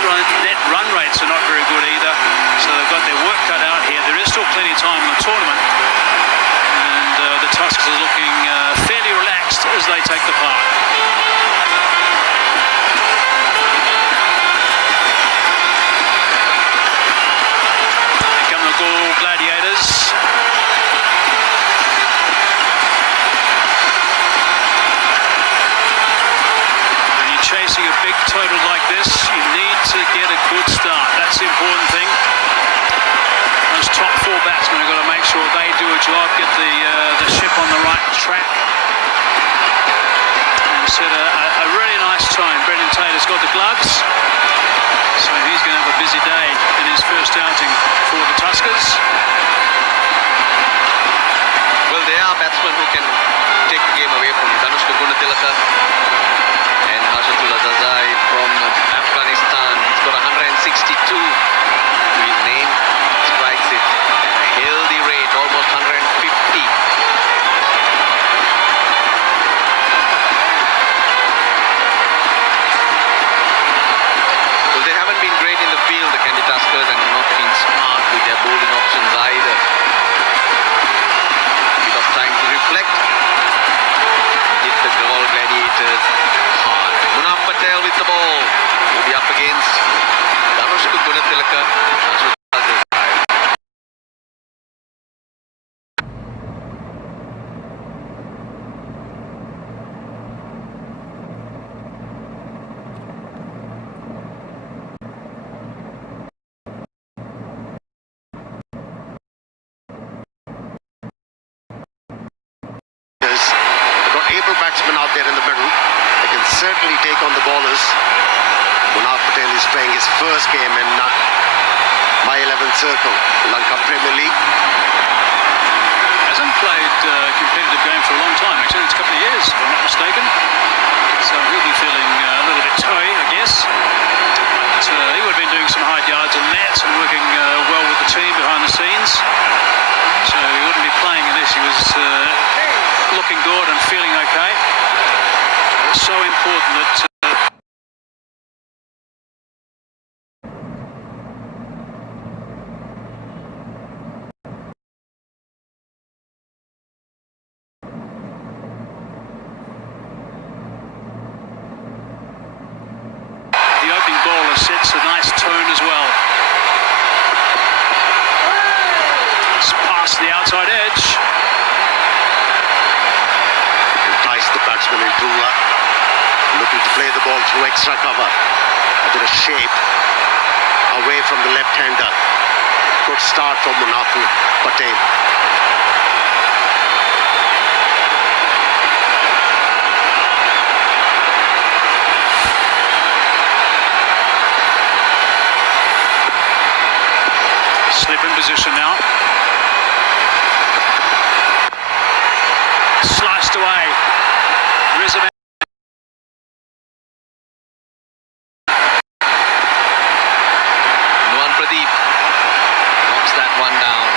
rates are not very good either, so they've got their work cut out here. There is still plenty of time in the tournament, and the Tuskers are looking fairly relaxed as they take the part. Here come the Galle Gladiators. Chasing a big total like this, you need to get a good start. That's the important thing. Those top 4 batsmen have got to make sure they do a job, get the ship on the right track, and set a really nice tone. Brendan Taylor's got the gloves, so he's going to have a busy day in his first outing for the Tuskers. Well, there are batsmen who can take the game away from Danushka Gunatilaka and Hashatullah Zazai from Afghanistan. He's got 162 to his name. Strikes it at a healthy rate, almost 150. Well, they haven't been great in the field, the Kandy Tuskers, and not been smart with their bowling options either. A bit of time to reflect. Hit the Galle Gladiators hard. Munaf Patel with the ball. Will be up against Danushka Gunatilaka. Able batsmen out there in the middle. They can certainly take on the bowlers. Munaf Patel is playing his first game in My 11th Circle, Lanka Premier League. Hasn't played a competitive game for a long time, actually. It's a couple of years, if I'm not mistaken. So he'll be feeling a little bit toey, I guess. But he would have been doing some hard yards and nets and working well with the team behind the scenes. So he wouldn't be playing unless he was looking good and feeling okay. It's so important that the opening bowler sets a nice tone as well. It's past the outside edge. The batsman in Dula looking to play the ball through extra cover. A bit of shape away from the left-hander. Good start from Munaf Patel. slip in position now. Sliced away. Rizam. Pradeep knocks that one down.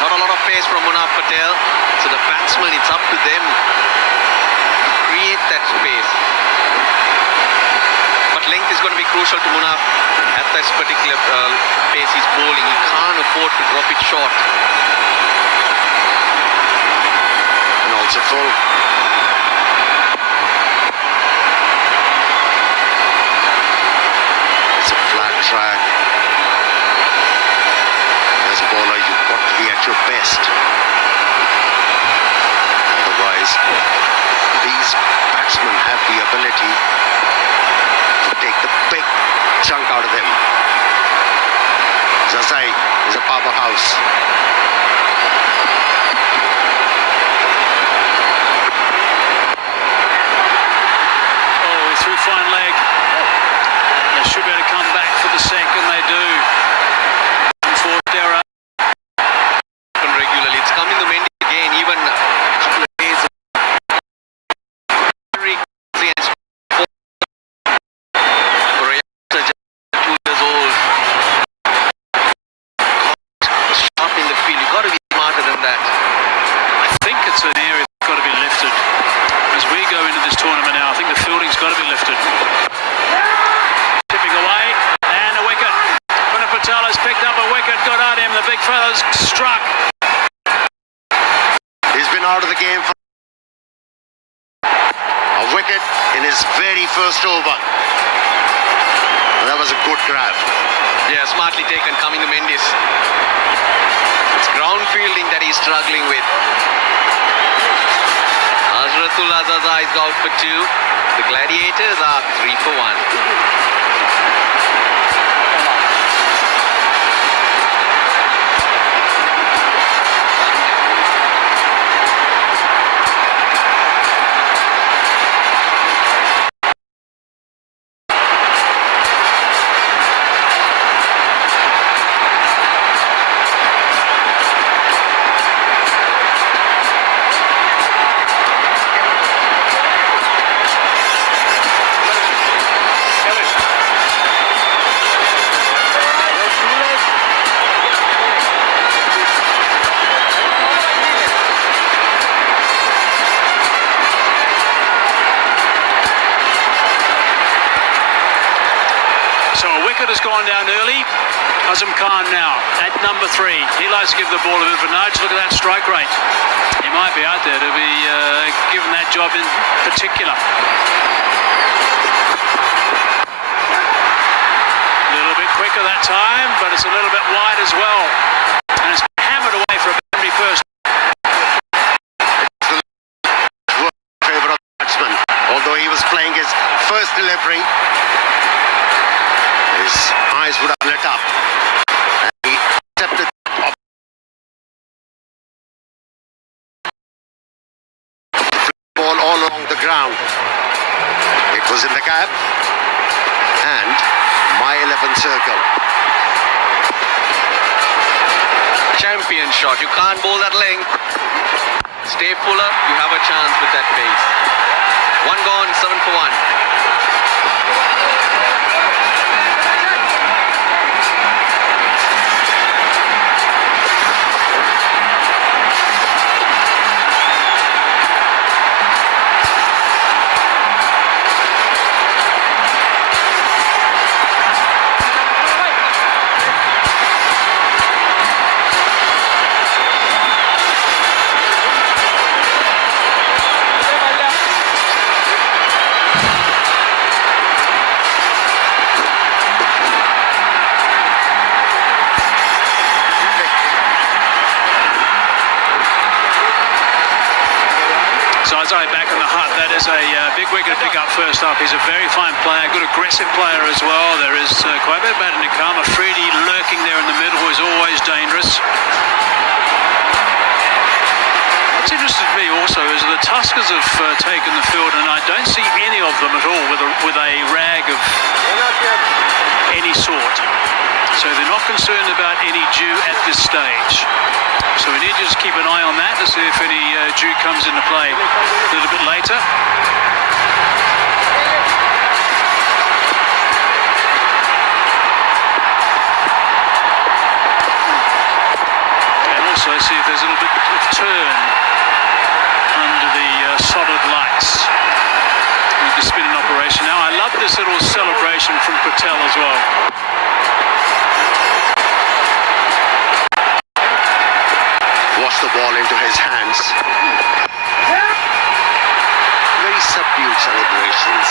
Not a lot of pace from Munaf Patel. So the batsmen, it's up to them to create that space. But length is going to be crucial to Munaf at this particular pace he's bowling. He can't afford to drop it short. And also full. It's a flat track. As a bowler, you've got to be at your best. Otherwise, these batsmen have the ability to take the big chunk out of them. Zazai is a powerhouse. Oh, he threw fine leg. They should be able to come back for the second. They do. Unforced error. Regularly, it's coming to Mendy again. Even a couple of days. Very easy and for a youngster just 2 years old. Sharp in the field. You've got to be smarter than that. I think it's an area that's got to be lifted. As we go into this tournament now, I think the fielding's got to be lifted. Tipping away, and a wicket. Munaf Patel has picked up a wicket. Good on him. The big fella's struck. He's been out of the game for a wicket in his very first over. That was a good grab. Yeah, smartly taken coming to Mendes. It's ground fielding that he's struggling with. Hazratul Azaza is out for 2. The Gladiators are 3 for 1. Has gone down early. Azam Khan now at number 3. He likes to give the ball a bit of a nudge. Look at that strike rate. He might be out there to be given that job in particular. A little bit quicker that time, but it's a little bit wide as well. And it's hammered away for a boundary first. Favour of the batsman. Although he was playing his first delivery, his eyes would have lit up. And he accepted the ball all along the ground. It was in the gap and my 11th circle. Champion shot. You can't bowl that length. Stay fuller. You have a chance with that pace. 1 gone, 7 for 1. Back in the hut, that is a big wicket to pick up first up. He's a very fine player, good aggressive player as well. There is quite a bit about Nikam. Afridi lurking there in the middle, who is always dangerous. What's interested me also is the Tuskers have taken the field, and I don't see any of them at all with a rag of any sort. So they're not concerned about any dew at this stage. So we need to just keep an eye on that to see if any dew comes into play a little bit later. And also see if there's a little bit of turn under the solid lights with the spinning operation. Now I love this little celebration from Patel as well. Wash the ball into his hands. Very subdued celebrations.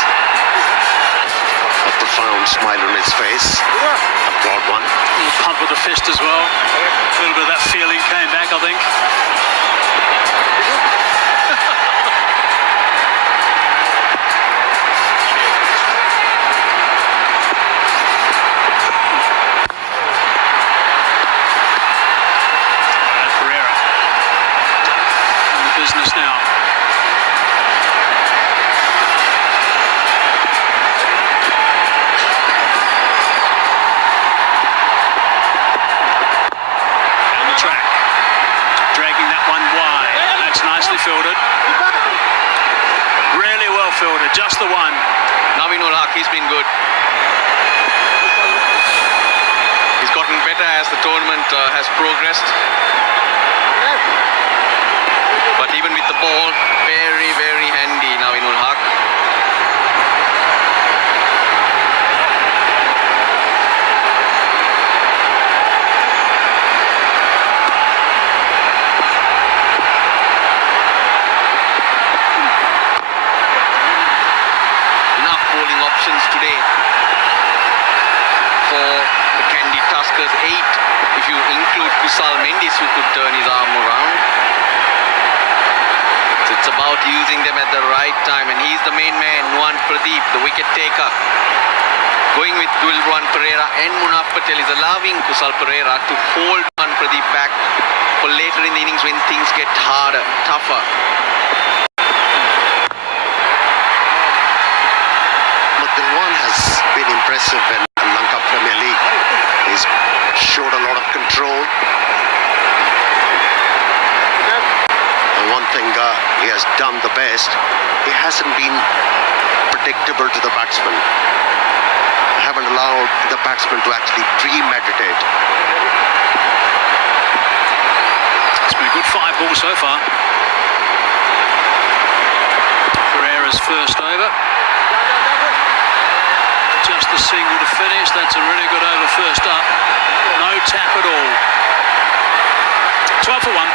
A profound smile on his face. A broad one. A little pump of the fist as well. A little bit of that feeling came back, I think. Business now. Down the track. Dragging that one wide. That's nicely fielded. Really well fielded. Just the one. Naveen ul Haq, he's been good. He's gotten better as the tournament has progressed. But even with the ball, very, very handy Naveen ul Haq. Enough bowling options today for the Kandy Tuskers. 8 if you include Kusal Mendis, who could turn his arm around. It's about using them at the right time, and he's the main man, Nuwan Pradeep, the wicket taker. Going with Dulruan Pereira and Munaf Patel is allowing Kusal Pereira to hold Nuwan Pradeep back for later in the innings when things get harder, tougher. But Dulruan has been impressive in Lanka Premier League. He's showed a lot of control. One thing he has done the best, he hasn't been predictable to the batsman. Haven't allowed the batsman to actually premeditate. It's been a good 5 balls so far. Pereira's first over. Just the single to finish. That's a really good over first up. No tap at all. 12 for 1.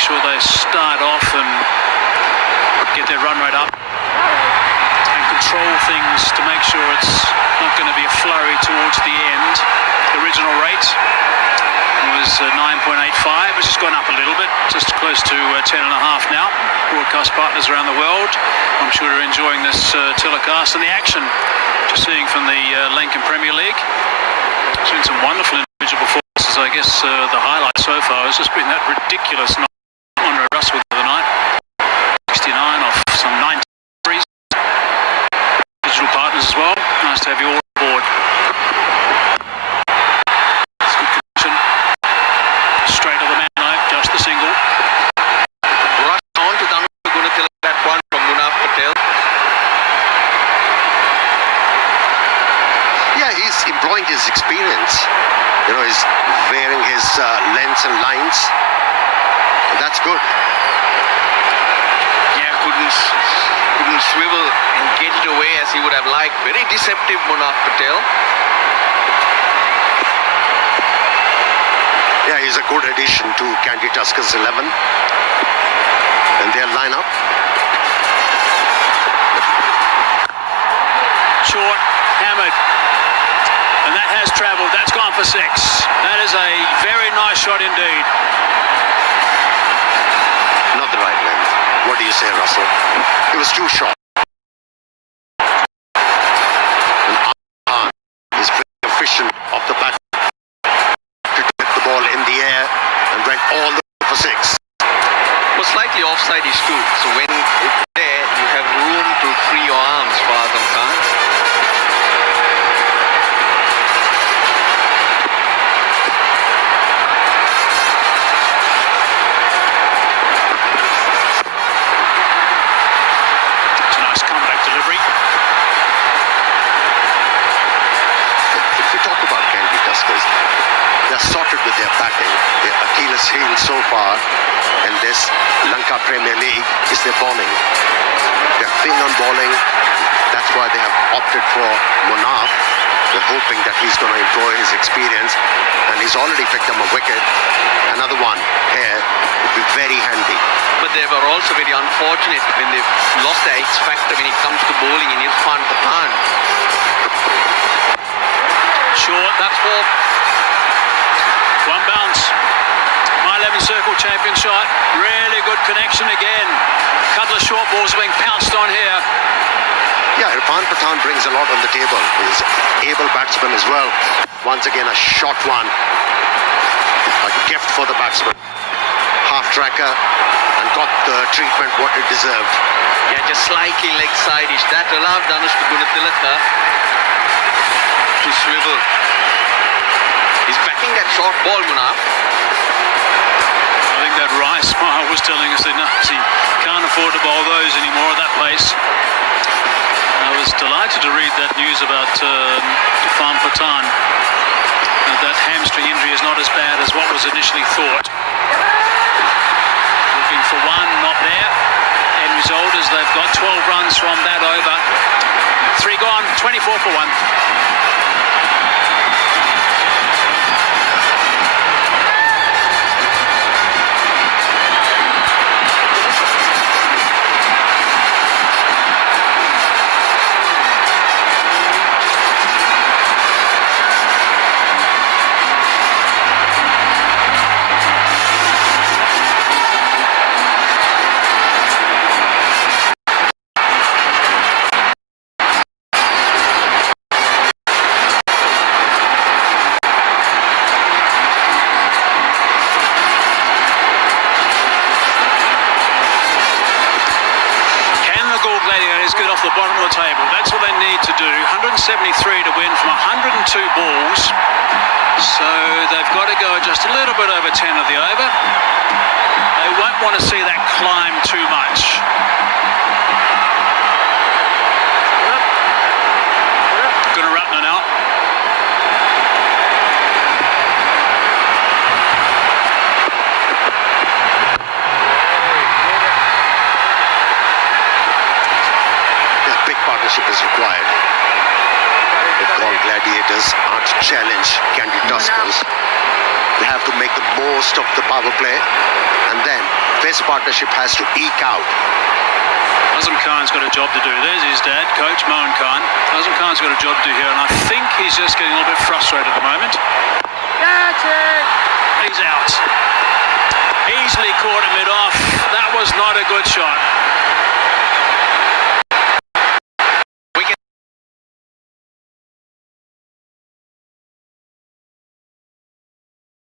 Sure they start off and get their run rate up and control things to make sure it's not going to be a flurry towards the end. The original rate was 9.85, which has gone up a little bit, just close to 10.5 now. Broadcast partners around the world, I'm sure are enjoying this telecast and the action just seeing from the Lanka Premier League. Seen some wonderful individual performances. I guess the highlight so far has just been that ridiculous Russell the other night, 69 off some 90 threes. Digital partners as well. Nice to have you all on board. It's good connection. Straight to the man though, just the single. Rush on to Dambulla Viiking, that one from Munaf Patel. Yeah, he's employing his experience. You know, he's wearing his lengths and lines. That's good. Yeah, couldn't swivel and get it away as he would have liked. Very deceptive, Munaf Patel. Yeah, he's a good addition to Kandy Tuskers 11. And their lineup. Short, hammered. And that has travelled. That's gone for 6. That is a very nice shot indeed. Not the right length. What do you say, Russell? It was too short. And is very efficient off the bat to get the ball in the air and went all the way for 6. Was slightly offside is too. So when it's there, you have room to free your arms for Azam Khan. It's a nice comeback delivery. If we talk about Kandy Tuskers, they're sorted with their batting. Their Achilles heel so far in this Lanka Premier League is their bowling. They're thin on bowling. That's why they have opted for Monaf. They're hoping that he's going to employ his experience, and he's already picked them a wicket. Another one here would be very handy. But they were also very unfortunate when they lost their X factor when it comes to bowling in Irfan Pathan. Short, that's 4. One bounce. My 11 circle champion shot. Really good connection again. Couple of short balls being pounced on here. Yeah, Irfan Pathan brings a lot on the table. He's an able batsman as well. Once again, a short one. A gift for the batsman. Half tracker and got the treatment what it deserved. Yeah, just slightly leg side-ish. That allowed Dhanush Gunatilaka to swivel. He's backing that short ball, Munaf. I think that Rice smile was telling us that no, he can't afford to bowl those anymore at that pace. I was delighted to read that news about Irfan Pathan. That hamstring injury is not as bad as what was initially thought. Looking for one, not there. End result is they've got 12 runs from that over. 3 gone, 24 for 1. Gladiators get off the bottom of the table. That's what they need to do. 173 to win from 102 balls. So they've got to go just a little bit over 10 of the over. They won't want to see that climb too much. Gunaratne now. Partnership is required. The Galle Gladiators are to challenge Kandy Tuskers. They have to make the most of the power play, and then this partnership has to eke out. Azam Khan's got a job to do. There's his dad, Coach Mohan Khan. Azam Khan's got a job to do here, and I think he's just getting a little bit frustrated at the moment. That's it! He's out. Easily caught him mid-off. That was not a good shot.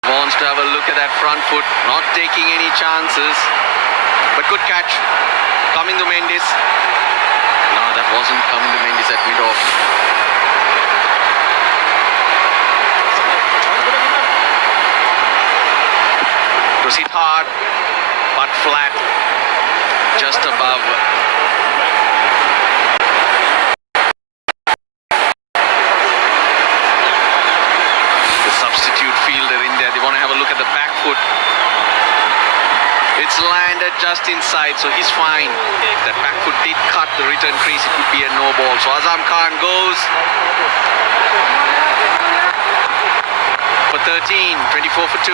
Wants to have a look at that front foot, not taking any chances, but good catch. Kamindu Mendis. No, that wasn't Kamindu Mendis at mid-off. It was hit hard, but flat, just above. Substitute fielder in there. They want to have a look at the back foot. It's landed just inside, so he's fine. That back foot did cut the return crease. It could be a no ball. So Azam Khan goes for 13, 24 for 2.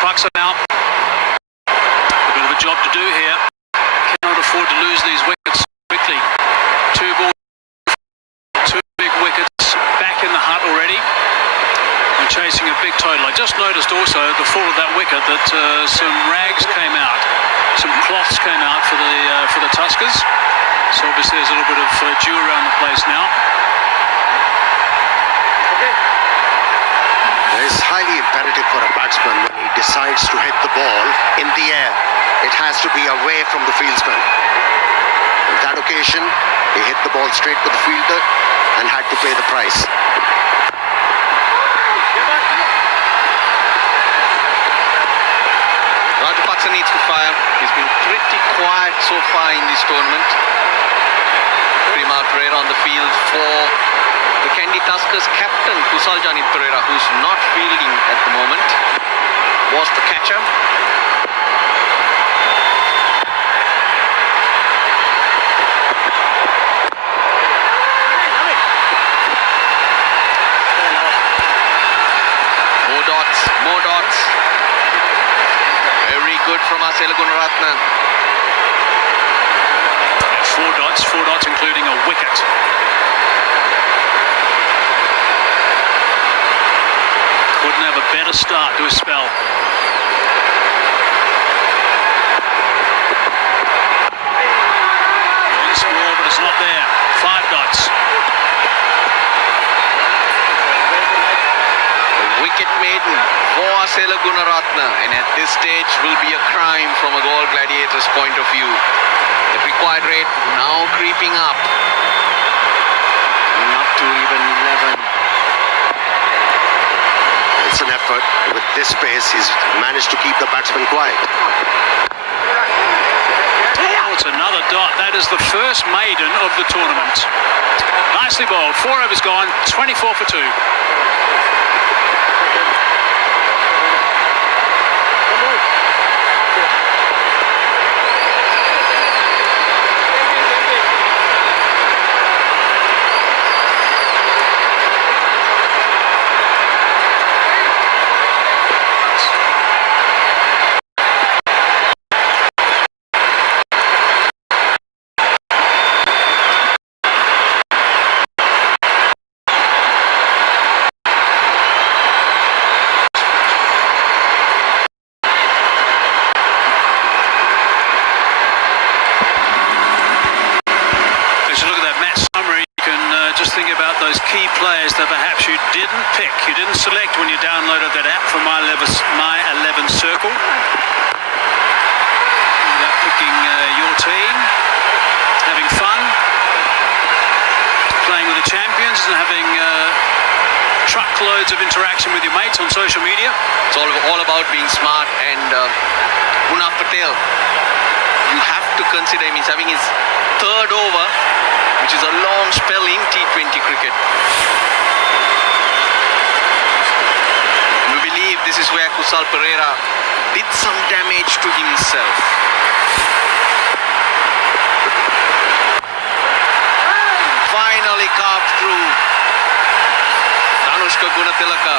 Bucks are out. A bit of a job to do here. Cannot afford to lose these wickets quickly. 2 balls, 2 big wickets back in the hut already. And chasing a big total. I just noticed also at the fall of that wicket that some rags came out, some cloths came out for the Tuskers. So obviously there's a little bit of dew around the place now. It's highly imperative for a batsman when he decides to hit the ball in the air. It has to be away from the fieldsman. On that occasion, he hit the ball straight to the fielder and had to pay the price. Rajapaksa needs to fire. He's been pretty quiet so far in this tournament. Prima Pereira on the field for the Kandy Tuskers captain Kusaljani Pereira, who's not fielding at the moment, was the catcher. More dots. Very good from Asela Gunaratne. 4 dots including a wicket. Couldn't have a better start to a spell. Once more, but it's not there. 5 dots. Wicket maiden for Asela Gunaratne, and at this stage will be a crime from a Galle Gladiators point of view. The required rate now creeping up. Up to even 11. It's an effort. With this pace, he's managed to keep the batsman quiet. Oh, it's another dot. That is the first maiden of the tournament. Nicely bowled. 4 overs gone. 24 for 2. Key players that perhaps you didn't pick, you didn't select when you downloaded that app from My 11 Circle. About picking your team, having fun, playing with the champions, and having truckloads of interaction with your mates on social media. It's all about being smart, and Munaf Patel, you have to consider him. He's having his 3rd over, which is a long spell in T20 cricket. We believe this is where Kusal Pereira did some damage to himself. Finally carved through. Danushka Gunatilaka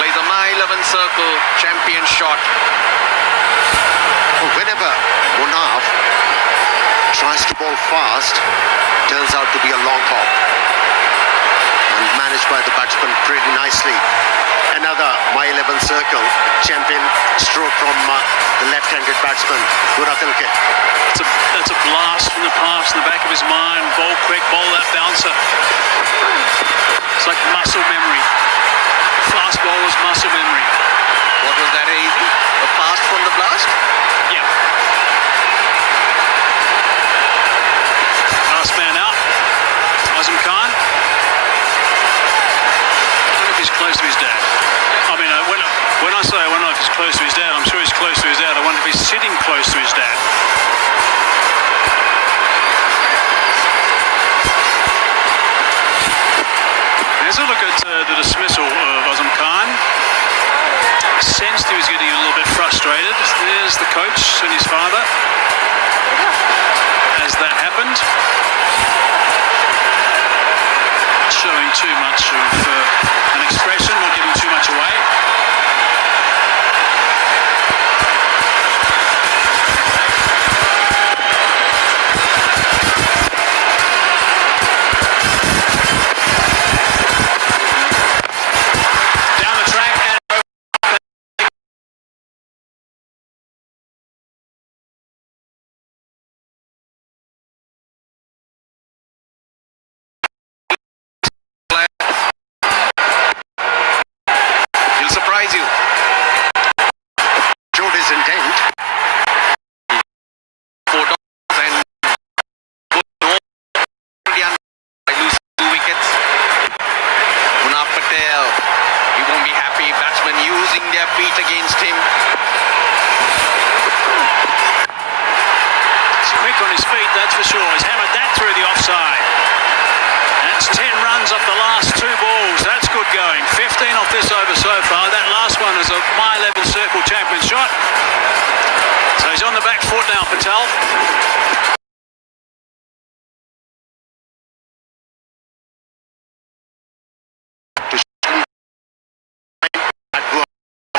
plays a My 11 Circle champion shot. Whenever Munaf tries to bowl fast, turns out to be a long hop. and managed by the batsman pretty nicely. Another my 11 circle, champion stroke from the left-handed batsman, Guratilke. That's a blast from the past in the back of his mind. Bowl quick, bowl that bouncer. It's like muscle memory. Fast bowler's muscle memory. What was that, easy? A pass from the blast? Yeah. Last man out. Azam Khan. I wonder if he's close to his dad. I mean, when I say I wonder if he's close to his dad, I'm sure he's close to his dad. I wonder if he's sitting close to his dad. There's a look at the dismissal of Azam Khan. Sensed he was getting a little bit frustrated. There's the coach and his father as that happened. Showing too much of an expression, not giving too much away.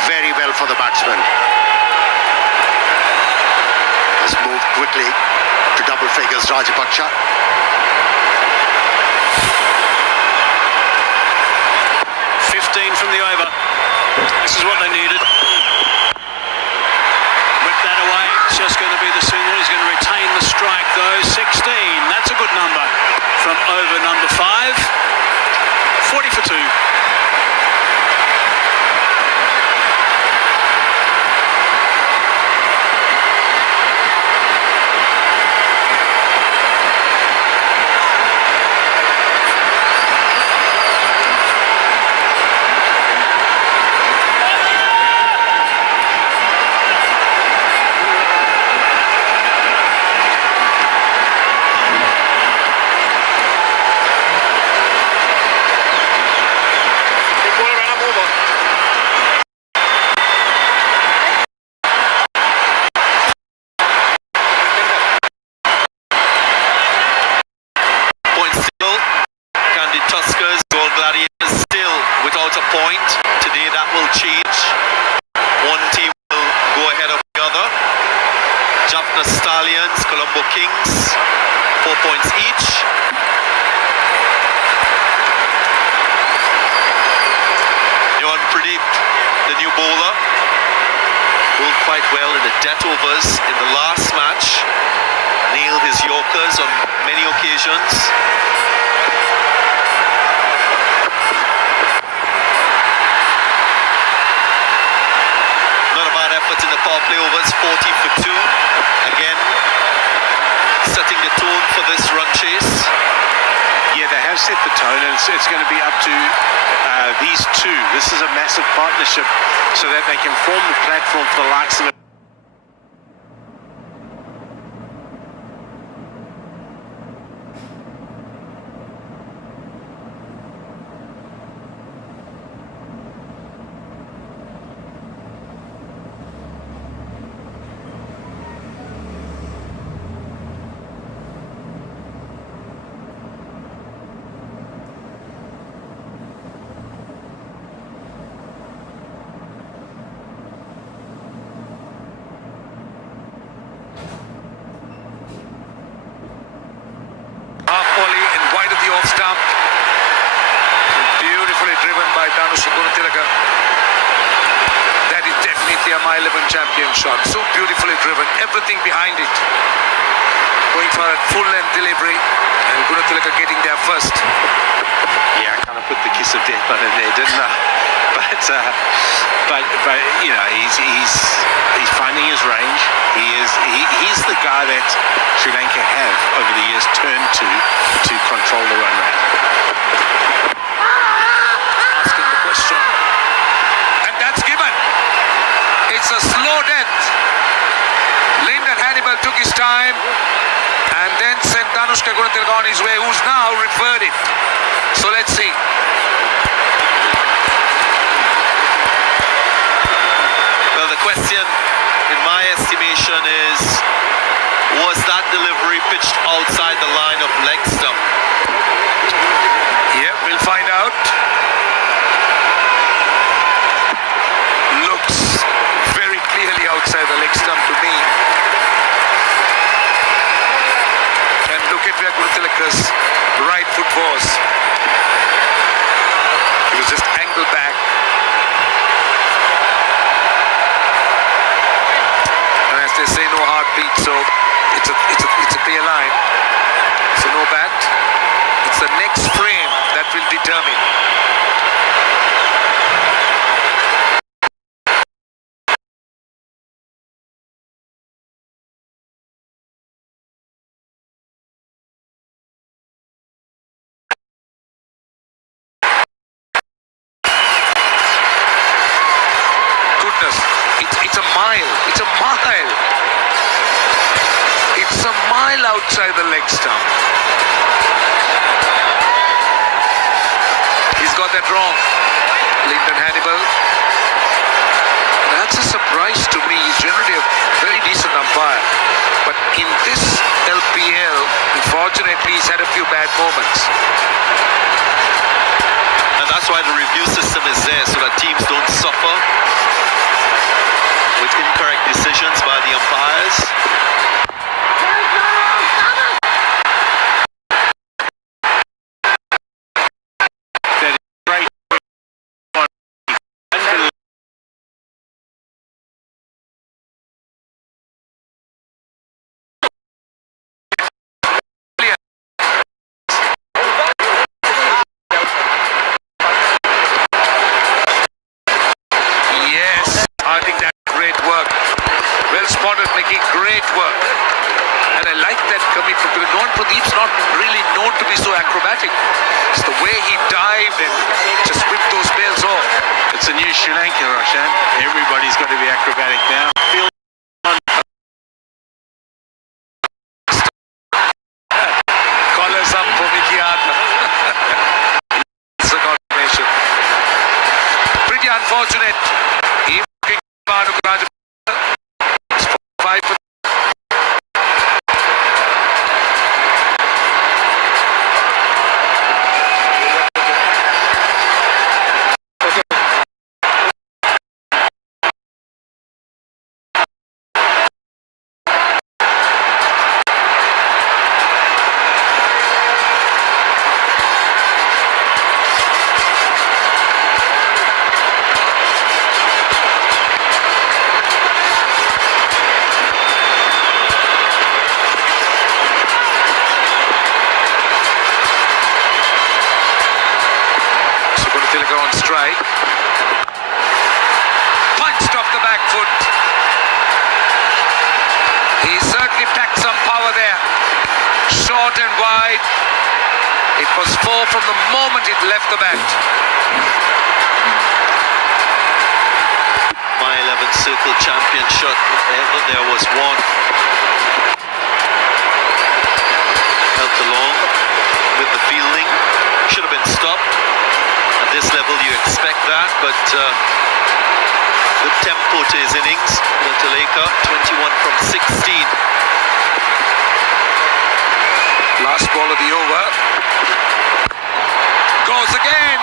Very well for the batsman. Has moved quickly to double figures, Rajapaksha. 15 from the over. This is what they needed. Whip that away. It's just going to be the single. He's going to retain the strike though. 16. That's a good number from over number 5. 40 for 2. Kandy Tuskers, Galle Gladiators still without a point. Today that will change. One team will go ahead of the other. Jaffna Stallions, Colombo Kings, 4 points each. Johan Pradeep, the new bowler, bowled quite well in the death overs in the last match. Nailed his Yorkers on many occasions. Not a bad effort in the power play overs, 40 for 2. Again, setting the tone for this run chase. Yeah, they have set the tone, and it's going to be up to these two. This is a massive partnership so that they can form the platform for the likes of Danush Gunatilaka. That is definitely a My 11 champion shot. So beautifully driven. Everything behind it. Going for a full length delivery. And Gunatilaka getting there first. Yeah, I kind of put the kiss of death on him there, didn't I? But you know, he's finding his range. He's the guy that Sri Lanka have over the years turned to control the run rate. Asking the question. And that's given. It's a slow death. Lyndon Hannibal took his time and then sent Danushka Gunatilaka on his way, who's now referred it. So let's see. Well, the question, in my estimation, is was that delivery pitched outside the line of leg stump? Yeah, we'll find out. Looks very clearly outside the leg stump to me. And look at where Gunatilaka's right foot was. He was just angled back. And as they say, no heartbeat, so it's a clear line. So no bat. It's the next frame that will determine. Goodness, it's a mile. It's a mile. It's a mile outside the leg stump. He's got that wrong. Lyndon Hannibal. That's a surprise to me. He's generally a very decent umpire. But in this LPL, unfortunately, he's had a few bad moments. And that's why the review system is there, so that teams don't suffer with incorrect decisions by the umpires. Great work. And I like that commitment because Pradeep's not really known to be so acrobatic. It's the way he dived and just whipped those bails off. It's a new Sri Lanka, Roshan. Everybody's got to be acrobatic now. Collars up for Vikiata. It's a confirmation. Pretty unfortunate. Strike. Punched off the back foot. He certainly packed some power there. Short and wide. It was 4 from the moment it left the bat. My 11 circle champion shot, if ever there was one. Helped along with the fielding. Should have been stopped. At this level you expect that, but good tempo to his innings. Gunatilaka, 21 from 16. Last ball of the over. Goes again.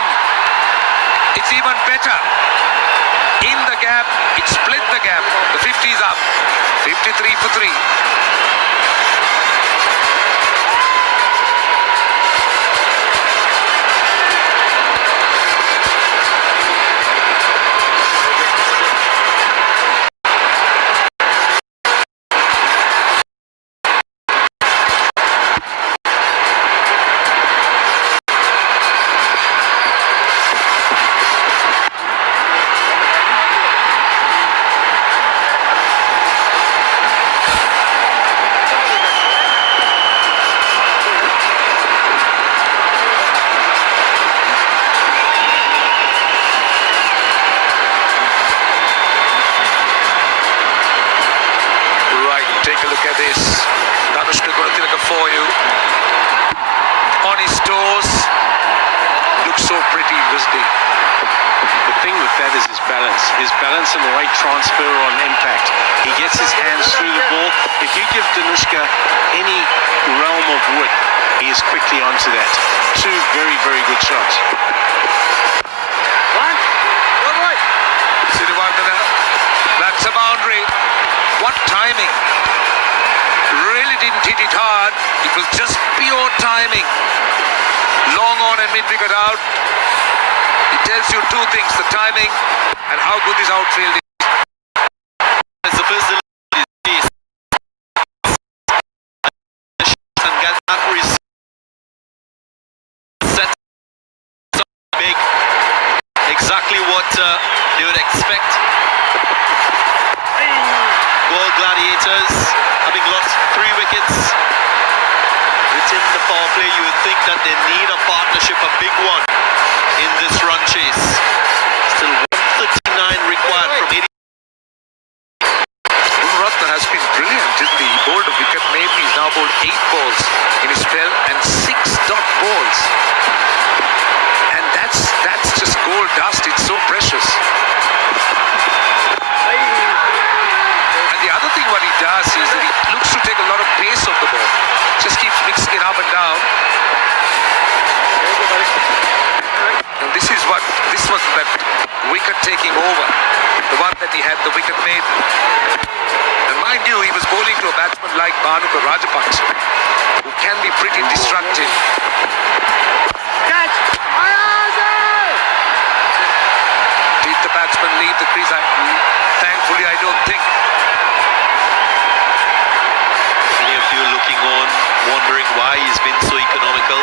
It's even better. In the gap, it split the gap. The 50 is up. 53 for 3. his balance and weight transfer on impact. He gets his hands through the ball. If you give Danushka any realm of width, he is quickly onto that. Two very, very good shots. Sirivardhana, that's a boundary. What timing. Really didn't hit it hard. It was just pure timing. Long on and mid-wicket out. It tells you two things, the timing and how good this outfield is. As the first piece and get that set big, exactly what they would expect. Galle Gladiators having lost 3 wickets within the power play. You would think that they need a partnership, a big one in this run chase. Still 139 required from 80. Ratna has been brilliant, isn't he? He bowled a wicket, maybe he's now bowled 8 balls in his spell and 6 dot balls. And that's just gold dust, it's so precious. And the other thing what he does is that he looks to take a lot of pace off the ball. Just keeps mixing it up and down. And this was that wicket taking over. The one that he had, the wicket made. And mind you, he was bowling to a batsman like Bhanuka Rajapaksa, who can be pretty destructive. Catch! Did the batsman leave the crease? Thankfully, I don't think. Many of you looking on, wondering why he's been so economical.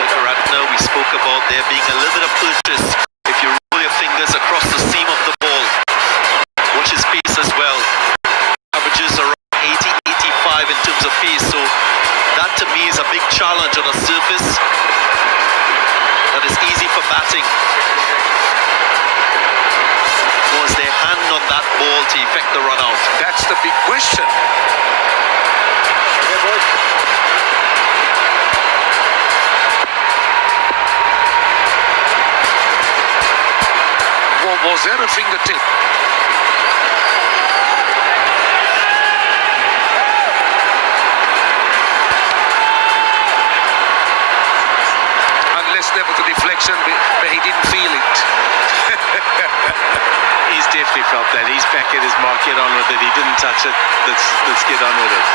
Like Ratna, we spoke about there being a little bit of purchase. If you roll your fingers across the seam of the ball, watch his pace as well. Averages around 80-85 in terms of pace. So that to me is a big challenge on a surface that is easy for batting. Was their hand on that ball to effect the run out? That's the big question. Was there a fingertip? Unless there was a deflection where he didn't feel it. He's definitely felt that. He's back at his mark, get on with it. He didn't touch it. Let's get on with it.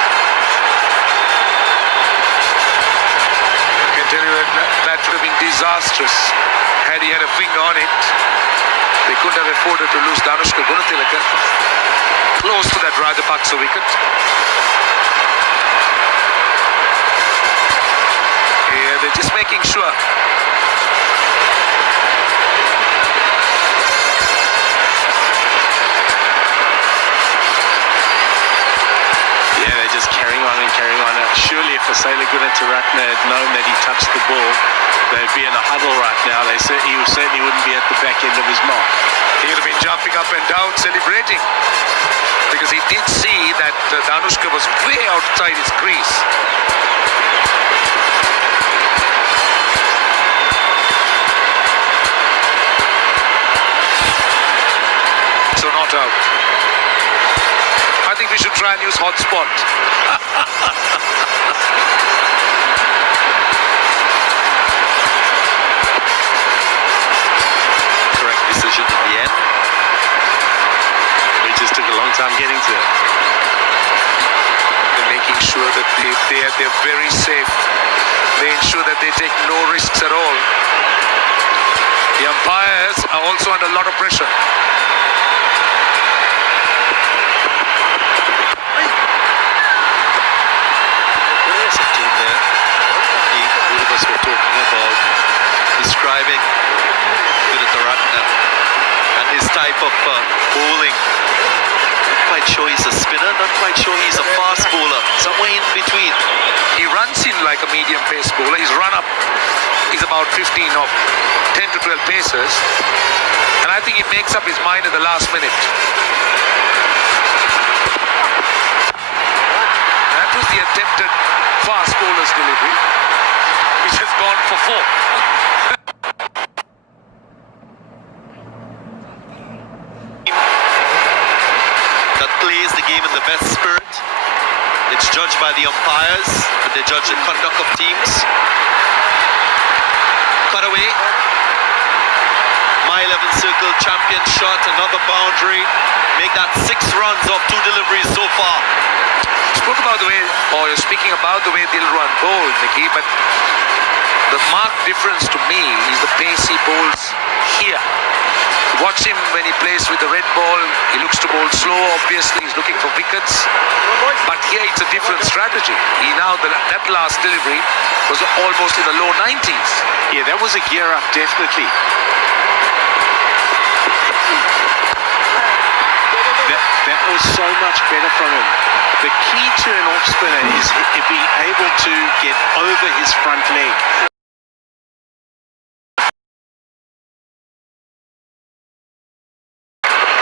I can tell you that would have been disastrous had he had a finger on it. They couldn't have afforded to lose Danushka Gunatilaka. Close to that Rajapaksa wicket. Yeah, they're just making sure. Yeah, they're just carrying on and carrying on. Surely if Asela Gunatilaka had known that he touched the ball, they'd be in a huddle right now. He certainly wouldn't be at the back end of his mark. He would have been jumping up and down, celebrating. Because he did see that Danushka was way outside his crease. So not out. I think we should try and use hotspot. Decision in the end. We just took a long time getting to it. They're making sure that they're very safe. They ensure that they take no risks at all. The umpires are also under a lot of pressure. There's a team there. All of us were talking about describing Ratna and his type of bowling. Not quite sure he's a spinner, not quite sure he's a fast bowler, somewhere in between. He runs in like a medium pace bowler. His run up is about 15 or 10 to 12 paces, and I think he makes up his mind at the last minute. That was the attempted fast bowler's delivery, which has gone for 4. judged by the umpires, and they judge the conduct of teams. Cut away. My 11 circle champion shot, another boundary. Make that 6 runs off 2 deliveries so far. Spoke about the way, or you're speaking about the way Dilruan bowled, Nicky, but the marked difference to me is the pace he bowls here. Watch him when he plays with the red ball. He looks to bowl slow. Obviously, he's looking for wickets. But here it's a different strategy. That last delivery was almost in the low 90s. Yeah, that was a gear up, definitely. That was so much better from him. The key to an off spinner is being able to get over his front leg.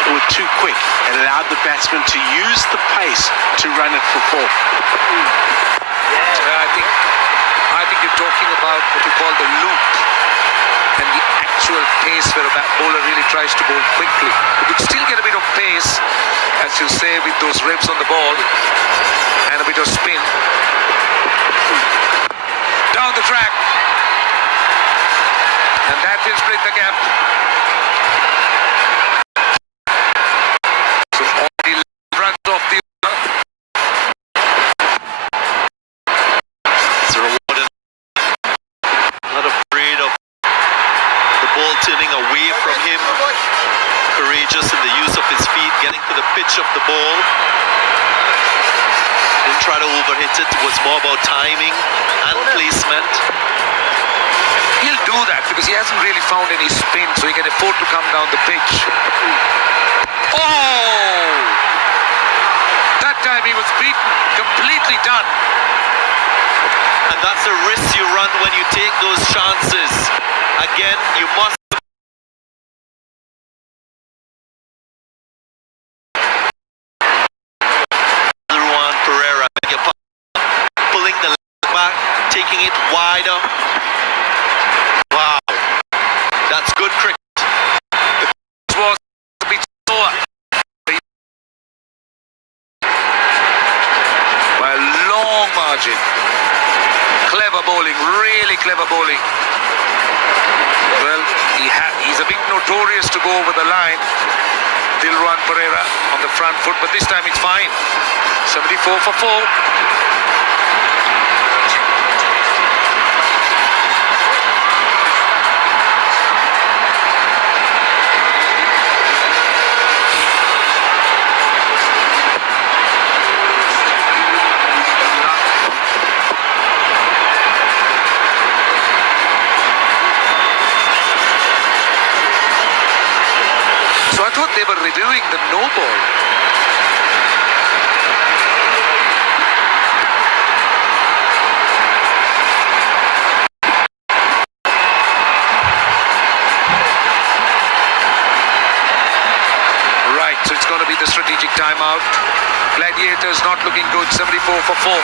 Were too quick and allowed the batsman to use the pace to run it for 4. I think you're talking about what you call the loop and the actual pace where a bowler really tries to bowl quickly. You could still get a bit of pace, as you say, with those revs on the ball and a bit of spin. Down the track. And that will split the gap. So only runs off the turning away from him, courageous in the use of his feet, getting to the pitch of the ball. Didn't try to overhit it, it was more about timing and placement. He'll do that because he hasn't really found any spin, so he can afford to come down the pitch. Oh! That time he was beaten, completely done. And that's the risk you run when you take those chances. Again, you must pulling the leg back, taking it wider. Wow, that's good cricket. It was a bit slower by a long margin. Clever bowling, really clever bowling. Well, he's a bit notorious to go over the line, Dilruan Pereira on the front foot, but this time it's fine. 74 for 4. So I thought they were reviewing the no ball. Right, so it's going to be the strategic timeout. Gladiators not looking good, 74 for 4.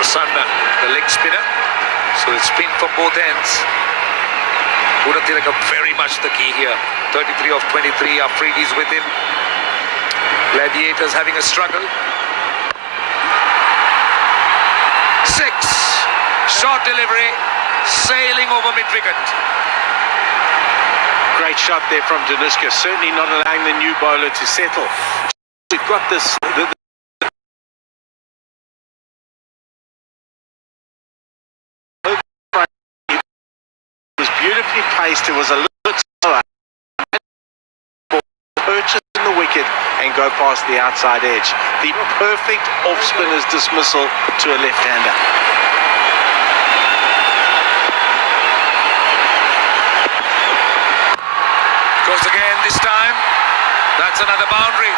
Prasanna, the leg spinner. So it's spin from both ends. Gunatilaka very much the key here. 33 of 23. Afridi's with him. Gladiators having a struggle. 6. Short delivery. Sailing over mid-wicket. Great shot there from Tuskers, certainly not allowing the new bowler to settle. We've got this. It was beautifully placed. It was a little bit slower. Purchase in the wicket and go past the outside edge. The perfect off-spinner's dismissal to a left-hander. Goes again this time. That's another boundary.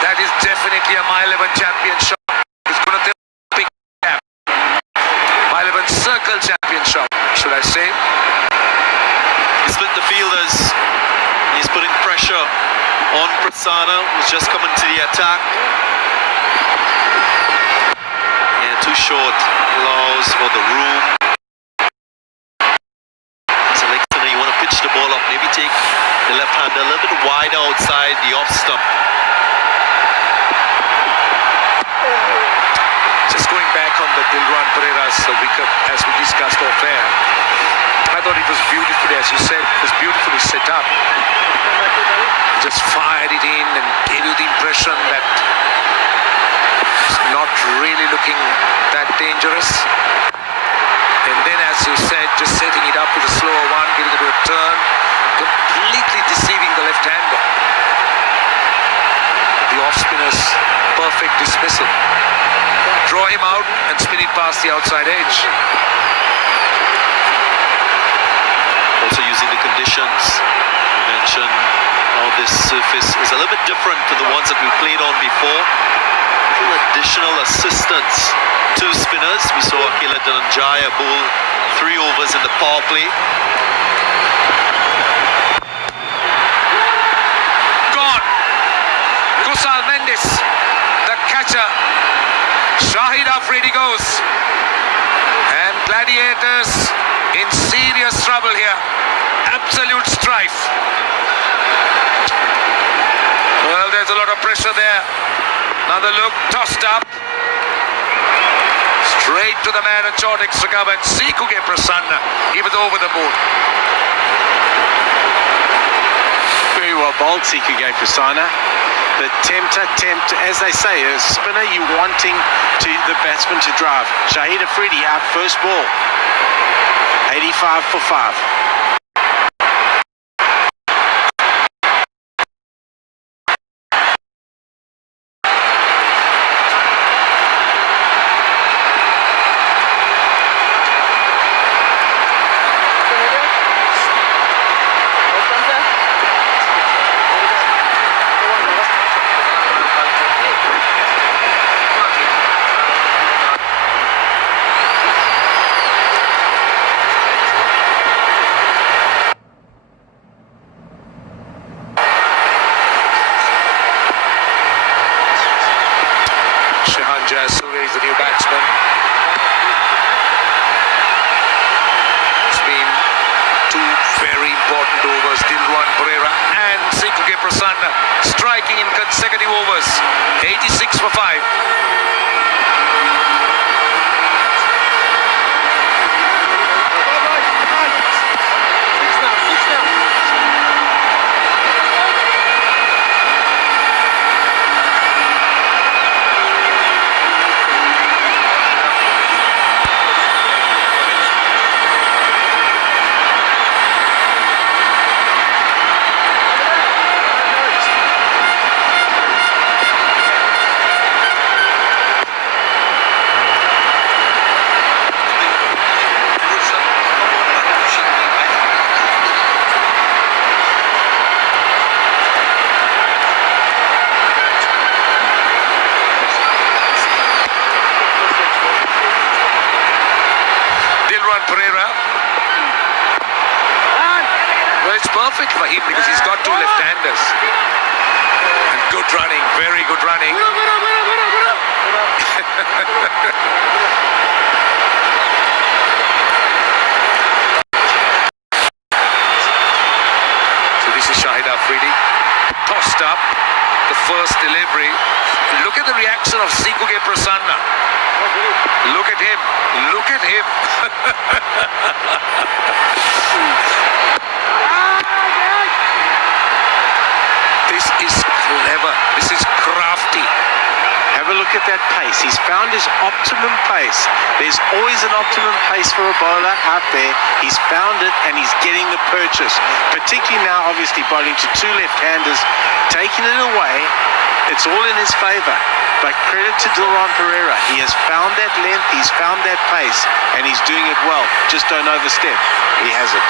That is definitely a Mile 11 champion shot. It's going to pick up. Mile 11 circle champion shot, should I say. He split the fielders. He's putting pressure on Prasanna, who's just coming to the attack. Yeah, too short. Allows for the room. You want to pitch the ball up, maybe take the left-hander a little bit wider outside the off stump. Just going back on the Dilruan Pereira's wicket, as we discussed off air, I thought it was beautifully, as you said, it was beautifully set up. He just fired it in and gave you the impression that it's not really looking that dangerous. And then, as you said, just setting it up with a slower one, giving it a turn, completely deceiving the left-hander. The off-spinner's perfect dismissal. Draw him out and spin it past the outside edge. Also using the conditions. You mentioned how this surface is a little bit different to the ones that we played on before. A little additional assistance. 2 spinners. We saw Galle Gladiators bowl 3 overs in the power play. Gone. Kusal Mendes, the catcher. Shahid Afridi goes. And Gladiators in serious trouble here. Absolute strife. Well, there's a lot of pressure there. Another look, tossed up. Straight to the man at short extra cover, and Sikuge Prasanna, he was over the moon. Very well bowled, Sikuge Prasanna. The tempt, as they say, a spinner you wanting the batsman to drive. Shahid Afridi out first ball. 85 for 5. Is the new batsman. It's been 2 very important overs. Dilruan Pereira and Sikuge Prasanna striking in consecutive overs. 86 for 5. Pereira. Well, it's perfect for him because he's got 2 left-handers. And good running, very good running. So this is Shahid Afridi. Tossed up. The first delivery. Look at the reaction of Sikuge Prasanna. Look at him. Look at him. This is clever. This is crafty. Have a look at that pace. He's found his optimum pace. There's always an optimum pace for a bowler out there. He's found it and he's getting the purchase. Particularly now, obviously, bowling to two left-handers, taking it away. It's all in his favour. But credit to Dilron Pereira. He has found that length, he's found that pace, and he's doing it well. Just don't overstep. He has it.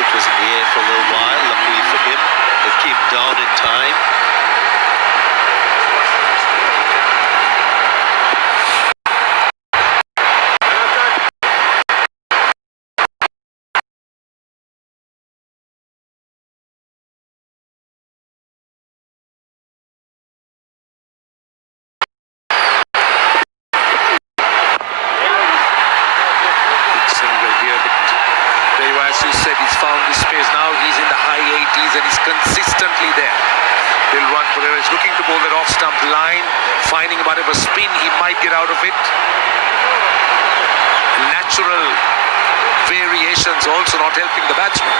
It was in the air for a little while. Luckily for him, it came down in time. Consistently there. Dilron Pereira is looking to bowl that off-stump line, finding whatever spin he might get out of it. Natural variations also not helping the batsman.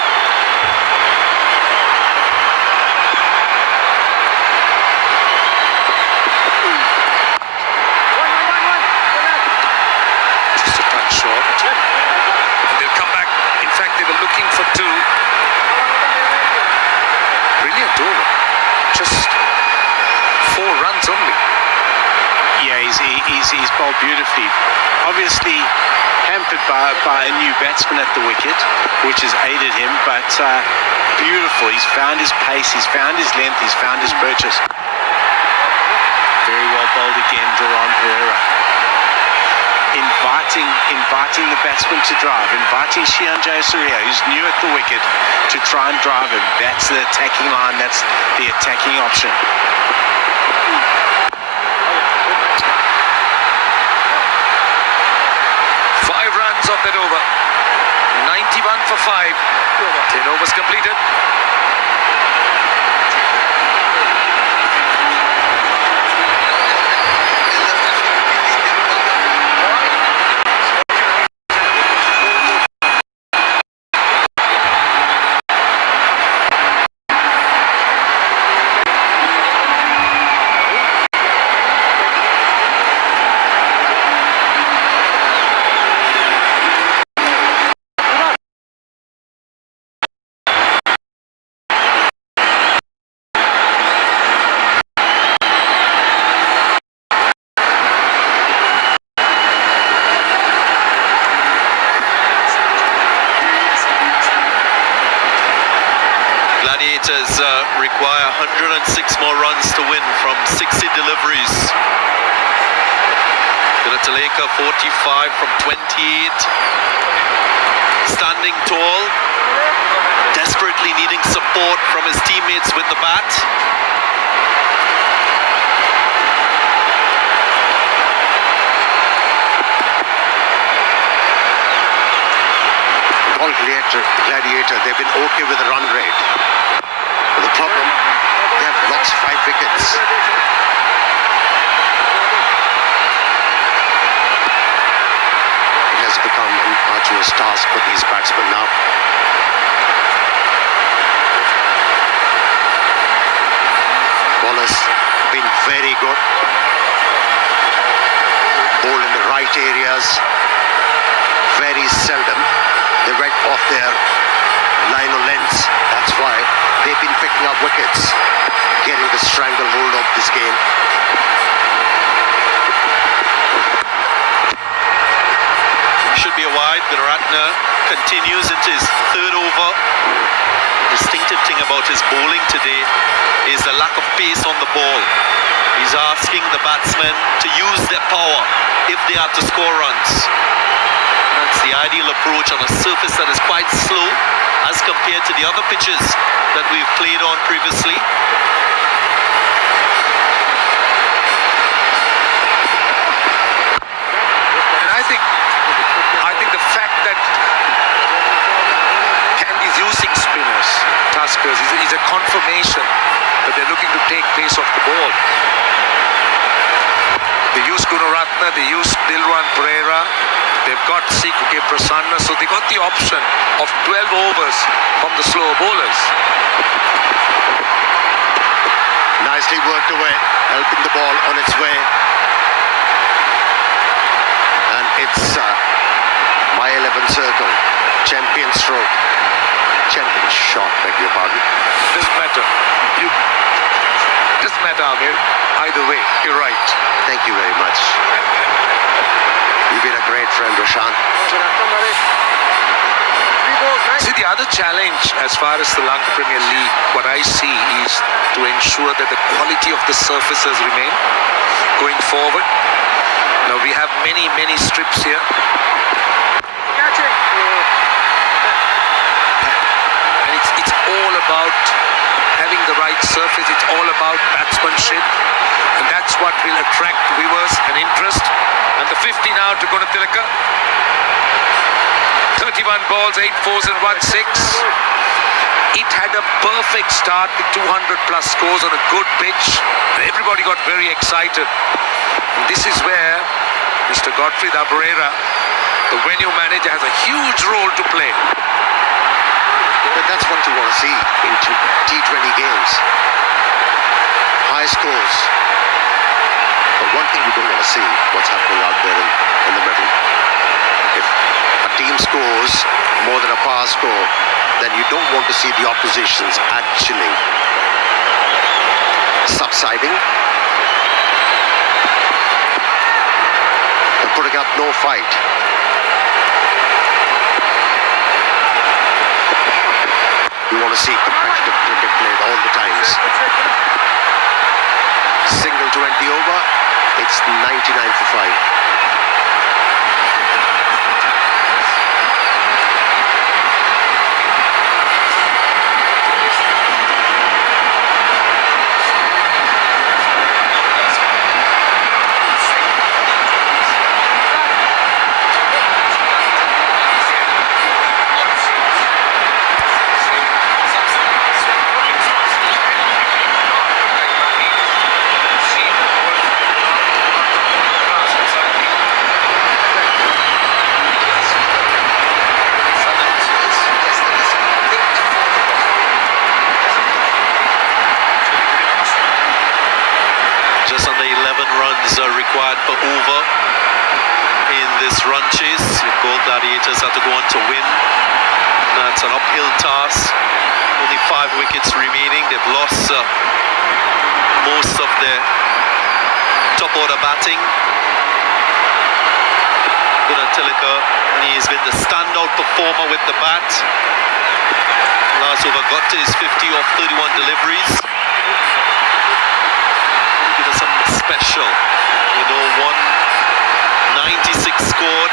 Just a touch short. And they'll come back. In fact, they were looking for two. Brilliant over. Just 4 runs only. Yeah, he's bowled beautifully. Obviously hampered by a new batsman at the wicket, which has aided him, but beautiful. He's found his pace, he's found his length, he's found his purchase. Very well bowled again, Dilron Pereira. Inviting the batsman to drive, inviting Shihan Jayasuriya, who's new at the wicket, to try and drive him. That's the attacking line, that's the attacking option. Five runs off that over. 91 for 5. 10 overs completed. Gladiators require 106 more runs to win from 60 deliveries. Lanka 45 from 28. Standing tall, desperately needing support from his teammates with the bat. All Gladiator, they've been okay with the run rate. But the problem, they have lost 5 wickets. It has become an arduous task for these batsmen now. Bowlers been very good. Bowl in the right areas. Very seldom they went off their line of lengths. That's why they've been picking up wickets, getting the stranglehold of this game. Should be a wide, but Ratner continues into his 3rd over. The distinctive thing about his bowling today is the lack of pace on the ball. He's asking the batsmen to use their power if they are to score runs. And It's the ideal approach on a surface that is quite slow as compared to the other pitches that we've played on previously. And I think the fact that Kandy's using spinners, Tuskers, is a confirmation that they're looking to take pace off the ball. They use Gunaratne, they use Dilruwan Pereira, they've got Sikuke Prasanna, so they got the option of 12 overs from the slower bowlers. Nicely worked away, helping the ball on its way. And it's my 11 circle, champion stroke, champion shot, beg your pardon. Doesn't matter. Doesn't matter, Amir. Either way, you're right. Thank you very much. You've been a great friend, Roshan. See, the other challenge as far as the Lanka Premier League, what I see is to ensure that the quality of the surfaces remain going forward. Now we have many strips here. And it's all about having the right surface. It's all about batsmanship. And that's what will attract viewers and interest. And the 50 now to Gunatilaka. 31 balls, 8 fours and 1 6. It had a perfect start with 200 plus scores on a good pitch. And everybody got very excited. And this is where Mr. Godfrey Abrera, the venue manager, has a huge role to play. But that's what you want to see in T20 games. High scores. But one thing you don't want to see, what's happening out there in the middle. If a team scores more than a par score, then you don't want to see the oppositions actually subsiding and putting up no fight. You want to see competitive cricket played all the times. Single 20 over, it's 99 for 5. Required for over in this run chase. Galle Gladiators have to go on to win. That's an uphill task. Only 5 wickets remaining. They've lost most of their top order batting. Gunatilaka, he's been the standout performer with the bat. Last over got to his 50 off 31 deliveries. Give us something special. 196 scored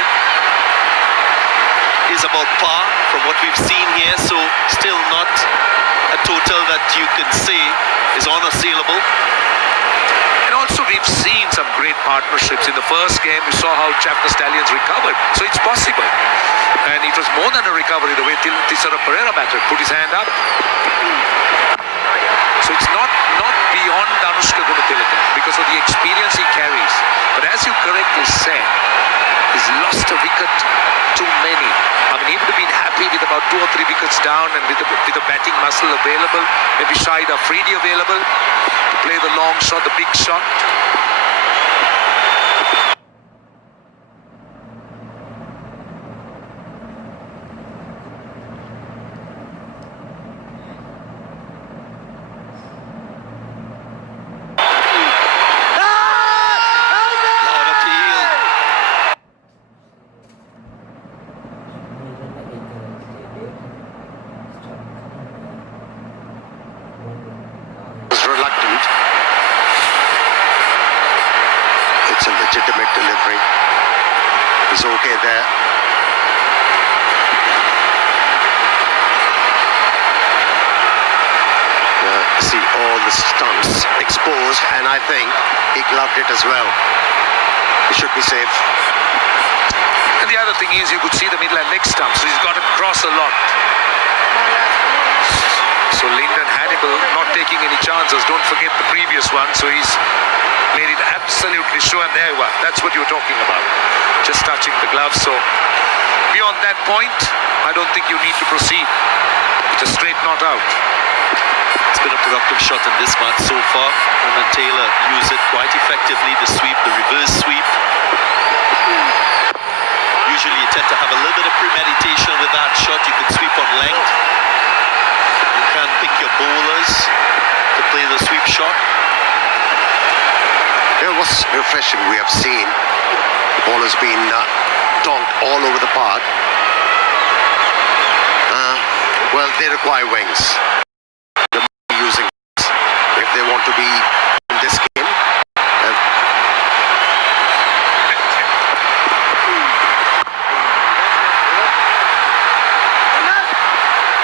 is about par from what we've seen here, so still not a total that you can say is unassailable. And also we've seen some great partnerships. In the first game we saw how Jaffna Stallions recovered, so it's possible. And it was more than a recovery, the way Tisara Pereira batted, put his hand up. So it's not beyond Danushka Gunatilaka because of the experience he carries. But as you correctly said, he's lost a wicket too many. I mean, he would have been happy with about 2 or 3 wickets down and with the batting muscle available, maybe Shahid Afridi available to play the long shot, the big shot. Legitimate delivery. He's okay there. See all the stumps exposed, and I think he gloved it as well. He should be safe. And the other thing is, you could see the middle and leg stumps, so he's got to cross a lot. So Lyndon Hannibal not taking any chances. Don't forget the previous one. So he's made it absolutely sure. And there you are. That's what you were talking about. Just touching the glove. So beyond that point, I don't think you need to proceed. It's a straight not out. It's been a productive shot in this match so far. And then Taylor used it quite effectively to sweep, the reverse sweep. Usually you tend to have a little bit of premeditation with that shot. You can sweep on length. You can pick your bowlers to play the sweep shot. It was refreshing. We have seen the ball has been donked all over the park. Well, they require wings. They're using wings if they want to be in this game.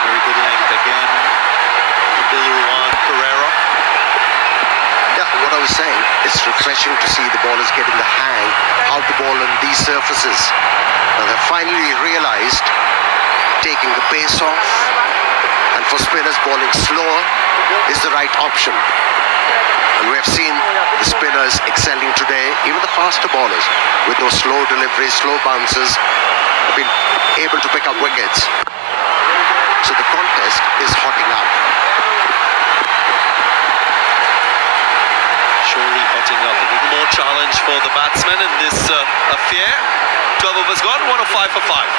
Very good length again. Bilruan Pereira. Yeah, what I was saying, it's refreshing to see the ballers getting the hang how to bowl on these surfaces. Now they finally realized taking the pace off, and for spinners bowling slower is the right option. And we have seen the spinners excelling today, even the faster bowlers with those slow deliveries, slow bounces, have been able to pick up wickets. So the contest is hotting up. Surely hotting up. A little more challenge for the batsmen in this affair. 12 overs gone, 105 for 5.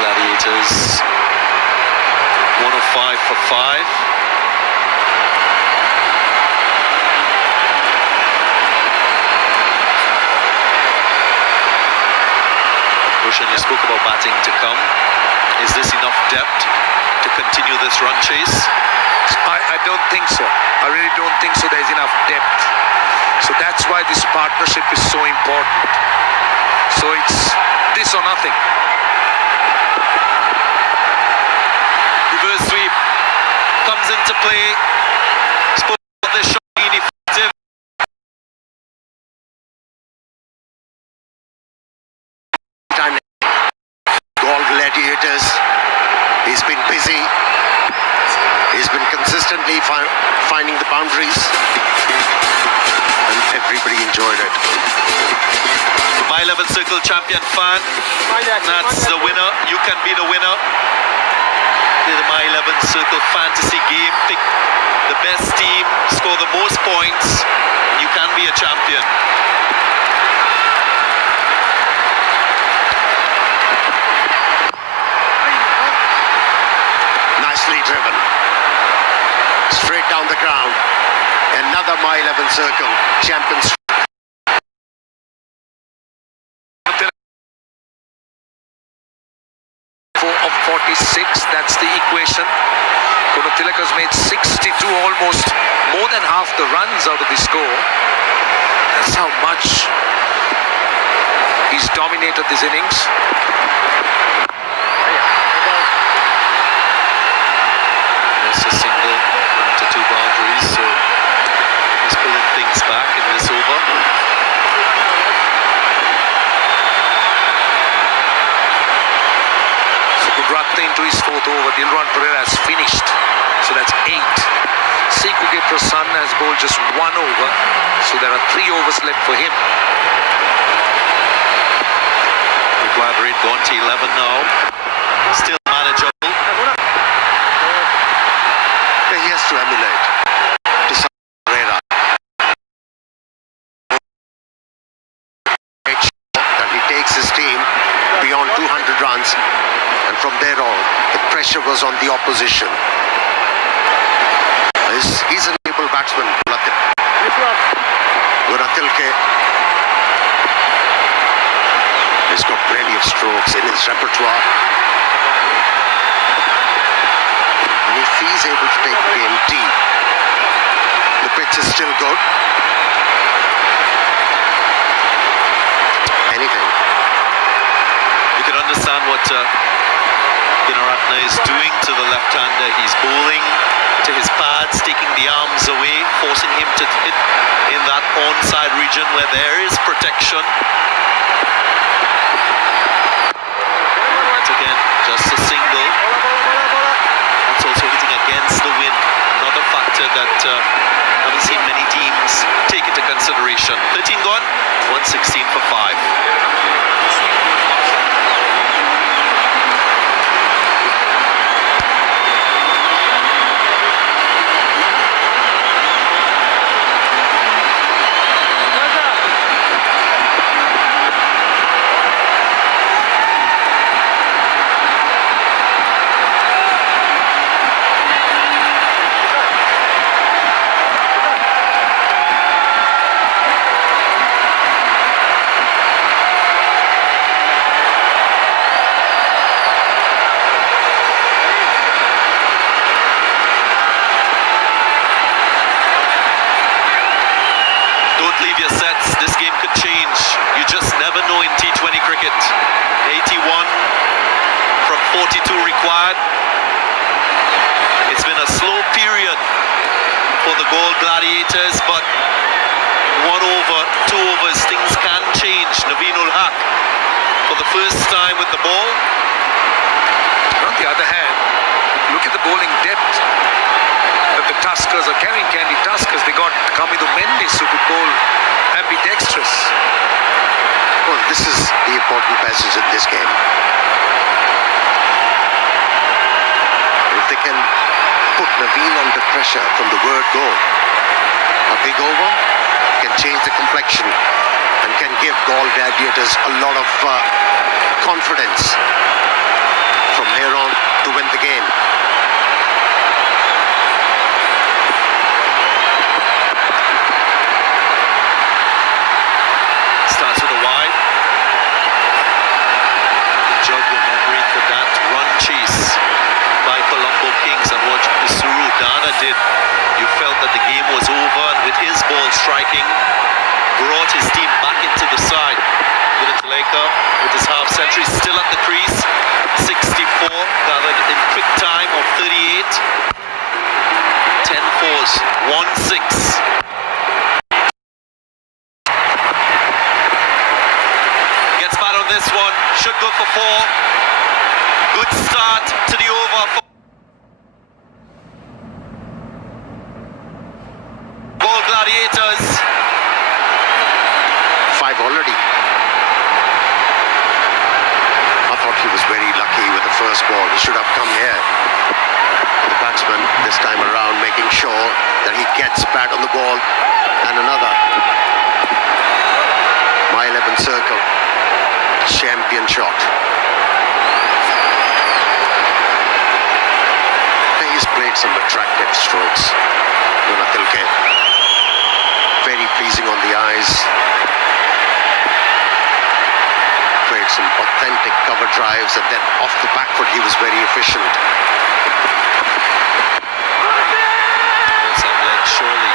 Gladiators 105 for 5. Roshan, you spoke about batting to come. Is this enough depth to continue this run chase? I don't think so. I really don't think so. There's enough depth. So that's why this partnership is so important. So it's this or nothing. Reverse sweep comes into play. Spoke about this shot being effective. Galle Gladiators. He's been busy. He's been consistently finding the boundaries. And everybody enjoyed it. My 11 Circle champion fan. That's the winner. You can be the winner. The My 11 Circle fantasy game. Pick the best team, score the most points. You can be a champion. Nicely driven. Straight down the ground. Another My 11 Circle champions. 4 of 46, that's the equation. Tilaka's made 62, almost more than half the runs out of the score. That's how much he's dominated this innings. It's a single, 1 to 2 boundaries, so he's pulling things back in this over. Ratna into his 4th over. Dilruwan Pereira has finished. So that's 8. Sekuge Prasanna has bowled just 1 over. So there are 3 overs left for him. Required rate gone to 11 now. Still manageable. He has to emulate. The pressure was on the opposition. He's an able batsman, Gunatilke. He's got plenty of strokes in his repertoire. And if he's able to take the game deep, the pitch is still good. Anything. You can understand what Gunaratne is doing to the left-hander. He's bowling to his pads, taking the arms away, forcing him to hit in that onside region where there is protection. Once again, just a single. That's also hitting against the wind. Another factor that I haven't seen many teams take into consideration. 13 gone, 116 for 5. Cricket. 81 from 42 required. It's been a slow period for the Galle Gladiators, but 1 over, 2 overs, things can change. Naveenul Haq for the first time with the ball. On the other hand, look at the bowling depth that the Tuskers are carrying. Kandy Tuskers, they got Kamidu Mendis who could bowl ambidextrous. Well, this is the important passage in this game. If they can put Naveen under pressure from the word go, a big over can change the complexion and can give Galle Gladiators a lot of confidence from here on to win the game. Starts with a wide. Good job with Amir for that run chase by Colombo Kings, and what Suru Dana did. You felt that the game was over, and with his ball striking, brought his team back into the side. Lanka with his half century still at the crease. 64 gathered in quick time of 38. 10 fours, 1-6. Gets bad on this one, should go for 4. Good start to the over for Galle Gladiators. 5 already. I thought he was very lucky with the first ball. He should have come here. The batsman this time around making sure that he gets back on the ball. And another. My 11 circle. Champion shot. He's played some attractive strokes. Gunatilke. Very pleasing on the eyes. Played some authentic cover drives, and then off the back foot he was very efficient. Some leg surely.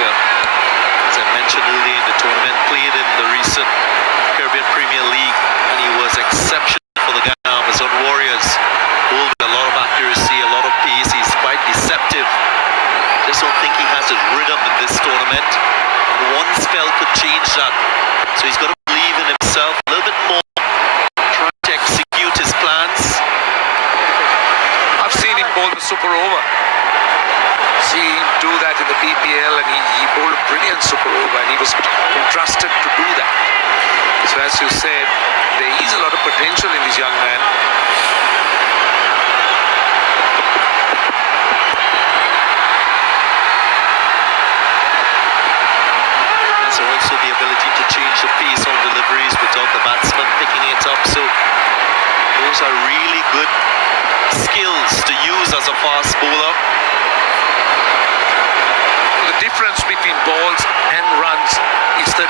As I mentioned earlier in the tournament, played in the recent Caribbean Premier League, and he was exceptional for the Ghana Amazon Warriors. Bowled with a lot of accuracy, a lot of pace. He's quite deceptive. Just don't think he has his rhythm in this tournament. One spell could change that. So he's got to believe in himself a little bit more, trying to execute his plans. I've seen him bowl the super over. See him do that in the PPL, and he bowled a brilliant super over, and he was entrusted to do that. So as you said, there is a lot of potential in this young man. There's also the ability to change the pace on deliveries without the batsman picking it up. So those are really good skills to use as a fast bowler. The difference between balls and runs is 35,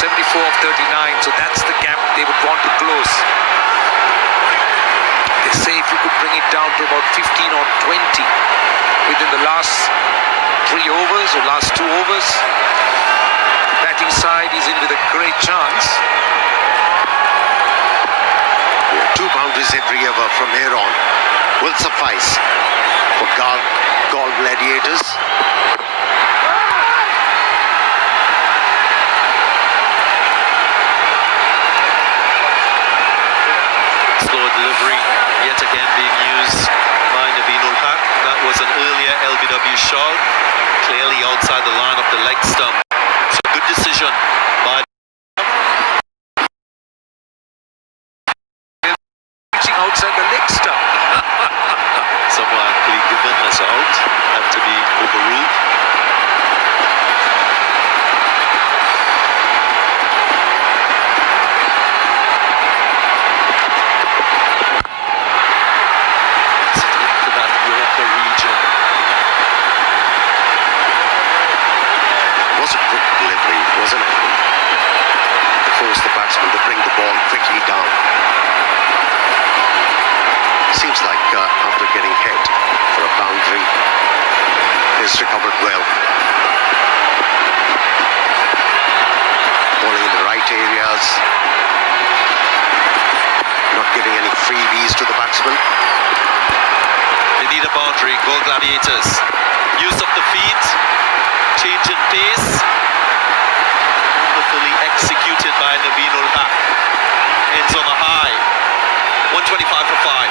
74 of 39, so that's the gap they would want to close. They say if you could bring it down to about 15 or 20 within the last 3 overs or last 2 overs, the batting side is in with a great chance. 2 boundaries every over from here on will suffice for Galle Gladiators. Slower delivery yet again being used by Naveen ul Haq. That was an earlier LBW shot, clearly outside the line of the leg stump. So good decision by Reaching outside the leg stump. someone actually given as out, had to be overruled. Into that Yorker region. Was a good delivery, wasn't it? To force the batsman to bring the ball quickly down. Seems like after getting hit for a boundary, he's recovered well. Bowling in the right areas, not giving any freebies to the batsman. They need a boundary. Galle Gladiators. Use of the feet, change in pace. Wonderfully executed by Naveen ul Haq. Ends on a high. 125 for 5.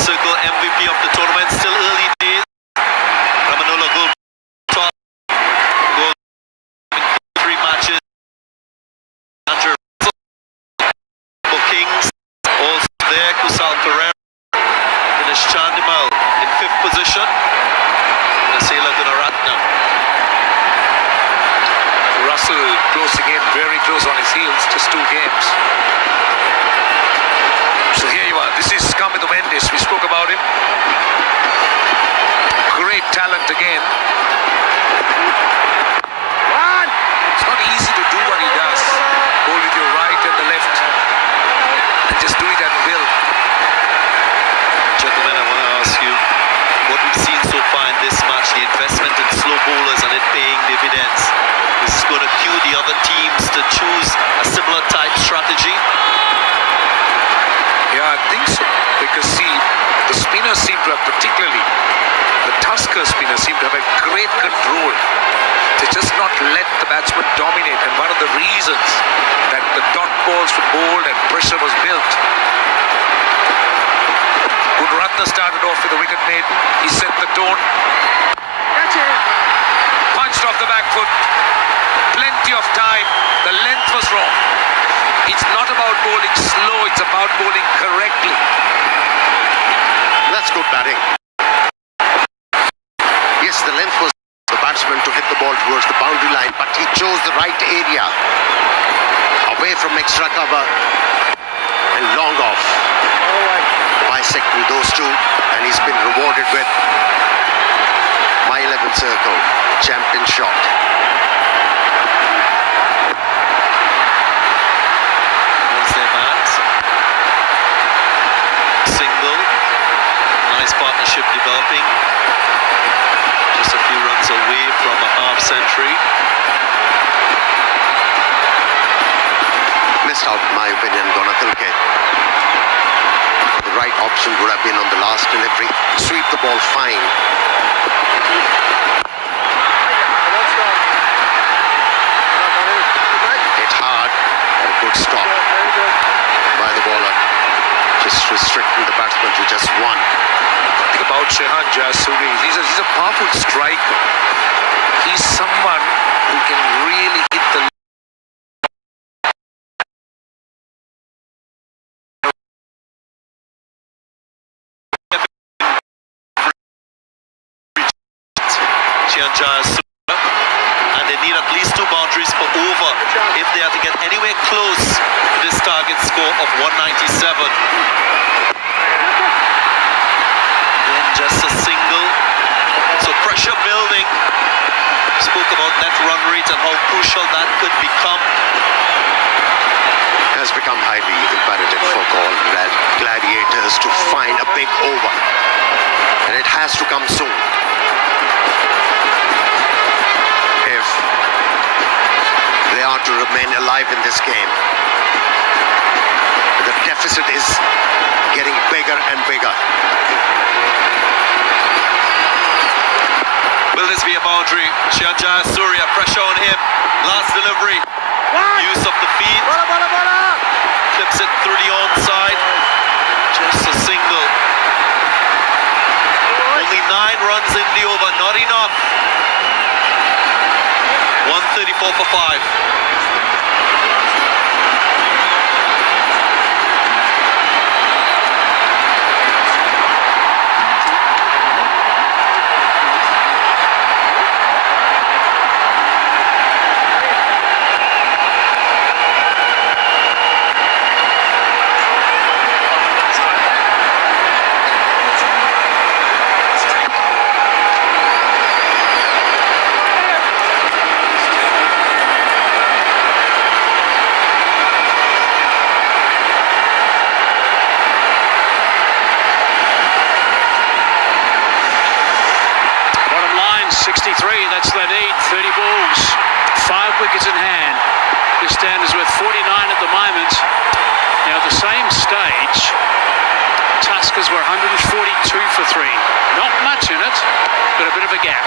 Circle MVP of the tournament, still early days. Ramanola goal top, goal in 3 matches. Andrew Colombo Kings also there. Kusal Pereira finished Chandimal in 5th position. Nasela Gunaratnam. Russell closing in, very close on his heels, just 2 games. So here you are, this is Kamil Mendes, we spoke about him. Great talent again. It's not easy to do what he does. Bowl with your right and the left. And just do it at will. Gentlemen, I want to ask you, what we've seen so far in this match, the investment in slow bowlers and it paying dividends, is this going to cue the other teams to choose a similar type strategy? Yeah, I think so. Because see, the spinners seem to have, particularly the Tusker spinners seem to have a great control. They just not let the batsman dominate. And one of the reasons that the dot balls were bowled and pressure was built. Gunaratne started off with a wicket maiden. He set the tone. That's it. Punched off the back foot. Plenty of time. The length was wrong. It's not about bowling slow, it's about bowling correctly. That's good batting. Yes, the length was the batsman to hit the ball towards the boundary line, but he chose the right area. Away from extra cover and long off. Bisecting those two, and he's been rewarded with my 11th circle, champion shot. Single, nice partnership developing, just a few runs away from a half century. Miss missed out, in my opinion, Gonathilke. The right option would have been on the last delivery. Sweep the ball fine. Hit hard. A good stop by the bowler. Just restricting the batsman to just one. Think about Shehan Jasuri. He's a powerful striker. He's someone who can really hit the and they need at least 2 boundaries for over if they are to get anywhere close to this target score of 197. Then just a single. So pressure building. Spoke about net run rate and how crucial that could become. Has become highly imperative for Gladiators to find a big over. And it has to come soon. If they are to remain alive in this game. The deficit is getting bigger and bigger. Will this be a boundary? Shehan Surya, pressure on him. Last delivery. Use of the feet. Clips it through the onside. Just a single. Only 9 runs in the over, not enough. 134 for 5. That's the need. 30 balls, 5 wickets in hand. This stand is worth 49 at the moment. Now at the same stage, Tuskers were 142 for 3. Not much in it, but a bit of a gap.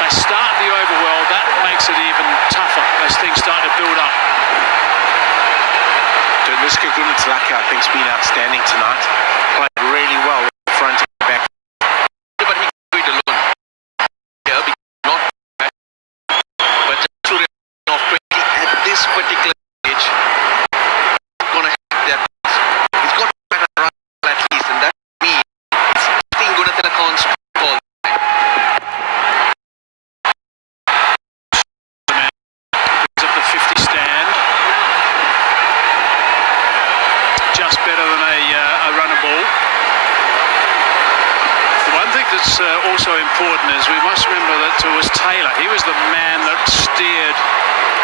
They start the over well. That makes it even tougher as things start to build up. Danuska Gunatulaka, I think, has been outstanding tonight. Played really well front and back. But he can do it alone. Yeah, not bad. But Surya off 20 at this particular stage, he's going to have that. He's got to have a run at least, and that means I think Gunatulaka on strike all the time. Brings up the 50 stand. Just better than a runner ball. One thing that's also important is we must remember that it was Taylor. He was the man that steered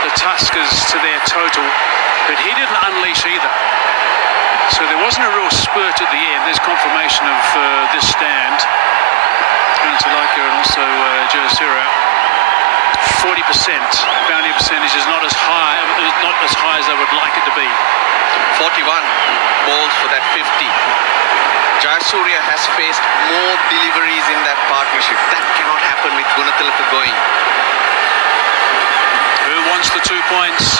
the Tuskers to their total, but he didn't unleash either. So there wasn't a real spurt at the end. There's confirmation of this stand. Gunatulaka and also Jasura. 40% boundary percentage is not as high as they would like it to be. 41 balls for that 50. Jayasuriya has faced more deliveries in that partnership. That cannot happen with Gunatulaka going. Who wants the 2 points?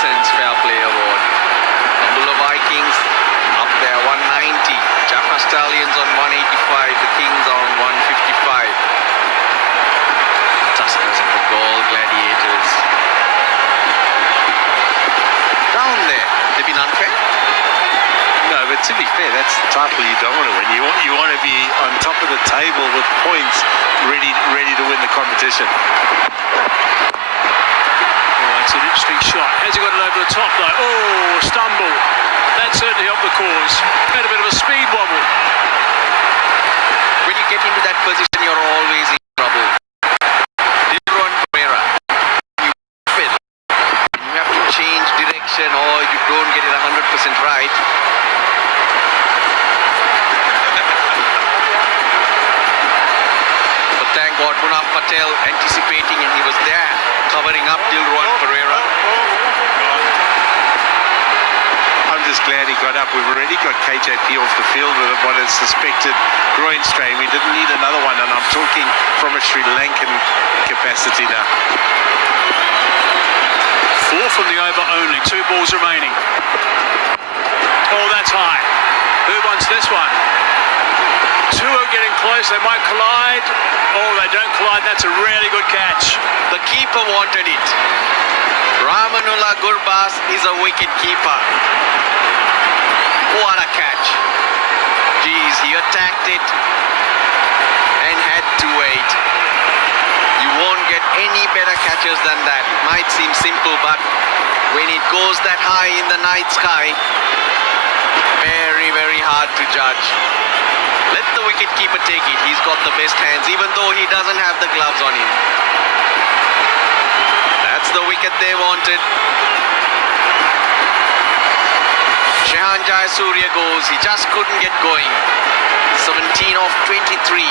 Fair play award. Dambulla Vikings up there 190. Jaffna Stallions on 185. The Kings on 155. Tuskers and the Galle Gladiators. Down there. They've been unfair? No, but to be fair, that's the title you don't want to win. You want to be on top of the table with points, ready to win the competition. It's an interesting shot. Has he got it over the top though? Oh, stumble. That certainly helped the cause. Had a bit of a speed wobble. When you get into that position, you're always in trouble. Pereira, you fit. You have to change direction or you don't get it 100% right. But thank God, Munaf Patel anticipating and he was there covering up Dilruan Pereira. I'm just glad he got up. We've already got KJP off the field with what is suspected groin strain. We didn't need another one, and I'm talking from a Sri Lankan capacity now. 4 from the over only. 2 balls remaining. Oh, that's high. Who wants this one? 2 are getting close. They might collide. Oh, they don't collide. That's a really good catch. The keeper wanted it. Ramanullah Gurbas is a wicket keeper. What a catch. Geez, he attacked it and had to wait. You won't get any better catches than that. It might seem simple, but when it goes that high in the night sky, very, very hard to judge. Let the wicketkeeper take it. He's got the best hands, even though he doesn't have the gloves on him. That's the wicket they wanted. Shehan Jayasuriya goes. He just couldn't get going. 17 off 23.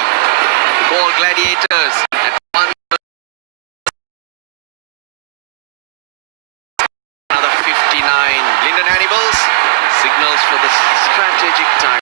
Galle Gladiators at 1. Another 59. Lyndon Hannibals signals for the strategic time.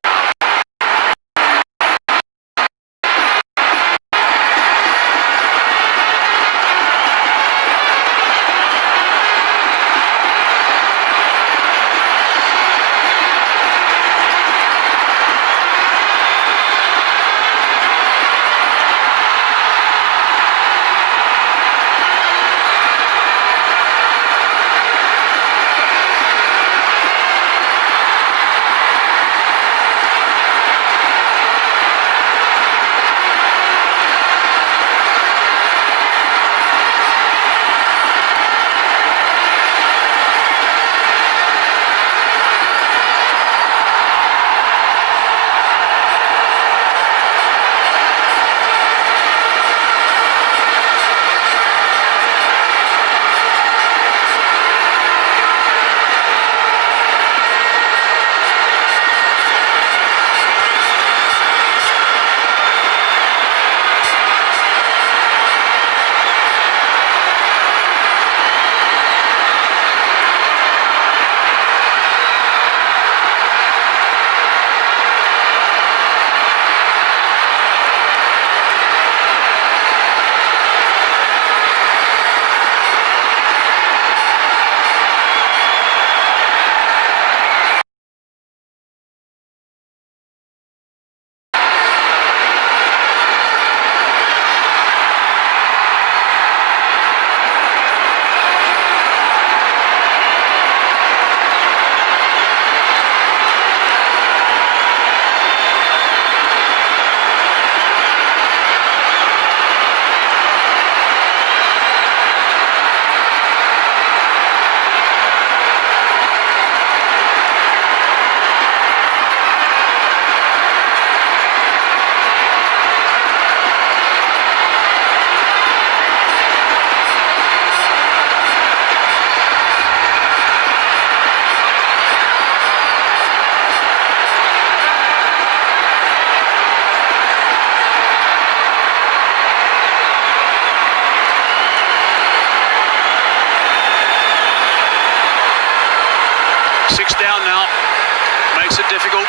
makes it difficult.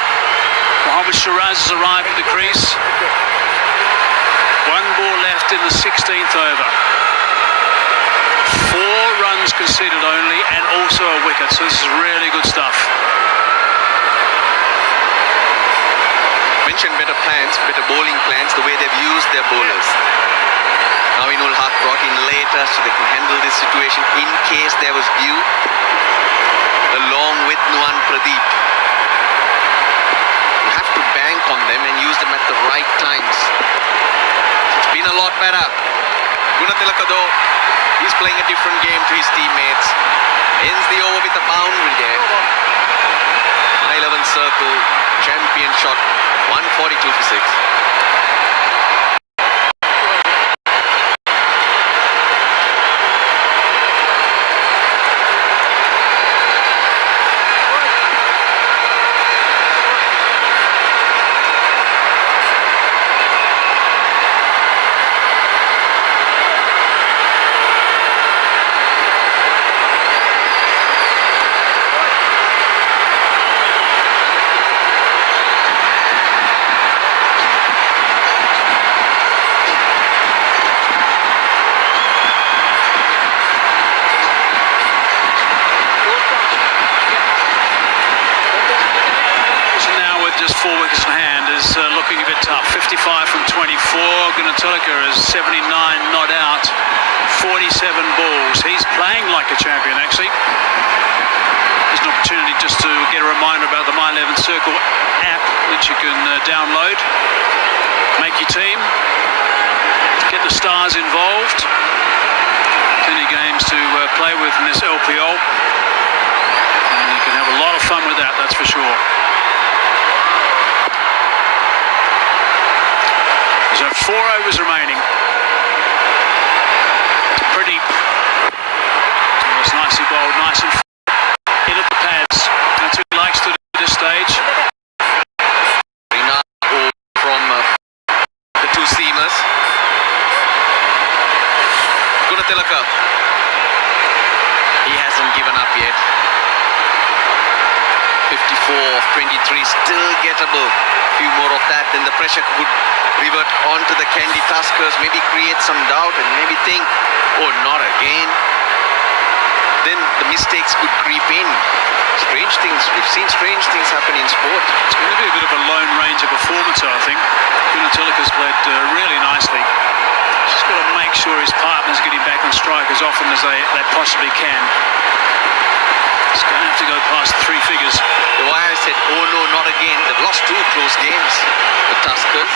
Mohammad Shiraz has arrived at the crease. One ball left in the 16th over. 4 runs conceded only and also a wicket, so this is really good stuff. Mentioned better plans, better bowling plans, the way they've used their bowlers. Nawinul Haq brought in later so they can handle this situation in case there was due, along with Nuwan Pradeep. You have to bank on them and use them at the right times. It's been a lot better. Gunatilaka though He's playing a different game to his teammates. Ends the over with a boundary there. High 11 circle, champion shot, 142 for 6. Looking a bit tough. 55 from 24. Gladitors is 79 not out. 47 balls. He's playing like a champion actually. There's an opportunity just to get a reminder about the My 11 Circle app that you can download. Make your team. Get the stars involved. Plenty of games to play with in this LPL. And you can have a lot of fun with that, that's for sure. There's 4 overs remaining. Pretty. It's nicely bowled, nice and in at the pads. That's what he likes to do at this stage. From the 2 seamers. Gladitors. He hasn't given up yet. 54 of 23, still gettable. A few more of that, then the pressure could revert onto the Kandy Tuskers, maybe create some doubt and maybe think, oh, not again. Then the mistakes could creep in. Strange things, we've seen strange things happen in sport. It's going to be a bit of a lone ranger performance, I think. Gladitors played really nicely. Just got to make sure his partner's getting back on strike as often as they possibly can. It's going to have to go past 3 figures. Why I said, oh no, not again. They've lost 2 close games, the Tuskers.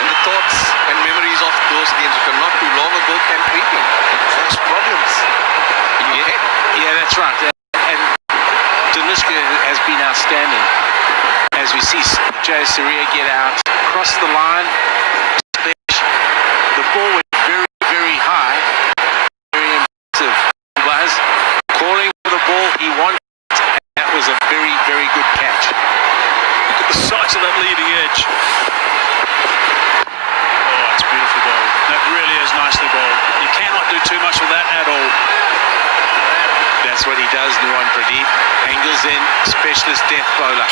And the thoughts and memories of those games, which are not too long ago, can creep in. Cause problems in your head. Yeah, that's right. And Deliska has been outstanding. As we see Joe Saria get out, across the line, the ball went very, very high. Very impressive. He was calling for the ball he wanted. That was a very, very good catch. Look at the size of that leading edge. Oh, it's beautifully bowled. That really is nicely bowled. You cannot do too much with that at all. That's what he does, Nuwan Pradeep. Angles in, specialist death bowler.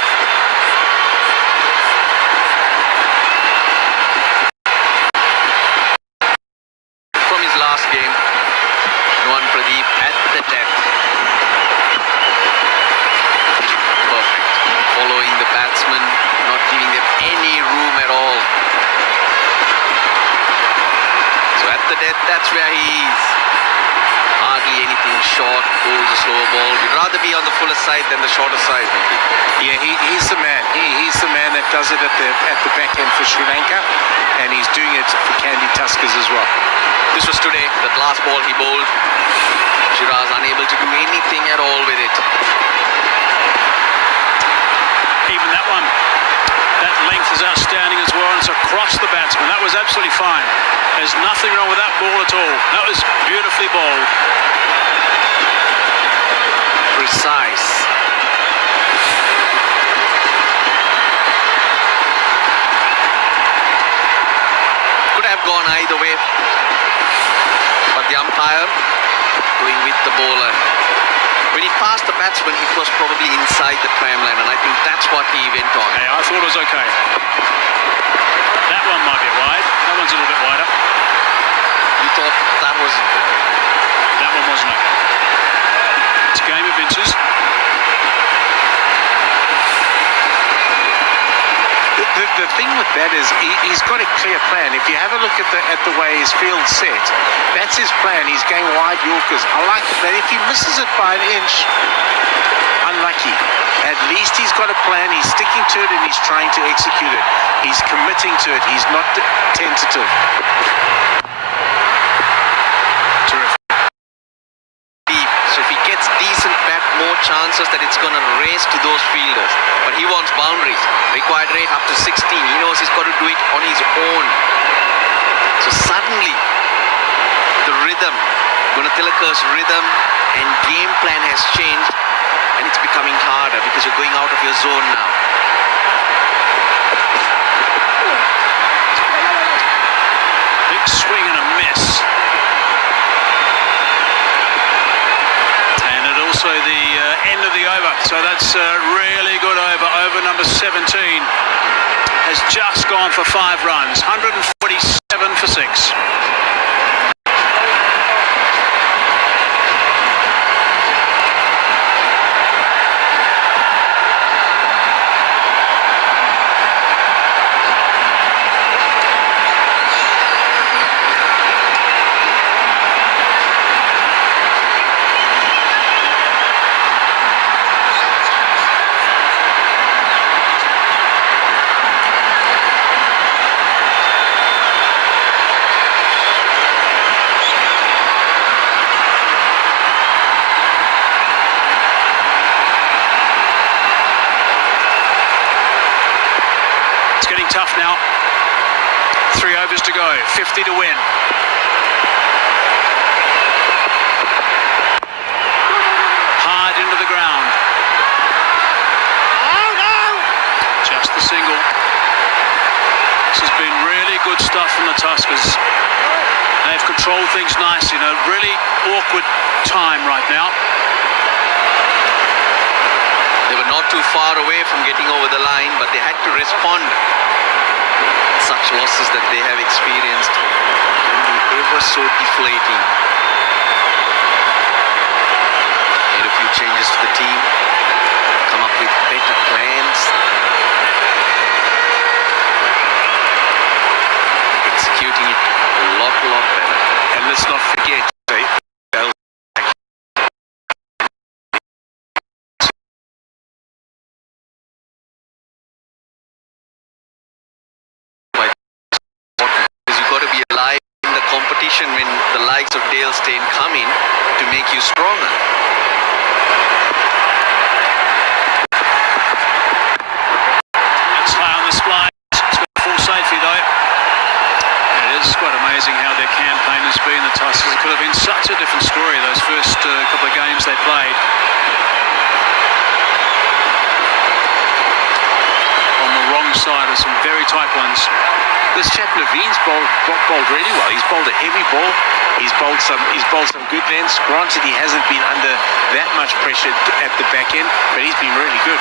From his last game, Nuwan Pradeep at the death. Perfect. Following the batsman, not giving them any room at all. So at the death, that's where he is. Hardly anything short, goes a slower ball. You'd rather be on the fuller side than the shorter side, maybe. Yeah, he's the man. He's the man that does it at the back end for Sri Lanka, and he's doing it for Kandy Tuskers as well. This was today, that last ball he bowled. Shiraz unable to do anything at all with it. Even that one, that length is outstanding as well, and it's across the batsman. That was absolutely fine. There's nothing wrong with that ball at all. That was beautifully bowled. Precise. Could have gone either way, but the umpire going with the bowler. When he passed the batsman, it was probably inside the tramline, and I think that's what he went on. Hey, I thought it was okay. That one might be wide. That one's a little bit wider. You thought that was... That one wasn't okay. It's a game of inches. the thing with that is he's got a clear plan. If you have a look at the way his field's set, that's his plan. He's going wide Yorkers. I like it, but if he misses it by an inch, unlucky. At least he's got a plan. He's sticking to it and he's trying to execute it. He's committing to it. He's not tentative. So if he gets decent bat, more chances that it's going to race to those fielders. But he wants boundaries. Required rate up to 16. He knows he's got to do it on his own. So suddenly, the rhythm, Gunatilaka's rhythm and game plan has changed, and it's becoming harder because you're going out of your zone now. Big swing and a miss. Also the end of the over, so that's a really good over. Over number 17 has just gone for 5 runs, 147 for 6. Tough now. 3 overs to go, 50 to win. Hard into the ground. Oh no! Just the single. This has been really good stuff from the Tuskers. They've controlled things nicely. In a really awkward time right now. They were not too far away from getting over the line, but they had to respond. Such losses that they have experienced can be ever so deflating. Made a few changes to the team, come up with better plans, executing it a lot better. And let's not forget, when the likes of Dale Steyn come in to make you stronger. That's high on the splice. It's got full safety though. It is quite amazing how their campaign has been, the Tuskers. It could have been such a different story those first couple of games they played. On the wrong side of some very tight ones. This Jaffna Viiking's bowled really well. He's bowled a heavy ball. He's bowled some good lengths. Granted, he hasn't been under that much pressure at the back end, but he's been really good.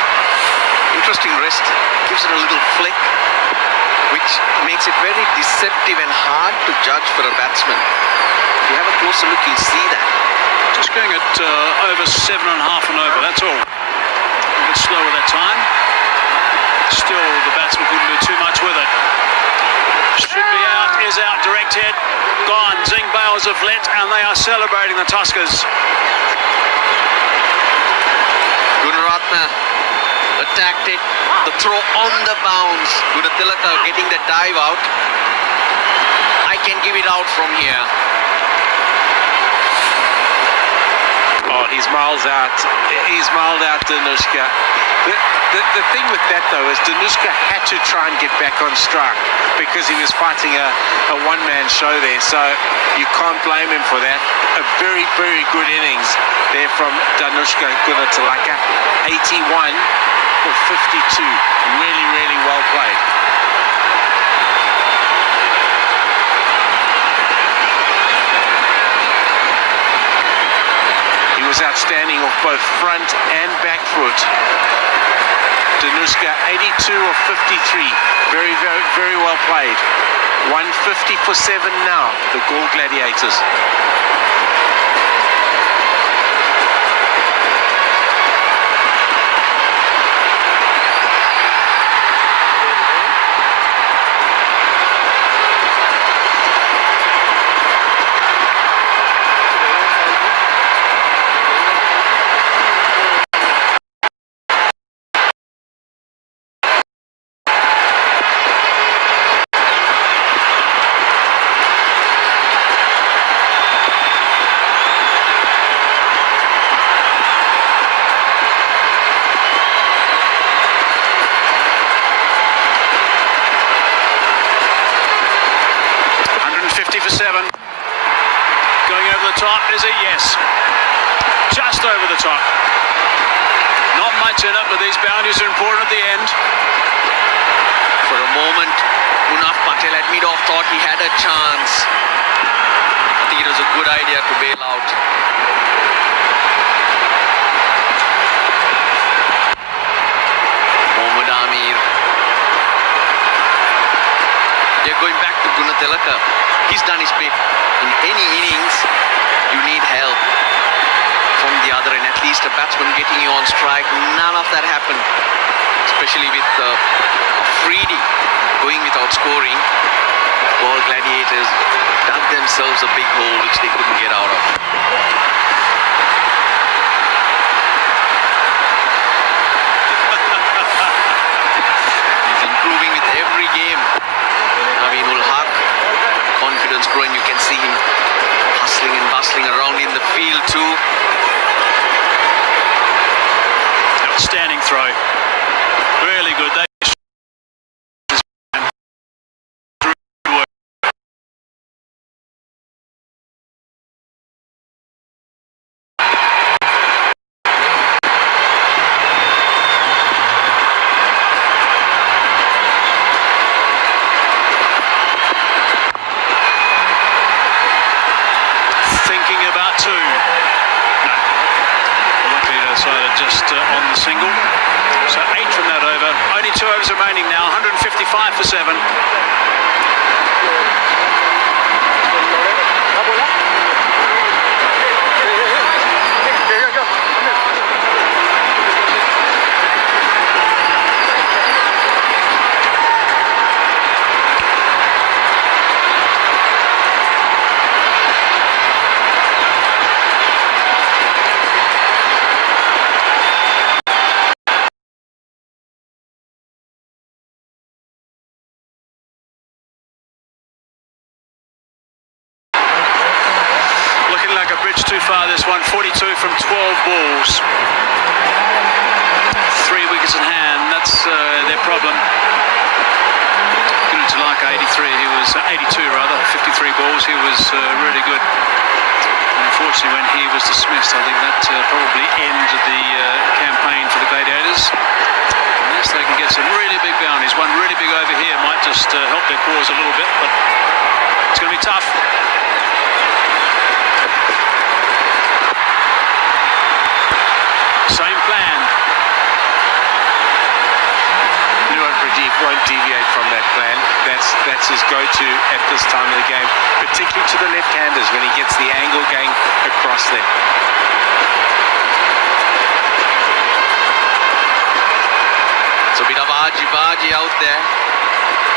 Interesting wrist. Gives it a little flick, which makes it very deceptive and hard to judge for a batsman. If you have a closer look, you'll see that. Just going at over 7.5 and over. That's all. A bit slower that time. Still, the batsman couldn't do too much with it. Should be out, is out, direct hit, gone. Zing Bales have lit, and they are celebrating the Tuskers. Gunaratne attacked it, the throw on the bounce. Gunatilaka getting the dive out. I can give it out from here. Oh, he's miles out. He's miles out, Danushka. The thing with that, though, is Danushka had to try and get back on strike because he was fighting a one-man show there. So you can't blame him for that. A very, very good innings there from Danushka Gunatilaka. 81 for 52. Really, really well played. He was outstanding off both front and back foot. Danushka 82 of 53. Very, very, very well played. 150 for 7 now, the Galle Gladiators. top, is it? Yes. Just over the top. Not much in it, but these boundaries are important at the end. For a moment, Munaf Patel at mid-off thought he had a chance. I think it was a good idea to bail out. Mohammad Amir. They're going back to Gunatilaka. He's done his bit. In any innings, you need help from the other end. At least a batsman getting you on strike. None of that happened. Especially with Afridi going without scoring. Ball Gladiators dug themselves a big hole which they couldn't get out of. He's improving with every game. Naveenul Haq, confidence growing. You can see him hustling and bustling around in the field too. Outstanding throw. Really good. Thinking about two. No. Luckily they decided just on the single. So 8 from that over. Only 2 overs remaining now. 155 for 7. Bridge too far this one, 42 from 12 balls. 3 wickets in hand, that's their problem. Good to Lanka 83, he was 82 rather, 53 balls, he was really good. And unfortunately when he was dismissed, I think that probably ended the campaign for the Gladiators. Unless they can get some really big bounties. One really big over here might just help their cause a little bit, but it's going to be tough. Same plan. Pradeep won't deviate from that plan. That's his go-to at this time of the game, particularly to the left-handers when he gets the angle going across there. It's a bit of argy-bargy out there.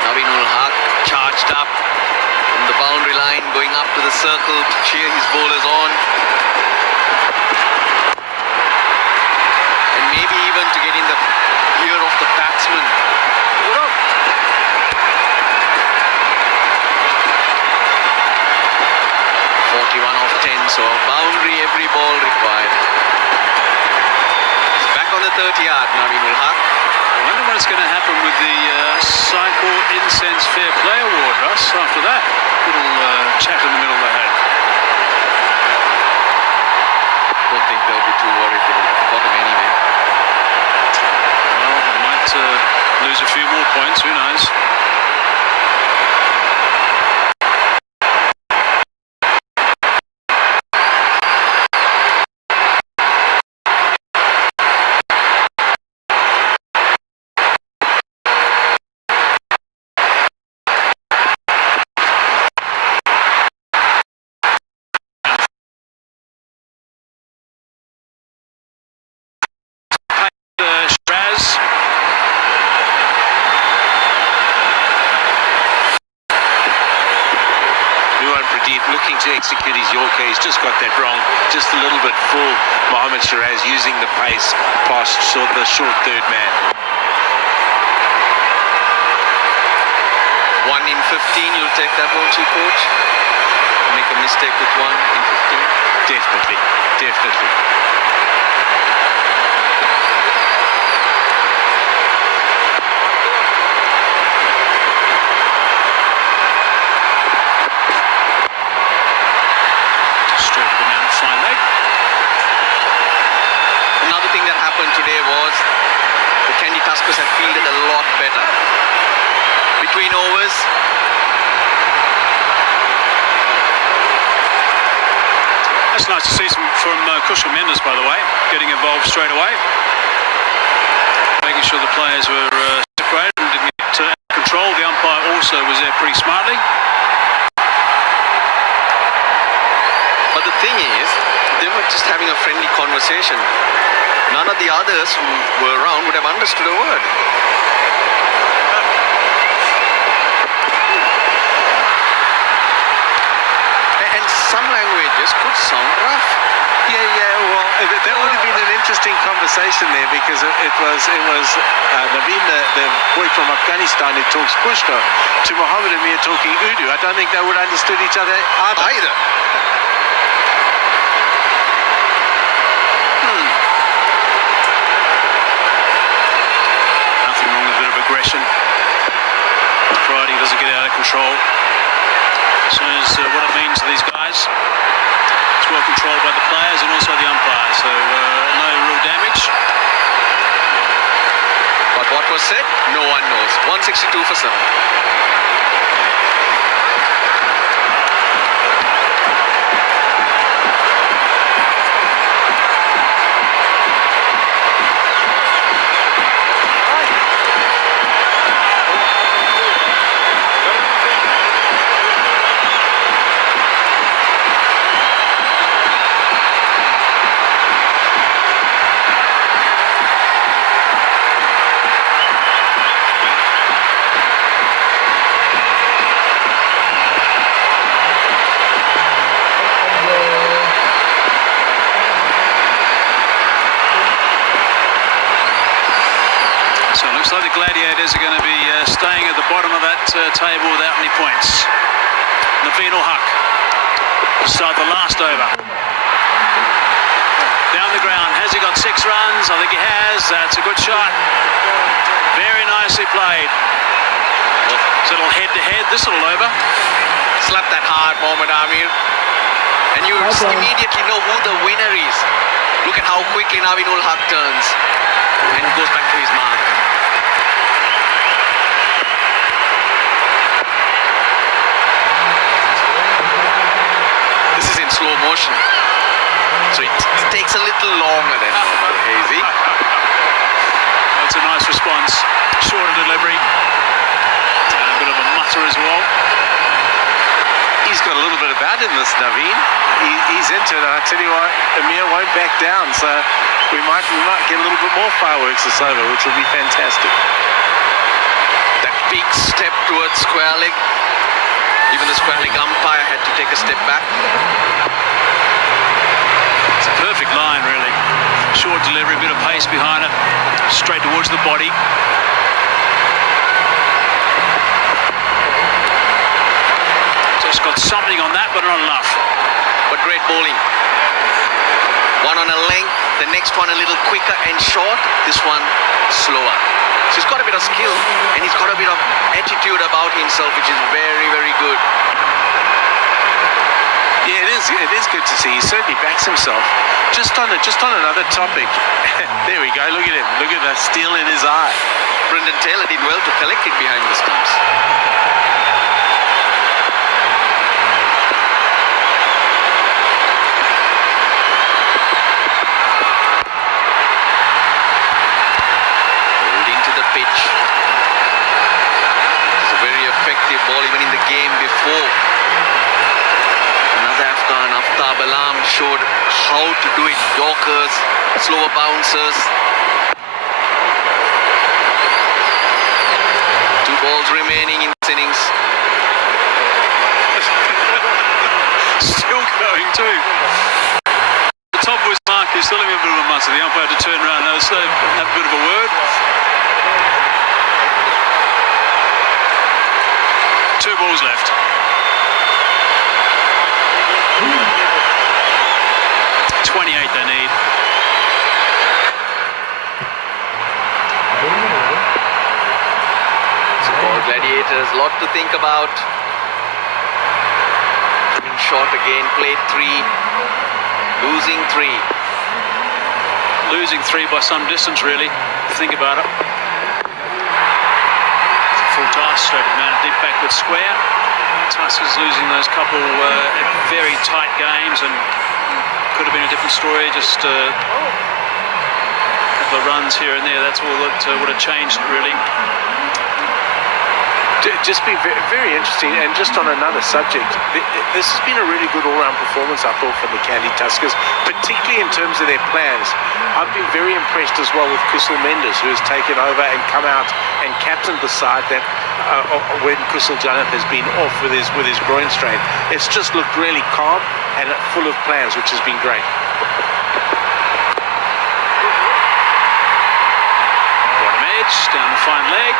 Naveenul Haq charged up from the boundary line, going up to the circle to cheer his bowlers on. Maybe even to get in the ear of the batsman. 41 off 10, so a boundary every ball required. He's back on the 30-yard, Naveenul Haq. I wonder what's going to happen with the Cycle Incense Fair Play Award, Russ, after that little chat in the middle they had. Don't think they'll be too worried with the bottom anyway. Well, they might lose a few more points, who knows? Looking to execute his Yorker, he's just got that wrong, just a little bit full. Mohammad Shiraz using the pace past the short third man. 1 in 15, you'll take that, won't you, coach? Make a mistake with 1 in 15? Definitely, definitely. Straight to the thing that happened today was the Kandy Tuskers had fielded a lot better. Between overs, that's nice to see some from Kushal Mendes, by the way, getting involved straight away, making sure the players were separated and didn't get out of control. The umpire also was there pretty smartly. but the thing is, they were just having a friendly conversation. None of the others who were around would have understood a word. And some languages could sound rough. Well, that would have been an interesting conversation there, because it was Naveen, the boy from Afghanistan who talks Pushto, to Mohammed Amir talking Urdu. I don't think they would have understood each other either. Nothing wrong with a bit of aggression. Friday doesn't get out of control. As soon as what it means to these guys, it's well controlled by the players and also the umpire, so no real damage. But what was said, no one knows. 162 for 7. So it looks like the Gladiators are going to be staying at the bottom of that table without any points. Naveen Haq will start the last over. Down the ground, has he got 6 runs? I think he has. That's a good shot. Very nicely played. It's a little head-to-head, this little over. Slap that hard, Mohammad Amir. And you immediately know who the winner is. Look at how quickly Naveen Haq turns and goes back to his mark. This is in slow motion, so it takes a little longer than normal, Hazy. That's a nice response. Shorter delivery. And a bit of a mutter as well. He's got a little bit about him, this Naveen. He's into it, and I tell you what, Amir won't back down, so we might get a little bit more fireworks this over, which will be fantastic. That big step towards square leg. Even the square leg umpire had to take a step back. It's a perfect line, really. Short delivery, a bit of pace behind it, straight towards the body. Just got something on that, but not enough. But great bowling. One on a length, the next one a little quicker and short, this one slower. So he's got a bit of skill and he's got a bit of attitude about himself, which is very, very good. Yeah, it is good to see. He certainly backs himself. Just on another topic. There we go. Look at him. Look at that steel in his eye. Brendan Taylor did well to collect it behind the stumps. Holding to the pitch. It's a very effective ball even in the game before. Another Afghan, Aftab Alam, showed how to do it. Yorkers, slower bouncers. 2 balls remaining in this innings. Still going too. The top of his mark, he's still having a bit of a mutter. The umpire had to turn around and have a bit of a word. 2 balls left. They need. So for Gladiators, lot to think about. Coming short again, played 3, losing 3. losing 3 by some distance, really, if you think about it. Full toss, straight man, deep backward square. Tuskers losing those couple very tight games, and could have been a different story, just a couple of runs here and there. That's all that would have changed, really. Just be very interesting. And just on another subject, this has been a really good all-round performance, I thought, from the Kandy Tuskers, particularly in terms of their plans. I've been very impressed as well with Kusal Mendes, who has taken over and come out and captained the side that when Kusal Janeth has been off with his groin strain. It's just looked really calm and full of plans, which has been great. Bottom edge, down the fine leg.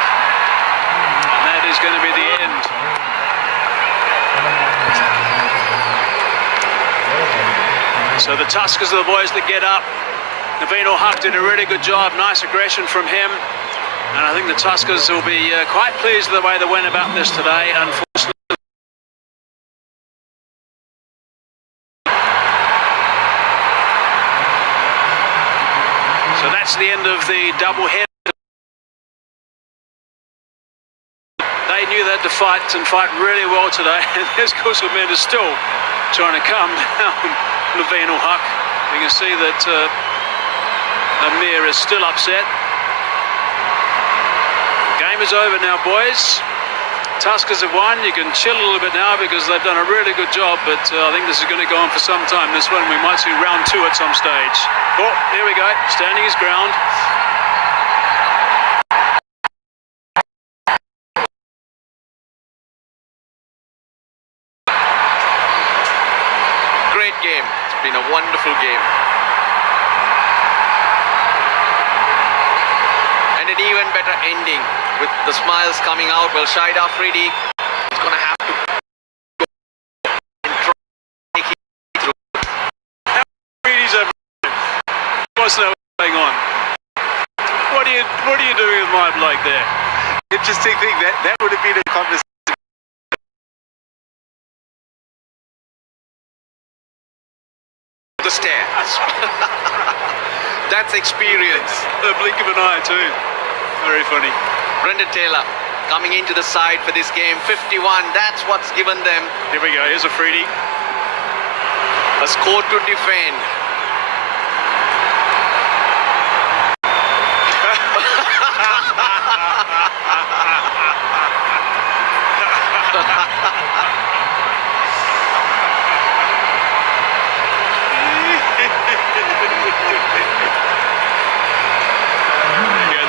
And that is going to be the end. So the Tuskers are the boys that get up. Navino Huck did a really good job. Nice aggression from him. And I think the Tuskers will be quite pleased with the way they went about this today. Unfortunately, so that's the end of the double header. They knew they had to fight and fight really well today. And there's Kusal Mendes still trying to calm down Navino Huck. You can see that Amir is still upset. Game is over now, boys. Tuskers have won. You can chill a little bit now because they've done a really good job, but I think this is going to go on for some time. This one, we might see round 2 at some stage. Oh, there we go. Standing his ground. Great game. It's been a wonderful game. And an even better ending with the smiles coming out. Well, Afridi is going to have to go and try to make it through. Afridi's over. What's that going on? What are you doing with my bloke there? Interesting thing, that would have been a conversation. The stairs. That's experience. The blink of an eye too. Very funny. Brendan Taylor coming into the side for this game. 51. That's what's given them Here we go. Here's Afridi. a score to defend.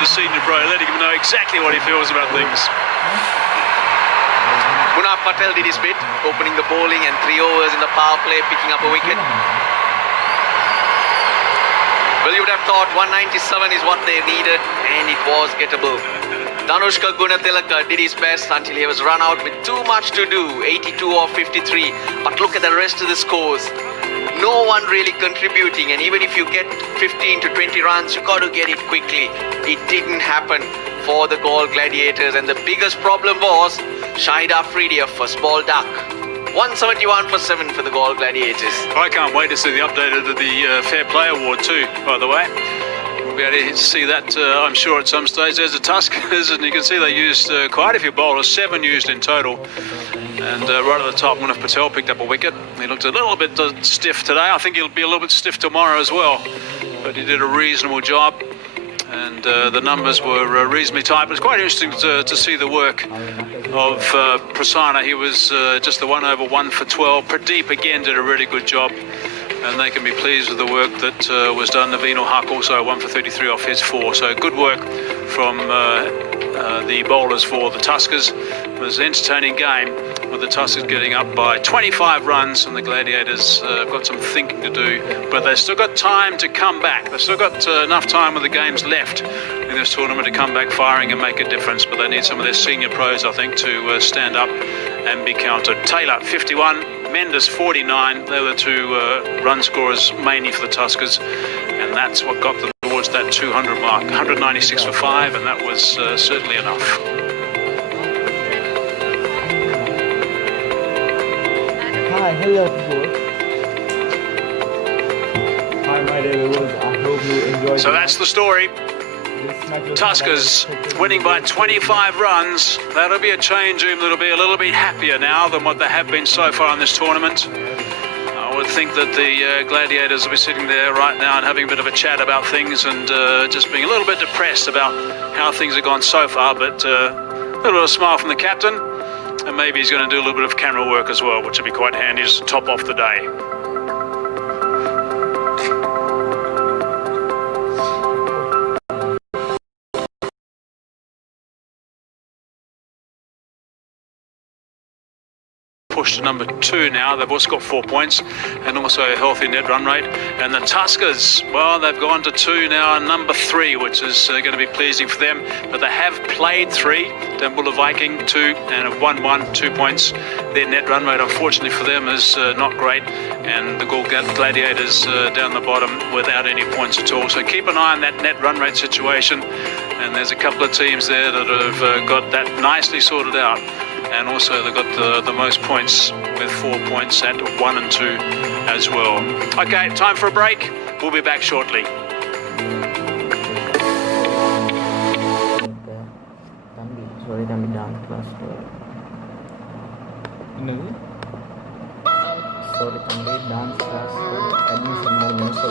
Senior pro, letting him know exactly what he feels about things. Munaf Patel did his bit, opening the bowling and 3 overs in the power play, picking up a wicket. Well, you would have thought 197 is what they needed, and it was gettable. Danushka Gunatilaka did his best until he was run out with too much to do, 82 off 53. But look at the rest of the scores. No one really contributing, and even if you get 15 to 20 runs, you got to get it quickly. It didn't happen for the Galle Gladiators, and the biggest problem was Afridi, a first ball duck. 171 for 7 for the Galle Gladiators. I can't wait to see the update of the Fair Play Award too, by the way. We'll be able to see that, I'm sure, at some stage. There's the Tuskers, and you can see they used quite a few bowlers, 7 used in total. And right at the top, Munaf Patel picked up a wicket. He looked a little bit stiff today. I think he'll be a little bit stiff tomorrow as well. But he did a reasonable job. And the numbers were reasonably tight. But it's quite interesting to see the work of Prasanna. He was just the 1 over 1 for 12. Pradeep again did a really good job. And they can be pleased with the work that was done. Navino Huck also 1 for 33 off his 4. So good work from the bowlers for the Tuskers. It was an entertaining game with the Tuskers getting up by 25 runs, and the Gladiators have got some thinking to do, but they've still got time to come back. They've still got enough time with the games left in this tournament to come back firing and make a difference, but they need some of their senior pros, I think, to stand up and be counted. Taylor 51, Mendes 49. They were the 2 run scorers mainly for the Tuskers, and that's what got them towards that 200 mark. 196 for 5, and that was certainly enough. Hi, hello people. Hi my dear viewers, I hope you enjoyed. So that's the story. This match was Tuskers winning by 25 runs. That'll be a change room that'll be a little bit happier now than what they have been so far in this tournament. I would think that the Gladiators will be sitting there right now and having a bit of a chat about things and just being a little bit depressed about how things have gone so far, but a little bit of a smile from the captain, and maybe he's going to do a little bit of camera work as well, which will be quite handy as top off the day. Pushed to number 2 now. They've also got 4 points and also a healthy net run rate. And the Tuskers, well, they've gone to 2 now and number 3, which is going to be pleasing for them. But they have played 3. Dambulla Viiking 2 and have won 1, 2 points. Their net run rate, unfortunately for them, is not great. And the Galle Gladiators down the bottom without any points at all. So keep an eye on that net run rate situation. And there's a couple of teams there that have got that nicely sorted out. And also they've got the most points with 4 points at 1 and 2 as well. Okay, time for a break. We'll be back shortly. Thambi dance class. Sorry, Thambi dance class admission more so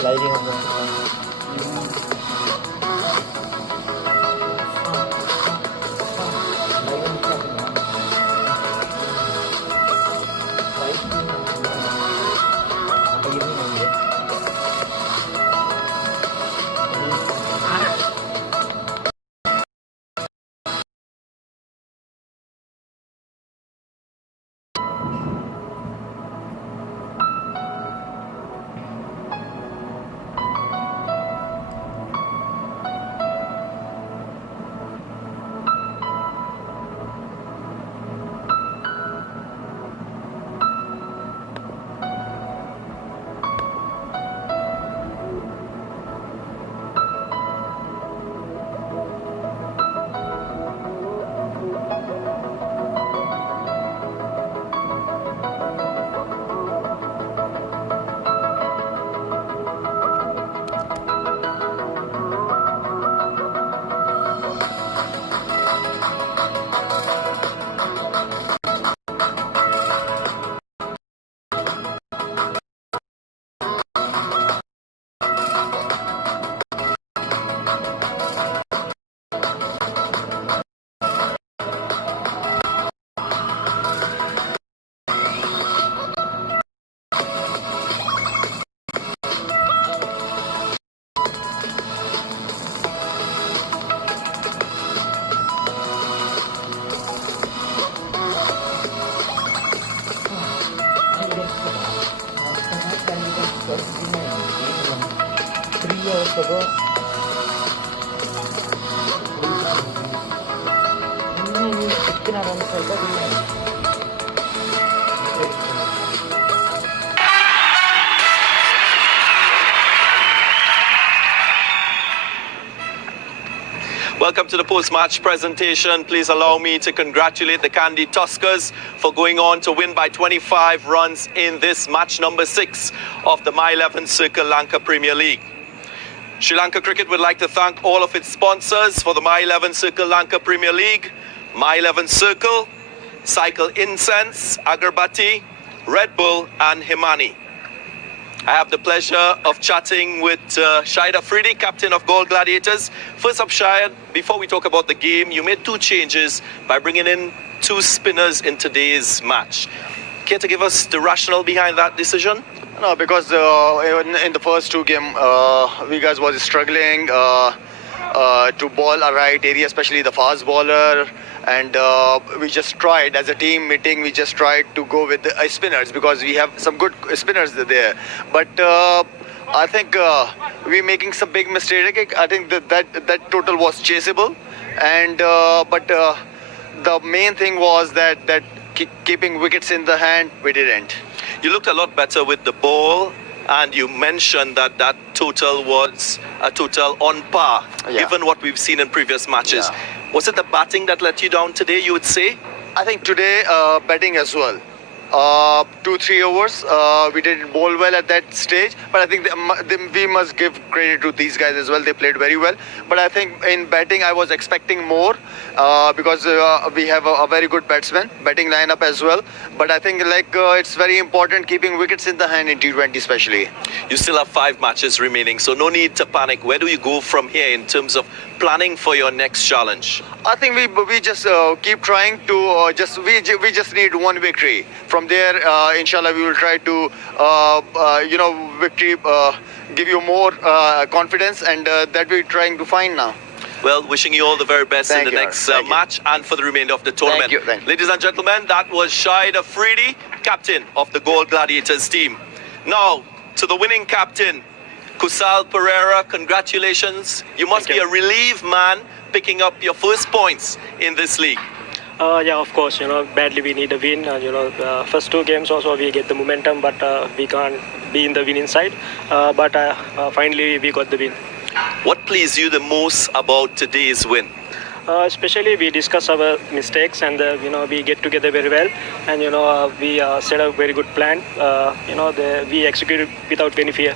sliding over. Welcome to the post-match presentation. Please allow me to congratulate the Kandy Tuskers for going on to win by 25 runs in this match number 6 of the My 11 Circle Lanka Premier League. Sri Lanka Cricket would like to thank all of its sponsors for the My 11 Circle Lanka Premier League, My 11 Circle, Cycle Incense, Agarbatti, Red Bull and Himani. I have the pleasure of chatting with Shahid Afridi, captain of Galle Gladiators. First up, Shahid, before we talk about the game, you made 2 changes by bringing in 2 spinners in today's match. Care to give us the rationale behind that decision? No, because in the first 2 games, we guys was struggling to ball a right area, especially the fast bowler. And we just tried, as a team meeting, we just tried to go with the spinners because we have some good spinners there. But I think we're making some big mistake. I think that total was chaseable. And but the main thing was that keeping wickets in the hand, we didn't. You looked a lot better with the ball, and you mentioned that total was a total on par, given what we've seen in previous matches. Yeah. Was it the batting that let you down today, you would say? I think today batting as well. 2-3 overs, we didn't bowl well at that stage, but I think we must give credit to these guys as well. They played very well, but I think in batting I was expecting more because we have a very good batting lineup as well. But I think it's very important keeping wickets in the hand in T20 especially. You still have 5 matches remaining, so no need to panic. Where do you go from here in terms of planning for your next challenge? I think we just keep trying to we just need 1 victory. From there, inshallah, we will try to victory give you more confidence, and that we're trying to find now. Well, wishing you all the very best in the next match and for the remainder of the tournament. Thank you. Ladies and gentlemen, that was Shahid Afridi, captain of the Galle Gladiators team. Now, to the winning captain, Kusal Pereira, congratulations. You must be a relieved man picking up your first points in this league. Yeah, of course, badly we need a win. First 2 games also we get the momentum, but we can't be in the winning side. But finally we got the win. What pleased you the most about today's win? Especially we discuss our mistakes, and we get together very well, and we set a very good plan. We executed without any fear.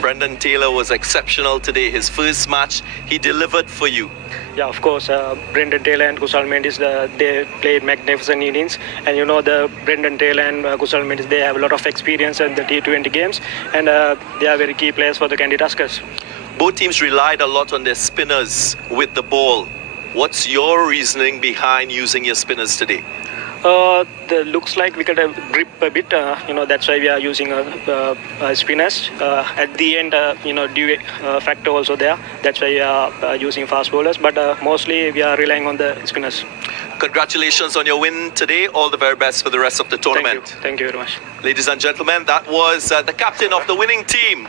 Brendan Taylor was exceptional today. His first match, he delivered for you. Yeah, of course. Brendan Taylor and Kusal Mendis, they played magnificent innings. And the Brendan Taylor and Kusal Mendis, they have a lot of experience in the T20 games. And they are very key players for the Kandy Tuskers. Both teams relied a lot on their spinners with the ball. What's your reasoning behind using your spinners today? Looks like we could have grip a bit. That's why we are using spinners. At the end, due factor also there. That's why we are using fast bowlers. But mostly we are relying on the spinners. Congratulations on your win today. All the very best for the rest of the tournament. Thank you very much. Ladies and gentlemen, that was the captain of the winning team,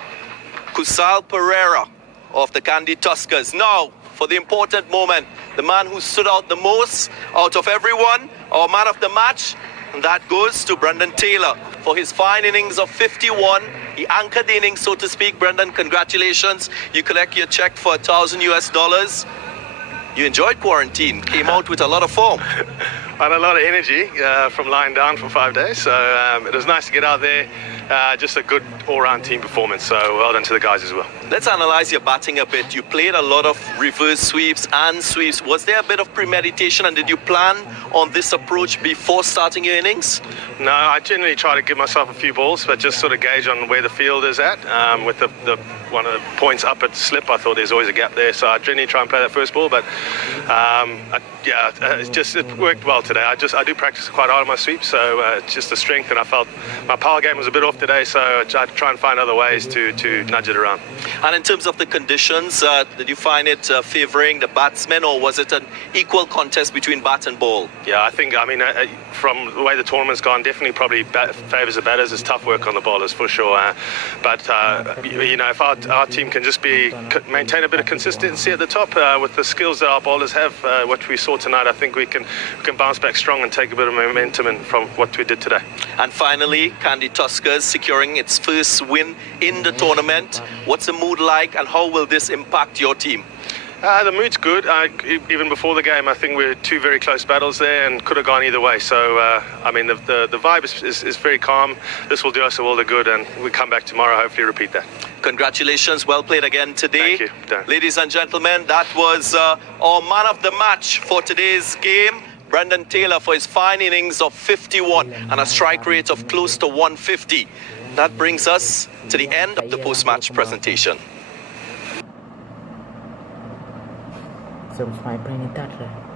Kusal Pereira of the Kandy Tuskers. Now, for the important moment, the man who stood out the most out of everyone, our man of the match, and that goes to Brendan Taylor for his fine innings of 51. He anchored the innings, so to speak. Brendan, congratulations. You collect your check for $1,000. You enjoyed quarantine, came out with a lot of form. I had a lot of energy from lying down for 5 days, so it was nice to get out there. Just a good all-round team performance, so well done to the guys as well. Let's analyze your batting a bit. You played a lot of reverse sweeps and sweeps. Was there a bit of premeditation, and did you plan on this approach before starting your innings? No, I generally try to give myself a few balls, but just sort of gauge on where the field is at. With the one of the points up at slip, I thought there's always a gap there, so I generally try and play that first ball, but it worked well today. I do practice quite hard on my sweeps, so it's just the strength, and I felt my power game was a bit off today, so I tried to try and find other ways to nudge it around. And in terms of the conditions, did you find it favouring the batsmen, or was it an equal contest between bat and ball? Yeah, I think, from the way the tournament's gone, definitely probably favours the batters. It's tough work on the bowlers for sure. But if our team can just maintain a bit of consistency at the top with the skills that our bowlers have, what we saw tonight, I think we can bounce back strong and take a bit of momentum from what we did today. And finally, Kandy Tuskers securing its first win in the tournament. What's the mood like, and how will this impact your team? The mood's good. Even before the game, I think we're two very close battles there and could have gone either way. So, I mean, the vibe is very calm. This will do us a world of good, and we come back tomorrow, hopefully repeat that. Congratulations, well played again today. Thank you, Dan. Ladies and gentlemen, that was our man of the match for today's game. Brendan Taylor for his fine innings of 51 and a strike rate of close to 150. That brings us to the end of the post-match presentation. Somos mais para a